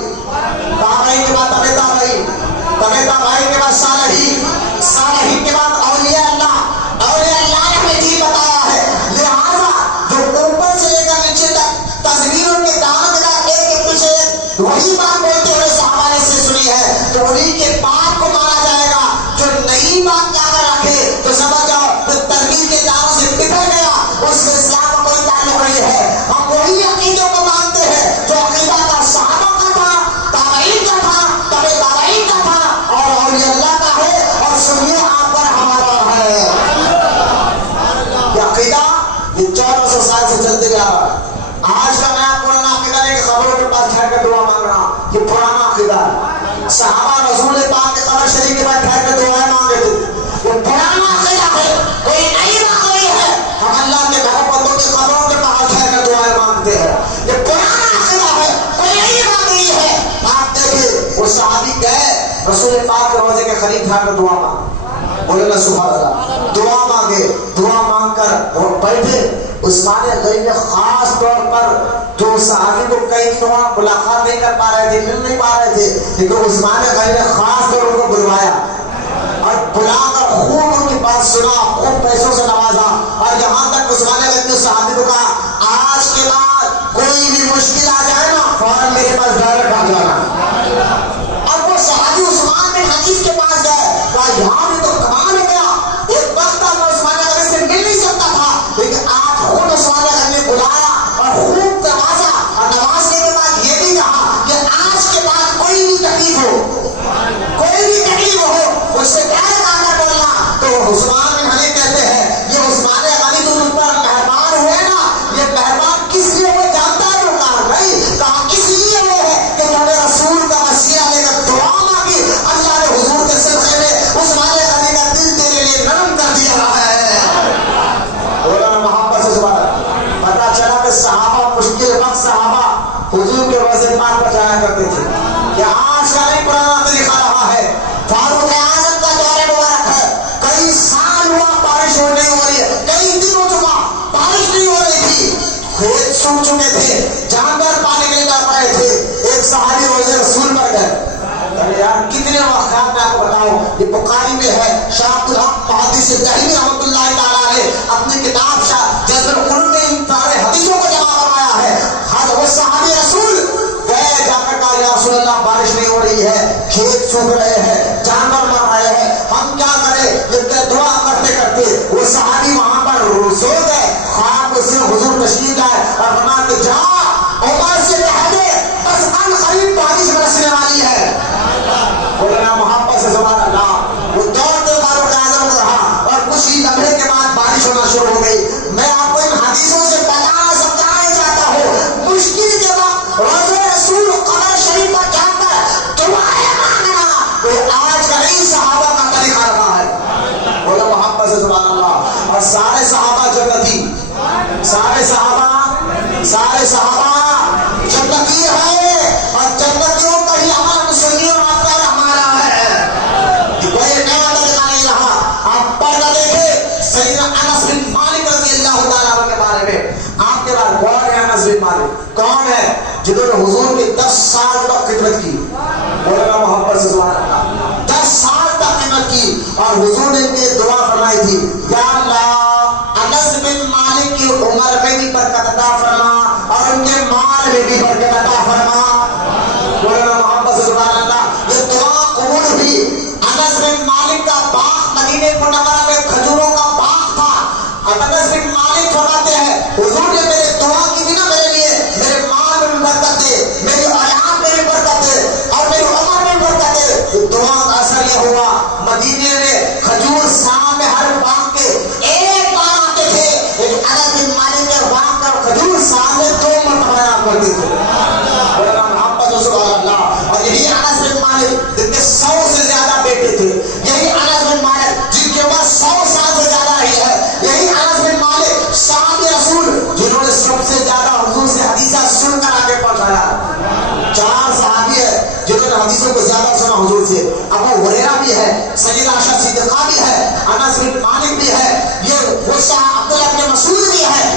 تابعین کے بعد تبع تابعین، تبع تابعین کے بعد صالحین، صالحین کے بعد اولیاء اللہ، اولیاء اللہ نے ہمیں جی بتایا ہے، لہذا جو اوپر سے لے کر نیچے تک تسبیحوں کے دانوں کے ساتھ ایک کے پیچھے ایک وہی بات بولتے ہوئے صحابہ نے سے سنی ہے، تو انہیں کے بات کو مانا جائے گا۔ جو نئی بات یاد رکھے تو سمجھ جاؤ تو تربیت کے دانوں سے بکھر گیا، اس سے اسلام کا کوئی تعلق نہیں ہے۔ ہم وہی عقیدوں کو مانتے ہیں جو عقیدہ کا صحابہ کا تھا، تابعین کا تھا، تبع تابعین کا تھا، اور اولیاء اللہ کا ہے، اور سنیے آپ پر ہمارا ہے۔ یہ عقیدہ یہ 1400 سال سے چلتے جا رہا ہے۔ آج کا نیا پرانا عقیدہ نہیں کہ خبروں کے پاس ٹھہر کر دعا مانگ رہا، یہ پرانا عقیدہ ہے۔ صحابہ رسول پاک کے قبر شریف کے بعد ٹھہر کر دعائیں مانگے تھے، وہ پرانا عقیدہ ہے، کوئی نئی بات نہیں ہے۔ ہم اللہ کے محبتوں کی قبروں کے پاس ٹھہر کر دعائیں مانگتے ہیں، یہ پرانا عقیدہ ہے، کوئی نئی بات نہیں ہے۔ آپ دیکھیں وہ صحابی گئے رسول پاک کے روضے کے قریب ٹھہر کر دعا مانگے، بولے نا سبحان اللہ، دعا مانگے، دعا مانگ کر وہ بیٹھے۔ عثمان غنی نے خاص طور پر جو صحابی کو کئی دنوں ملاقات نہیں کر پا رہے تھے، مل نہیں پا رہے تھے، لیکن عثمان غنی نے خاص طور پر بلوایا اور بلا کر خوب ان کی بات سنا، خوب پیسوں سے نوازا، اور یہاں تک عثمان غنی نے صحابی کو کہا آج کے بعد کوئی بھی مشکل آ جائے نا فوراً میرے پاس ڈائریکٹ آ جانا۔ اب وہ صحابی عثمان بن حنیف کے پاس گئے، کہا یہاں بھی تو کمال ہو گیا، ایک وقت تھا میں عثمان غنی سے مل نہیں سکتا تھا، لیکن آج خود عثمان غنی نے بلایا اور خوب نوازا، اور نوازنے کے بعد یہ بھی کہا کہ آج کے بعد کوئی بھی تکلیف ہو، کوئی بھی تکلیف ہو اس سے ڈائریکٹ آ کر بولنا۔ تو عثمان بن حنیف کہتے ہیں یہ عثمان غنی تو تم پر مہربان ہوئے نا، یہ مہربان کس لیے وہ جانتا ہے؟ نہیں کہا اس لیے وہ ہے کہ تم نے رسول کا وسیلہ لے کر دعا مانگی، اللہ نے حضور کے صدقے میں عثمان غنی کا دل تیرے لیے نرم کر دیا ہے۔ بولا نا محبت سے سبحان اللہ۔ پتا چلا کہ صحابہ مشکل وقت صحابہ حضور کے روضے پاک پر جایا کرتے تھے۔ یہ آج کا نہیں پرانا طریقہ رہا ہے۔ فاروق اعظم کا دور مبارک ہے، کئی سال ہوا بارش نہیں ہو رہی ہے، کئی دن ہو چکا بارش نہیں ہو رہی تھی، کھیت سوکھ چکے تھے، جانور پانی نہیں لا پائے تھے۔ ایک صحابی روضے رسول پر گئے، ارے یار کتنے واقعات میں آپ کو بتاؤں، یہ بخاری میں ہے، شاہ عبد الحق محدث دہلوی رحمۃ اللہ تعالیٰ نے اپنی کتاب شاہ جذب العلوم میں ان سارے حدیثوں کو جمع کروایا ہے۔ وہ صحابی رسول گئے، جا کر کہا یا رسول اللہ بارش نہیں ہو رہی ہے، کھیت سوکھ رہے ہیں، جانور مر رہے ہیں، ہم کیا کریں؟ یہ دعا کرتے کرتے وہ صحابی وہاں پر سو گئے، خواب سے حضور تشریف لائے اور فرمایا کہ جا عمر سے کہہ دے بس ان قریب بارش برسنے والی ہے۔ بولنا محبت سے سبحان اللہ۔ وہ دوڑتے فاروق اعظم کو رہا اور کچھ ہی لمحے کے بعد بارش ہونا شروع ہو گئی۔ میں آپ کو ان حدیثوں سے بتانا سمجھانا چاہتا ہوں، مشکل کے وقت روضے رسول قبر شریف پر جا کر دعائیں مانگنا کوئی آج کا نہیں صحابہ کا طریقہ رہا ہے۔ بولا محبت سے سبحان اللہ۔ اور سارے صحابہ جنتی، سارے صحابہ جنتی ہے، اور جنتیوں کا ہی عمل مسلموں پر ہمارا ہے، کوئی نیا طریقہ نہیں رہا۔ آپ پردہ دیکھیں سیدنا انس بن مالک رضی اللہ تعالیٰ عنہ کے بارے میں، آپ کے بعد کون ہے انس بن مالک؟ کون ہے جنہوں نے حضور کی 10 سال تک خدمت کی؟ بولنا محبت سے سبحان اللہ۔ 10 سال تک خدمت کی، اور حضور نے ان کے دعا فرمائی تھی یا اللہ انس بن مالک کی عمر میں بھی برکت عطا فرما اور ان کے مال میں بھی برکت عطا فرما۔ بولنا محبت سے سبحان اللہ۔ یہ دعا قبول ہوئی۔ انس بن مالک کا باغ مدینے منورہ میں کھجوروں کا باغ تھا، اور انس بن مالک فرماتے ہیں حضور نے میرے دعا کی تھی نا میرے لیے، میرے مال میں بھی برکت دے، میری اولاد میں بھی برکت دے، اور میری عمر میں بھی برکت دے۔ دعا کا اثر یہ ہوا مدینے میں کھجور سال میں ہر باغ کے ایک بار آتے تھے، لیکن انس بن مالک کے باغ کا کھجور سال میں 2 مرتبہ آیا کرتے تھے۔ اور یہی انس بن مالک جن کے 100 سے زیادہ بیٹے تھے، یہی انس بن مالک جن کے عمر 100 سال سے زیادہ رہی ہے، یہی انس بن مالک صحابی رسول جنہوں نے سب سے زیادہ حضور سے حدیثہ سن کر آگے پہنچایا۔ 4 صحابی ہے جنہوں نے حدیثوں کو زیادہ سنا حضور سے، ابو ہریرہ بھی ہے، سیدہ عائشہ صدیقہ بھی ہے، انس بن مالک بھی ہے، یہ وہ صحابہ عبداللہ بن مسعود بھی ہے۔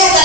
1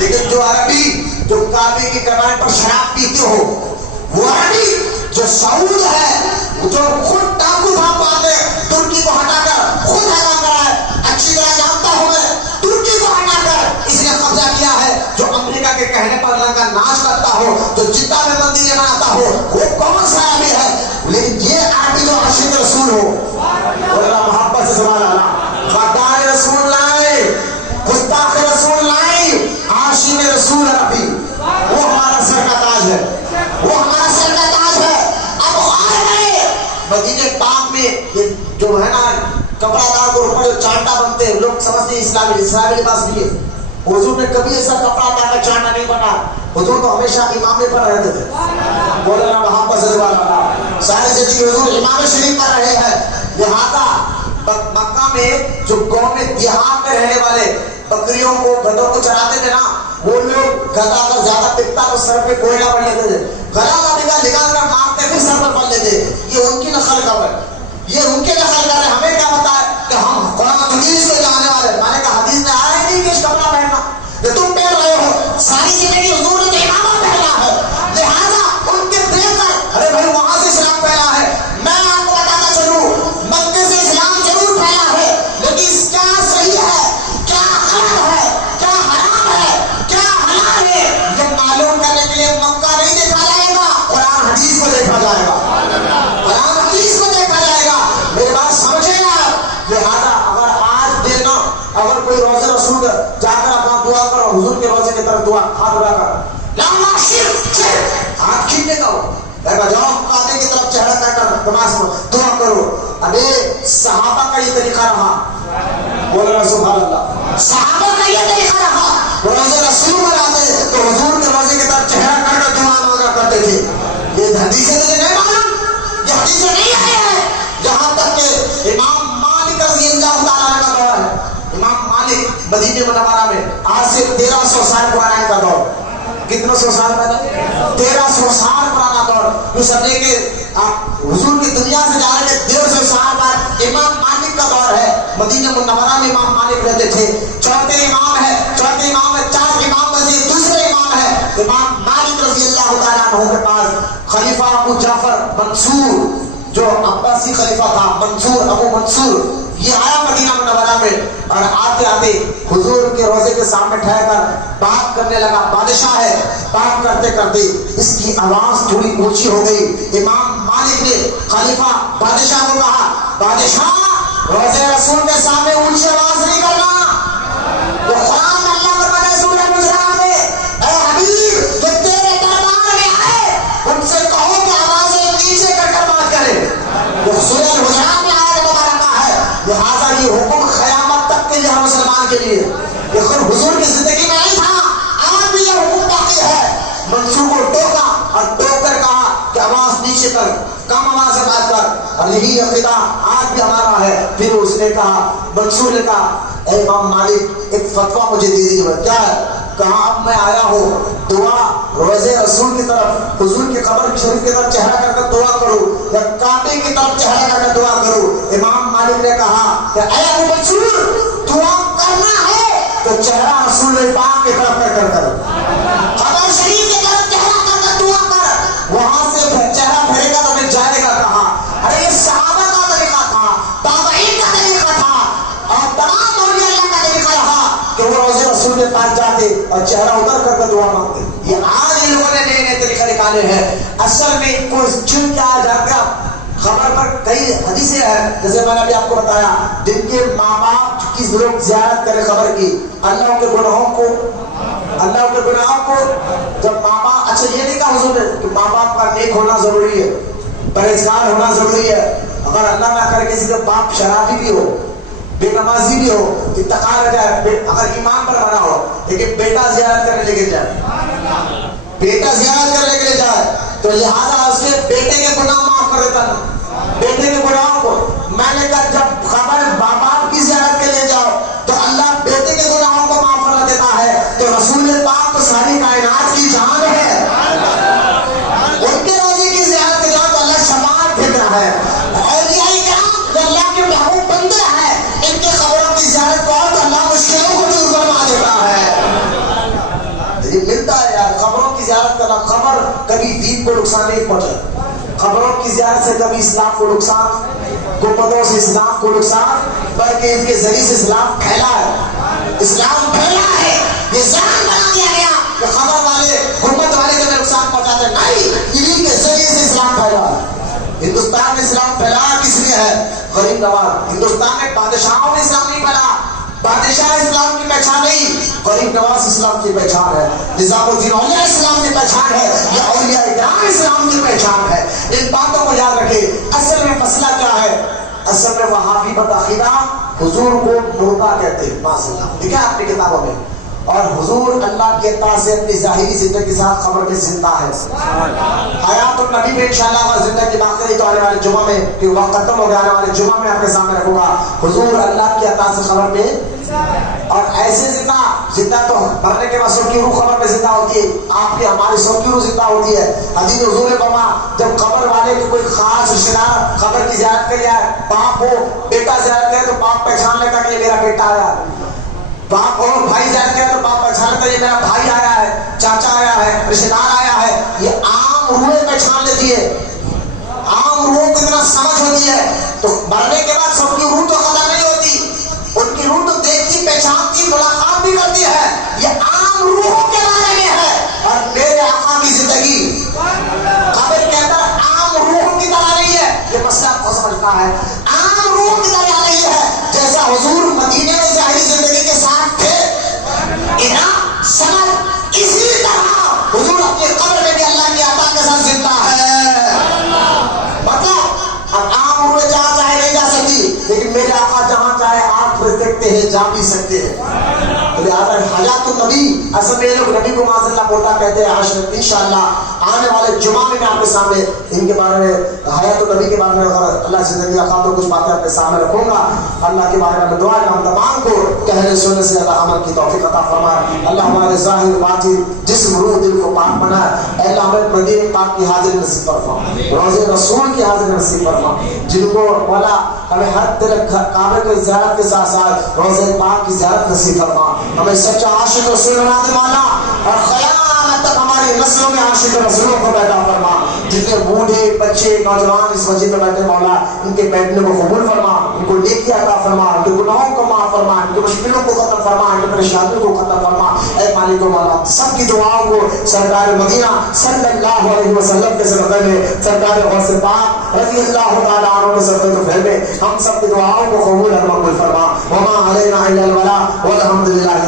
لیکن جو عربی جو کعبے کی کمائن پر شراب پیتے ہو، وہ عربی جو سعود ہے، جو خود ڈاکو بھاگ آتے ترکی کو ہٹا کر خود حرام کرا ہے، اچھی طرح جانتا ہوں میں، ترکی کو ہٹا کر اس نے قبضہ کیا ہے. جو امریکہ کے کہنے پر اللہ کا ناش کرتا ہو، جو جدہ میں مندریں بناتا ہو، وہ کون سا عربی ہے؟ لیکن یہ عربی جو عاشق رسول ہو، اللہ محبت سے سبحان اللہ، خدار رسول لائے، گستاخ رسول لائے، عاشق رسول عربی، وہ ہمارا سر کا تاج ہے، وہ ہمارا سر کا تاج ہے. اب آ گئے مدینے پاک میں یہ جو ہے نا کپڑا دار کو اوپر جو چانٹا بنتے ہیں، لوگ سمجھتے ہیں اسلامی لباس بھی ہے. حضور نے کبھی ایسا کپڑا پہنا چانٹا نہیں بنا. حضور تو ہمیشہ امامے پر رہتے تھے. بولے نا وہاں پر سبحان اللہ، سارے زندگی حضور امام شریف پر رہے ہیں. لہذا مکہ میں جو گاؤں میں دیہات میں رہنے والے بکریوں کو گدھوں کو چراتے تھے نا، وہ لوگ گدھا اگر زیادہ پکتا تو سر پہ کوئلہ پڑ لیتے تھے، گلا نکال کر مارتے پھر سر پر پڑ لیتے. یہ ان کی نسل کا ہے، یہ ان کے نسل کا ہے. ہمیں کیا پتا ہے کہ ہم قرآن حدیث کو جاننے والے. میں نے کہا حدیث میں آیا نہیں کہ کپڑا پہننا، کہ تم پہن رہے ہو ساری زندگی حضور نے امامہ پہنا ہے، لہٰذا ان کے دیکھ کر ارے بھائی وہاں سے اسلام پھیلا ہے. میں آپ کو بتانا چلوں مکے سے اسلام ضرور پھیلا ہے، لیکن کیا صحیح ہے، کیا غلط ہے، کیا حرام ہے، کیا حلال ہے، یہ معلوم کرنے کے لیے مکہ نہیں دیکھا جائے گا، قرآن حدیث کو دیکھا جائے گا، قرآن حدیث کو دیکھا جائے گا. میری بات سمجھے آپ. لہٰذا اگر آج دینا، اگر کوئی روزے رسول جا کر اپنا دعا کرو، حضور کے روزے کی طرف دعا ہاتھ اڑا کر لاما شرک ہاتھ کھینچے گا، جاؤ کعبے کی طرف چہرہ کر کر نماز دعا کرو. ابھی صحابہ کا یہ طریقہ رہا، بول رہا سبحان اللہ، صحابہ کا یہ طریقہ رہا. روزے رسول بناتے تو حضور کے روزے کی طرف چہرہ کر کر دعا مانگا کرتے تھے. یہ حدیثیں تجھے نہیں معلوم، یہ حدیثیں نہیں آیا ہے. جہاں تک کہ امام مالک رضی اللہ تعالیٰ کا دور ہے، امام مالک مدینہ منورہ میں آج سے 1300 سال پرانا کا دور. کتنا سو سال پہلے؟ 1300 سال پرانا دور. جو سمجھے کہ آپ حضور کی دنیا سے جا رہے 150 سال بعد امام مالک کا دور ہے. مدینہ منورہ میں امام مالک رہتے تھے. چوتھے امام ہے، چوتھے امام ہے، 4 امام مزید دوسرے امام ہے امام مالک رضی اللہ تعالیٰ عنہ کے پاس خلیفہ ابو جعفر منصور جو عباسی خلیفہ تھا، منصور ابو منصور، یہ آیا مدینہ منورہ میں اور آتے آتے حضور کے روزے کے سامنے ٹھہر کر بات کرنے لگا. بادشاہ ہے، بات کرتے کرتے اس کی آواز تھوڑی اونچی ہو گئی. امام مالک نے خلیفہ بادشاہ کو کہا، بادشاہ روزے رسول کے سامنے اونچی آواز نہیں کرنا. وہ قرآن میں اللہ فرماتا ہے سورہ حجرات میں، اے حبیب جو تیرے دربار میں آئے ان سے کہو کہ آوازیں نیچے کر کر بات کرے. وہ سورہ حجرات میں آیت مبارکہ ہے. لہٰذا یہ حکم قیامت تک کے لیے ہر مسلمان کے لیے، یہ خود حضور کی زندگی میں نہیں تھا، آج بھی یہ حکم باقی ہے. منصور کو ٹوکا اور ٹوک کر کہا کہ آواز نیچے کر، کم آواز سے بات کر. اور یہی عقیدہ آج بھی ہمارا ہے. پھر اس نے کہا، منصور نے کہا، اے امام مالک ایک فتویٰ مجھے دے دیجیے. کیا ہے؟ کہا اب میں آیا ہوں دعا روزے رسول کی طرف، حضور کی قبر شریف کی طرف چہرہ کر کر دعا کروں یا کعبے کی طرف چہرہ کر کر دعا کروں. امام مالک نے کہا کہ اے ابو منصور دعا کرنا ہے تو چہرہ رسول پاک کی طرف کر کر کرو، قبر شریف کی طرف چہرہ کر کر دعا کر، وہاں سے چہرہ پھیرے گا تو پھر جائے گا. کہا ارے یہ صحابہ کا طریقہ تھا، تابعین کا طریقہ تھا اور تمام اولیاء اللہ کا طریقہ رہا کہ وہ روزے رسول کے پاس جاتے اور چہرہ ادھر کر کے دعا مانگتے. یہ آج ان لوگوں نے نئے نئے طریقے نکالے ہیں. اصل میں کوئی چن کے آ جاتا خبر پر کئی حدیثیں ہیں، جیسے میں نے ابھی آپ کو بتایا، جن کے ماں باپ کی لوگ زیارت کرے خبر کی، اللہ کے گناہوں کو جب ماں باپ، اچھا یہ نہیں کہا حضور نے کہ ماں باپ کا نیک ہونا ضروری ہے، پرہیزگار ہونا ضروری ہے. اگر اللہ نہ کرے کسی کا باپ شرابی بھی ہو، بے نمازی بھی ہو، انتقال ہو جائے، اگر ایمان پر بنا ہو، لیکن بیٹا زیارت کرنے لے کے جائے، بیٹا زیارت کرنے کے لیے جائے تو لہٰذا اس کے بیٹے کے گناہ معاف کر دیتا ہے، بیٹے کے گناہوں کو. میں نے کہا جب خبر باپ باپ کی زیارت کے لیے جاؤ تو اللہ بیٹے کے گناہوں کو معاف کر دیتا ہے، تو رسول پاک تو ساری کائنات کی جان ہے، ان کے روزے کی زیارت کے جاؤ تو اللہ شفاعت دیتا ہے. اولیاء کرام جو اللہ کے محبوب بندے ہیں، ان کے قبروں کی زیارت کو تو اللہ مشکلوں کو دور فرما دیتا ہے. تہذیب کو نقصان نہیں پہنچا. قبروں کی زیارت سے کبھی اسلام کو نقصان، گنبدوں سے اسلام کو نقصان، بلکہ ان کے ذریعے سے اسلام پھیلا ہے. اسلام پھیلا ہے. یہ ظاہر بنا دیا گیا کہ قبر والے گنبد والے کو نقصان پہنچاتے ہیں، نہیں، انہیں کے ذریعے سے اسلام پھیلا ہے. ہندوستان میں اسلام پھیلا کس لیے ہے؟ غریب نواز. ہندوستان میں بادشاہوں میں اسلام نہیں پھیلا. بادشاہ اسلام کی پہچان نہیں، غریب نواز اسلام کی پہچان ہے. نظام الدین اولیاء اسلام کی پہچان ہے، یا اولیاء کرام اسلام کی پہچان ہے. ان باتوں کو یاد رکھیں. اصل میں مسئلہ کیا ہے؟ اصل میں وہابی بدعقیدہ حضور کو مردہ کہتے ہیں. ماشاءاللہ لکھا ہے اپنی کتابوں میں. اور حضور اللہ کے عطا سے اپنی ظاہری زندگی کے ساتھ قبر میں زندہ ہے. حیات النبی میں انشاءاللہ اگر زندگی باقی رہی تو آنے والے جمعہ میں، کہ وقت ختم ہو گیا، آنے والے جمعہ میں آپ کے سامنے رکھوں گا. حضور اللہ کی عطا سے قبر میں، اور ایسے زندہ تو مرنے کے بعد سب کی روح قبر میں زندہ ہوتی ہے. آپ کی ہماری سب کی روح زندہ ہوتی ہے. حدیث حضور نے فرمایا جب قبر والے کی کوئی خاص رشتہ دار قبر کی زیارت کے لیے آئے، باپ ہو بیٹا زیارت کرے تو باپ پہچان لیتا کہ یہ میرا بیٹا آیا. باپ اور بھائی زیارت کرے تو باپ پہچان لیتا یہ میرا بھائی آیا ہے، چاچا آیا ہے، رشتہ دار آیا ہے. یہ عام روحیں پہچان لیتی ہے. عام روحوں کی طرح سمجھ ہوتی ہے. تو مرنے کے بعد سب کی روح تو ختم نہیں ہوتی، ان کی روح تو دیکھتی، پہچانتی، ملاقات بھی کرتی ہے. یہ عام روحوں کے بارے میں ہے. اور میرے آقا کی زندگی قبر کے اندر عام روحوں کی طرح نہیں ہے. یہ مسئلہ آپ کو سمجھنا ہے. عام روحوں کی طرح نہیں ہے. جیسا حضور مدینے میں ظاہری زندگی کے ساتھ تھے، سمجھ اسی طرح حضور اپنی قبر میں بھی اللہ کی عطا کے ساتھ زندہ ہے. مطلب اب عام روح جہاں چاہے نہیں جا سکتی، لیکن میرے آقا جہاں چاہے آپ دیکھتے ہیں، جا بھی سکتے ہیں. لہٰذا حیات النبی، اصل میں لوگ نبی کو معاذ اللہ مردہ کہتے ہیں. انشاءاللہ آنے والے جمعہ میں آپ کے سامنے ان کے بارے میں، حیات النبی کے بارے میں اگر اللہ سے زندگی عطا تو کچھ باتیں اپنے سامنے رکھوں گا. اللہ کے بارے میں دعا ہے ہم تمام کو کہنے سننے سے اللہ عمل کی توفیق عطا فرمائے. اللہ ہمارے ظاہر باطن جسم روح دل کو پاک بنائے. اللہ ہمیں مدینے پاک کی حاضری نصیب فرما، روضے رسول کی حاضری نصیب فرما. جن کو مولا ہمیں ہر طرح کعبے کی زیارت کے ساتھ ساتھ روضے پاک کی زیارت نصیب فرما. ہمیں سچا عاشق رسول بنا دے مولا، اور قیامت تک ہماری نسلوں میں عاشق رسولوں کو پیدا فرما. جتنے بوڑھے بچے نوجوان اس مسجد میں بیٹھے مولا، ان کے بیٹھنے کو قبول فرما، ان کو نیکی عطا فرما، ان کے گناہوں کو معاف فرما، ان کے مشکلوں کو ختم فرما، ان کی پریشانیوں کو ختم فرما. اے مالک و مولا سب کی دعاؤں کو سرکار مدینہ صلی اللہ علیہ وسلم کے صدقے میں، سرکار غوث پاک رضی اللہ تعالیٰ عنہ کے صدقے تو پھیلے، ہم سب کی دعاؤں کو قبول اور مقبول فرما. وما علینا الا البلاغ والحمد للہ.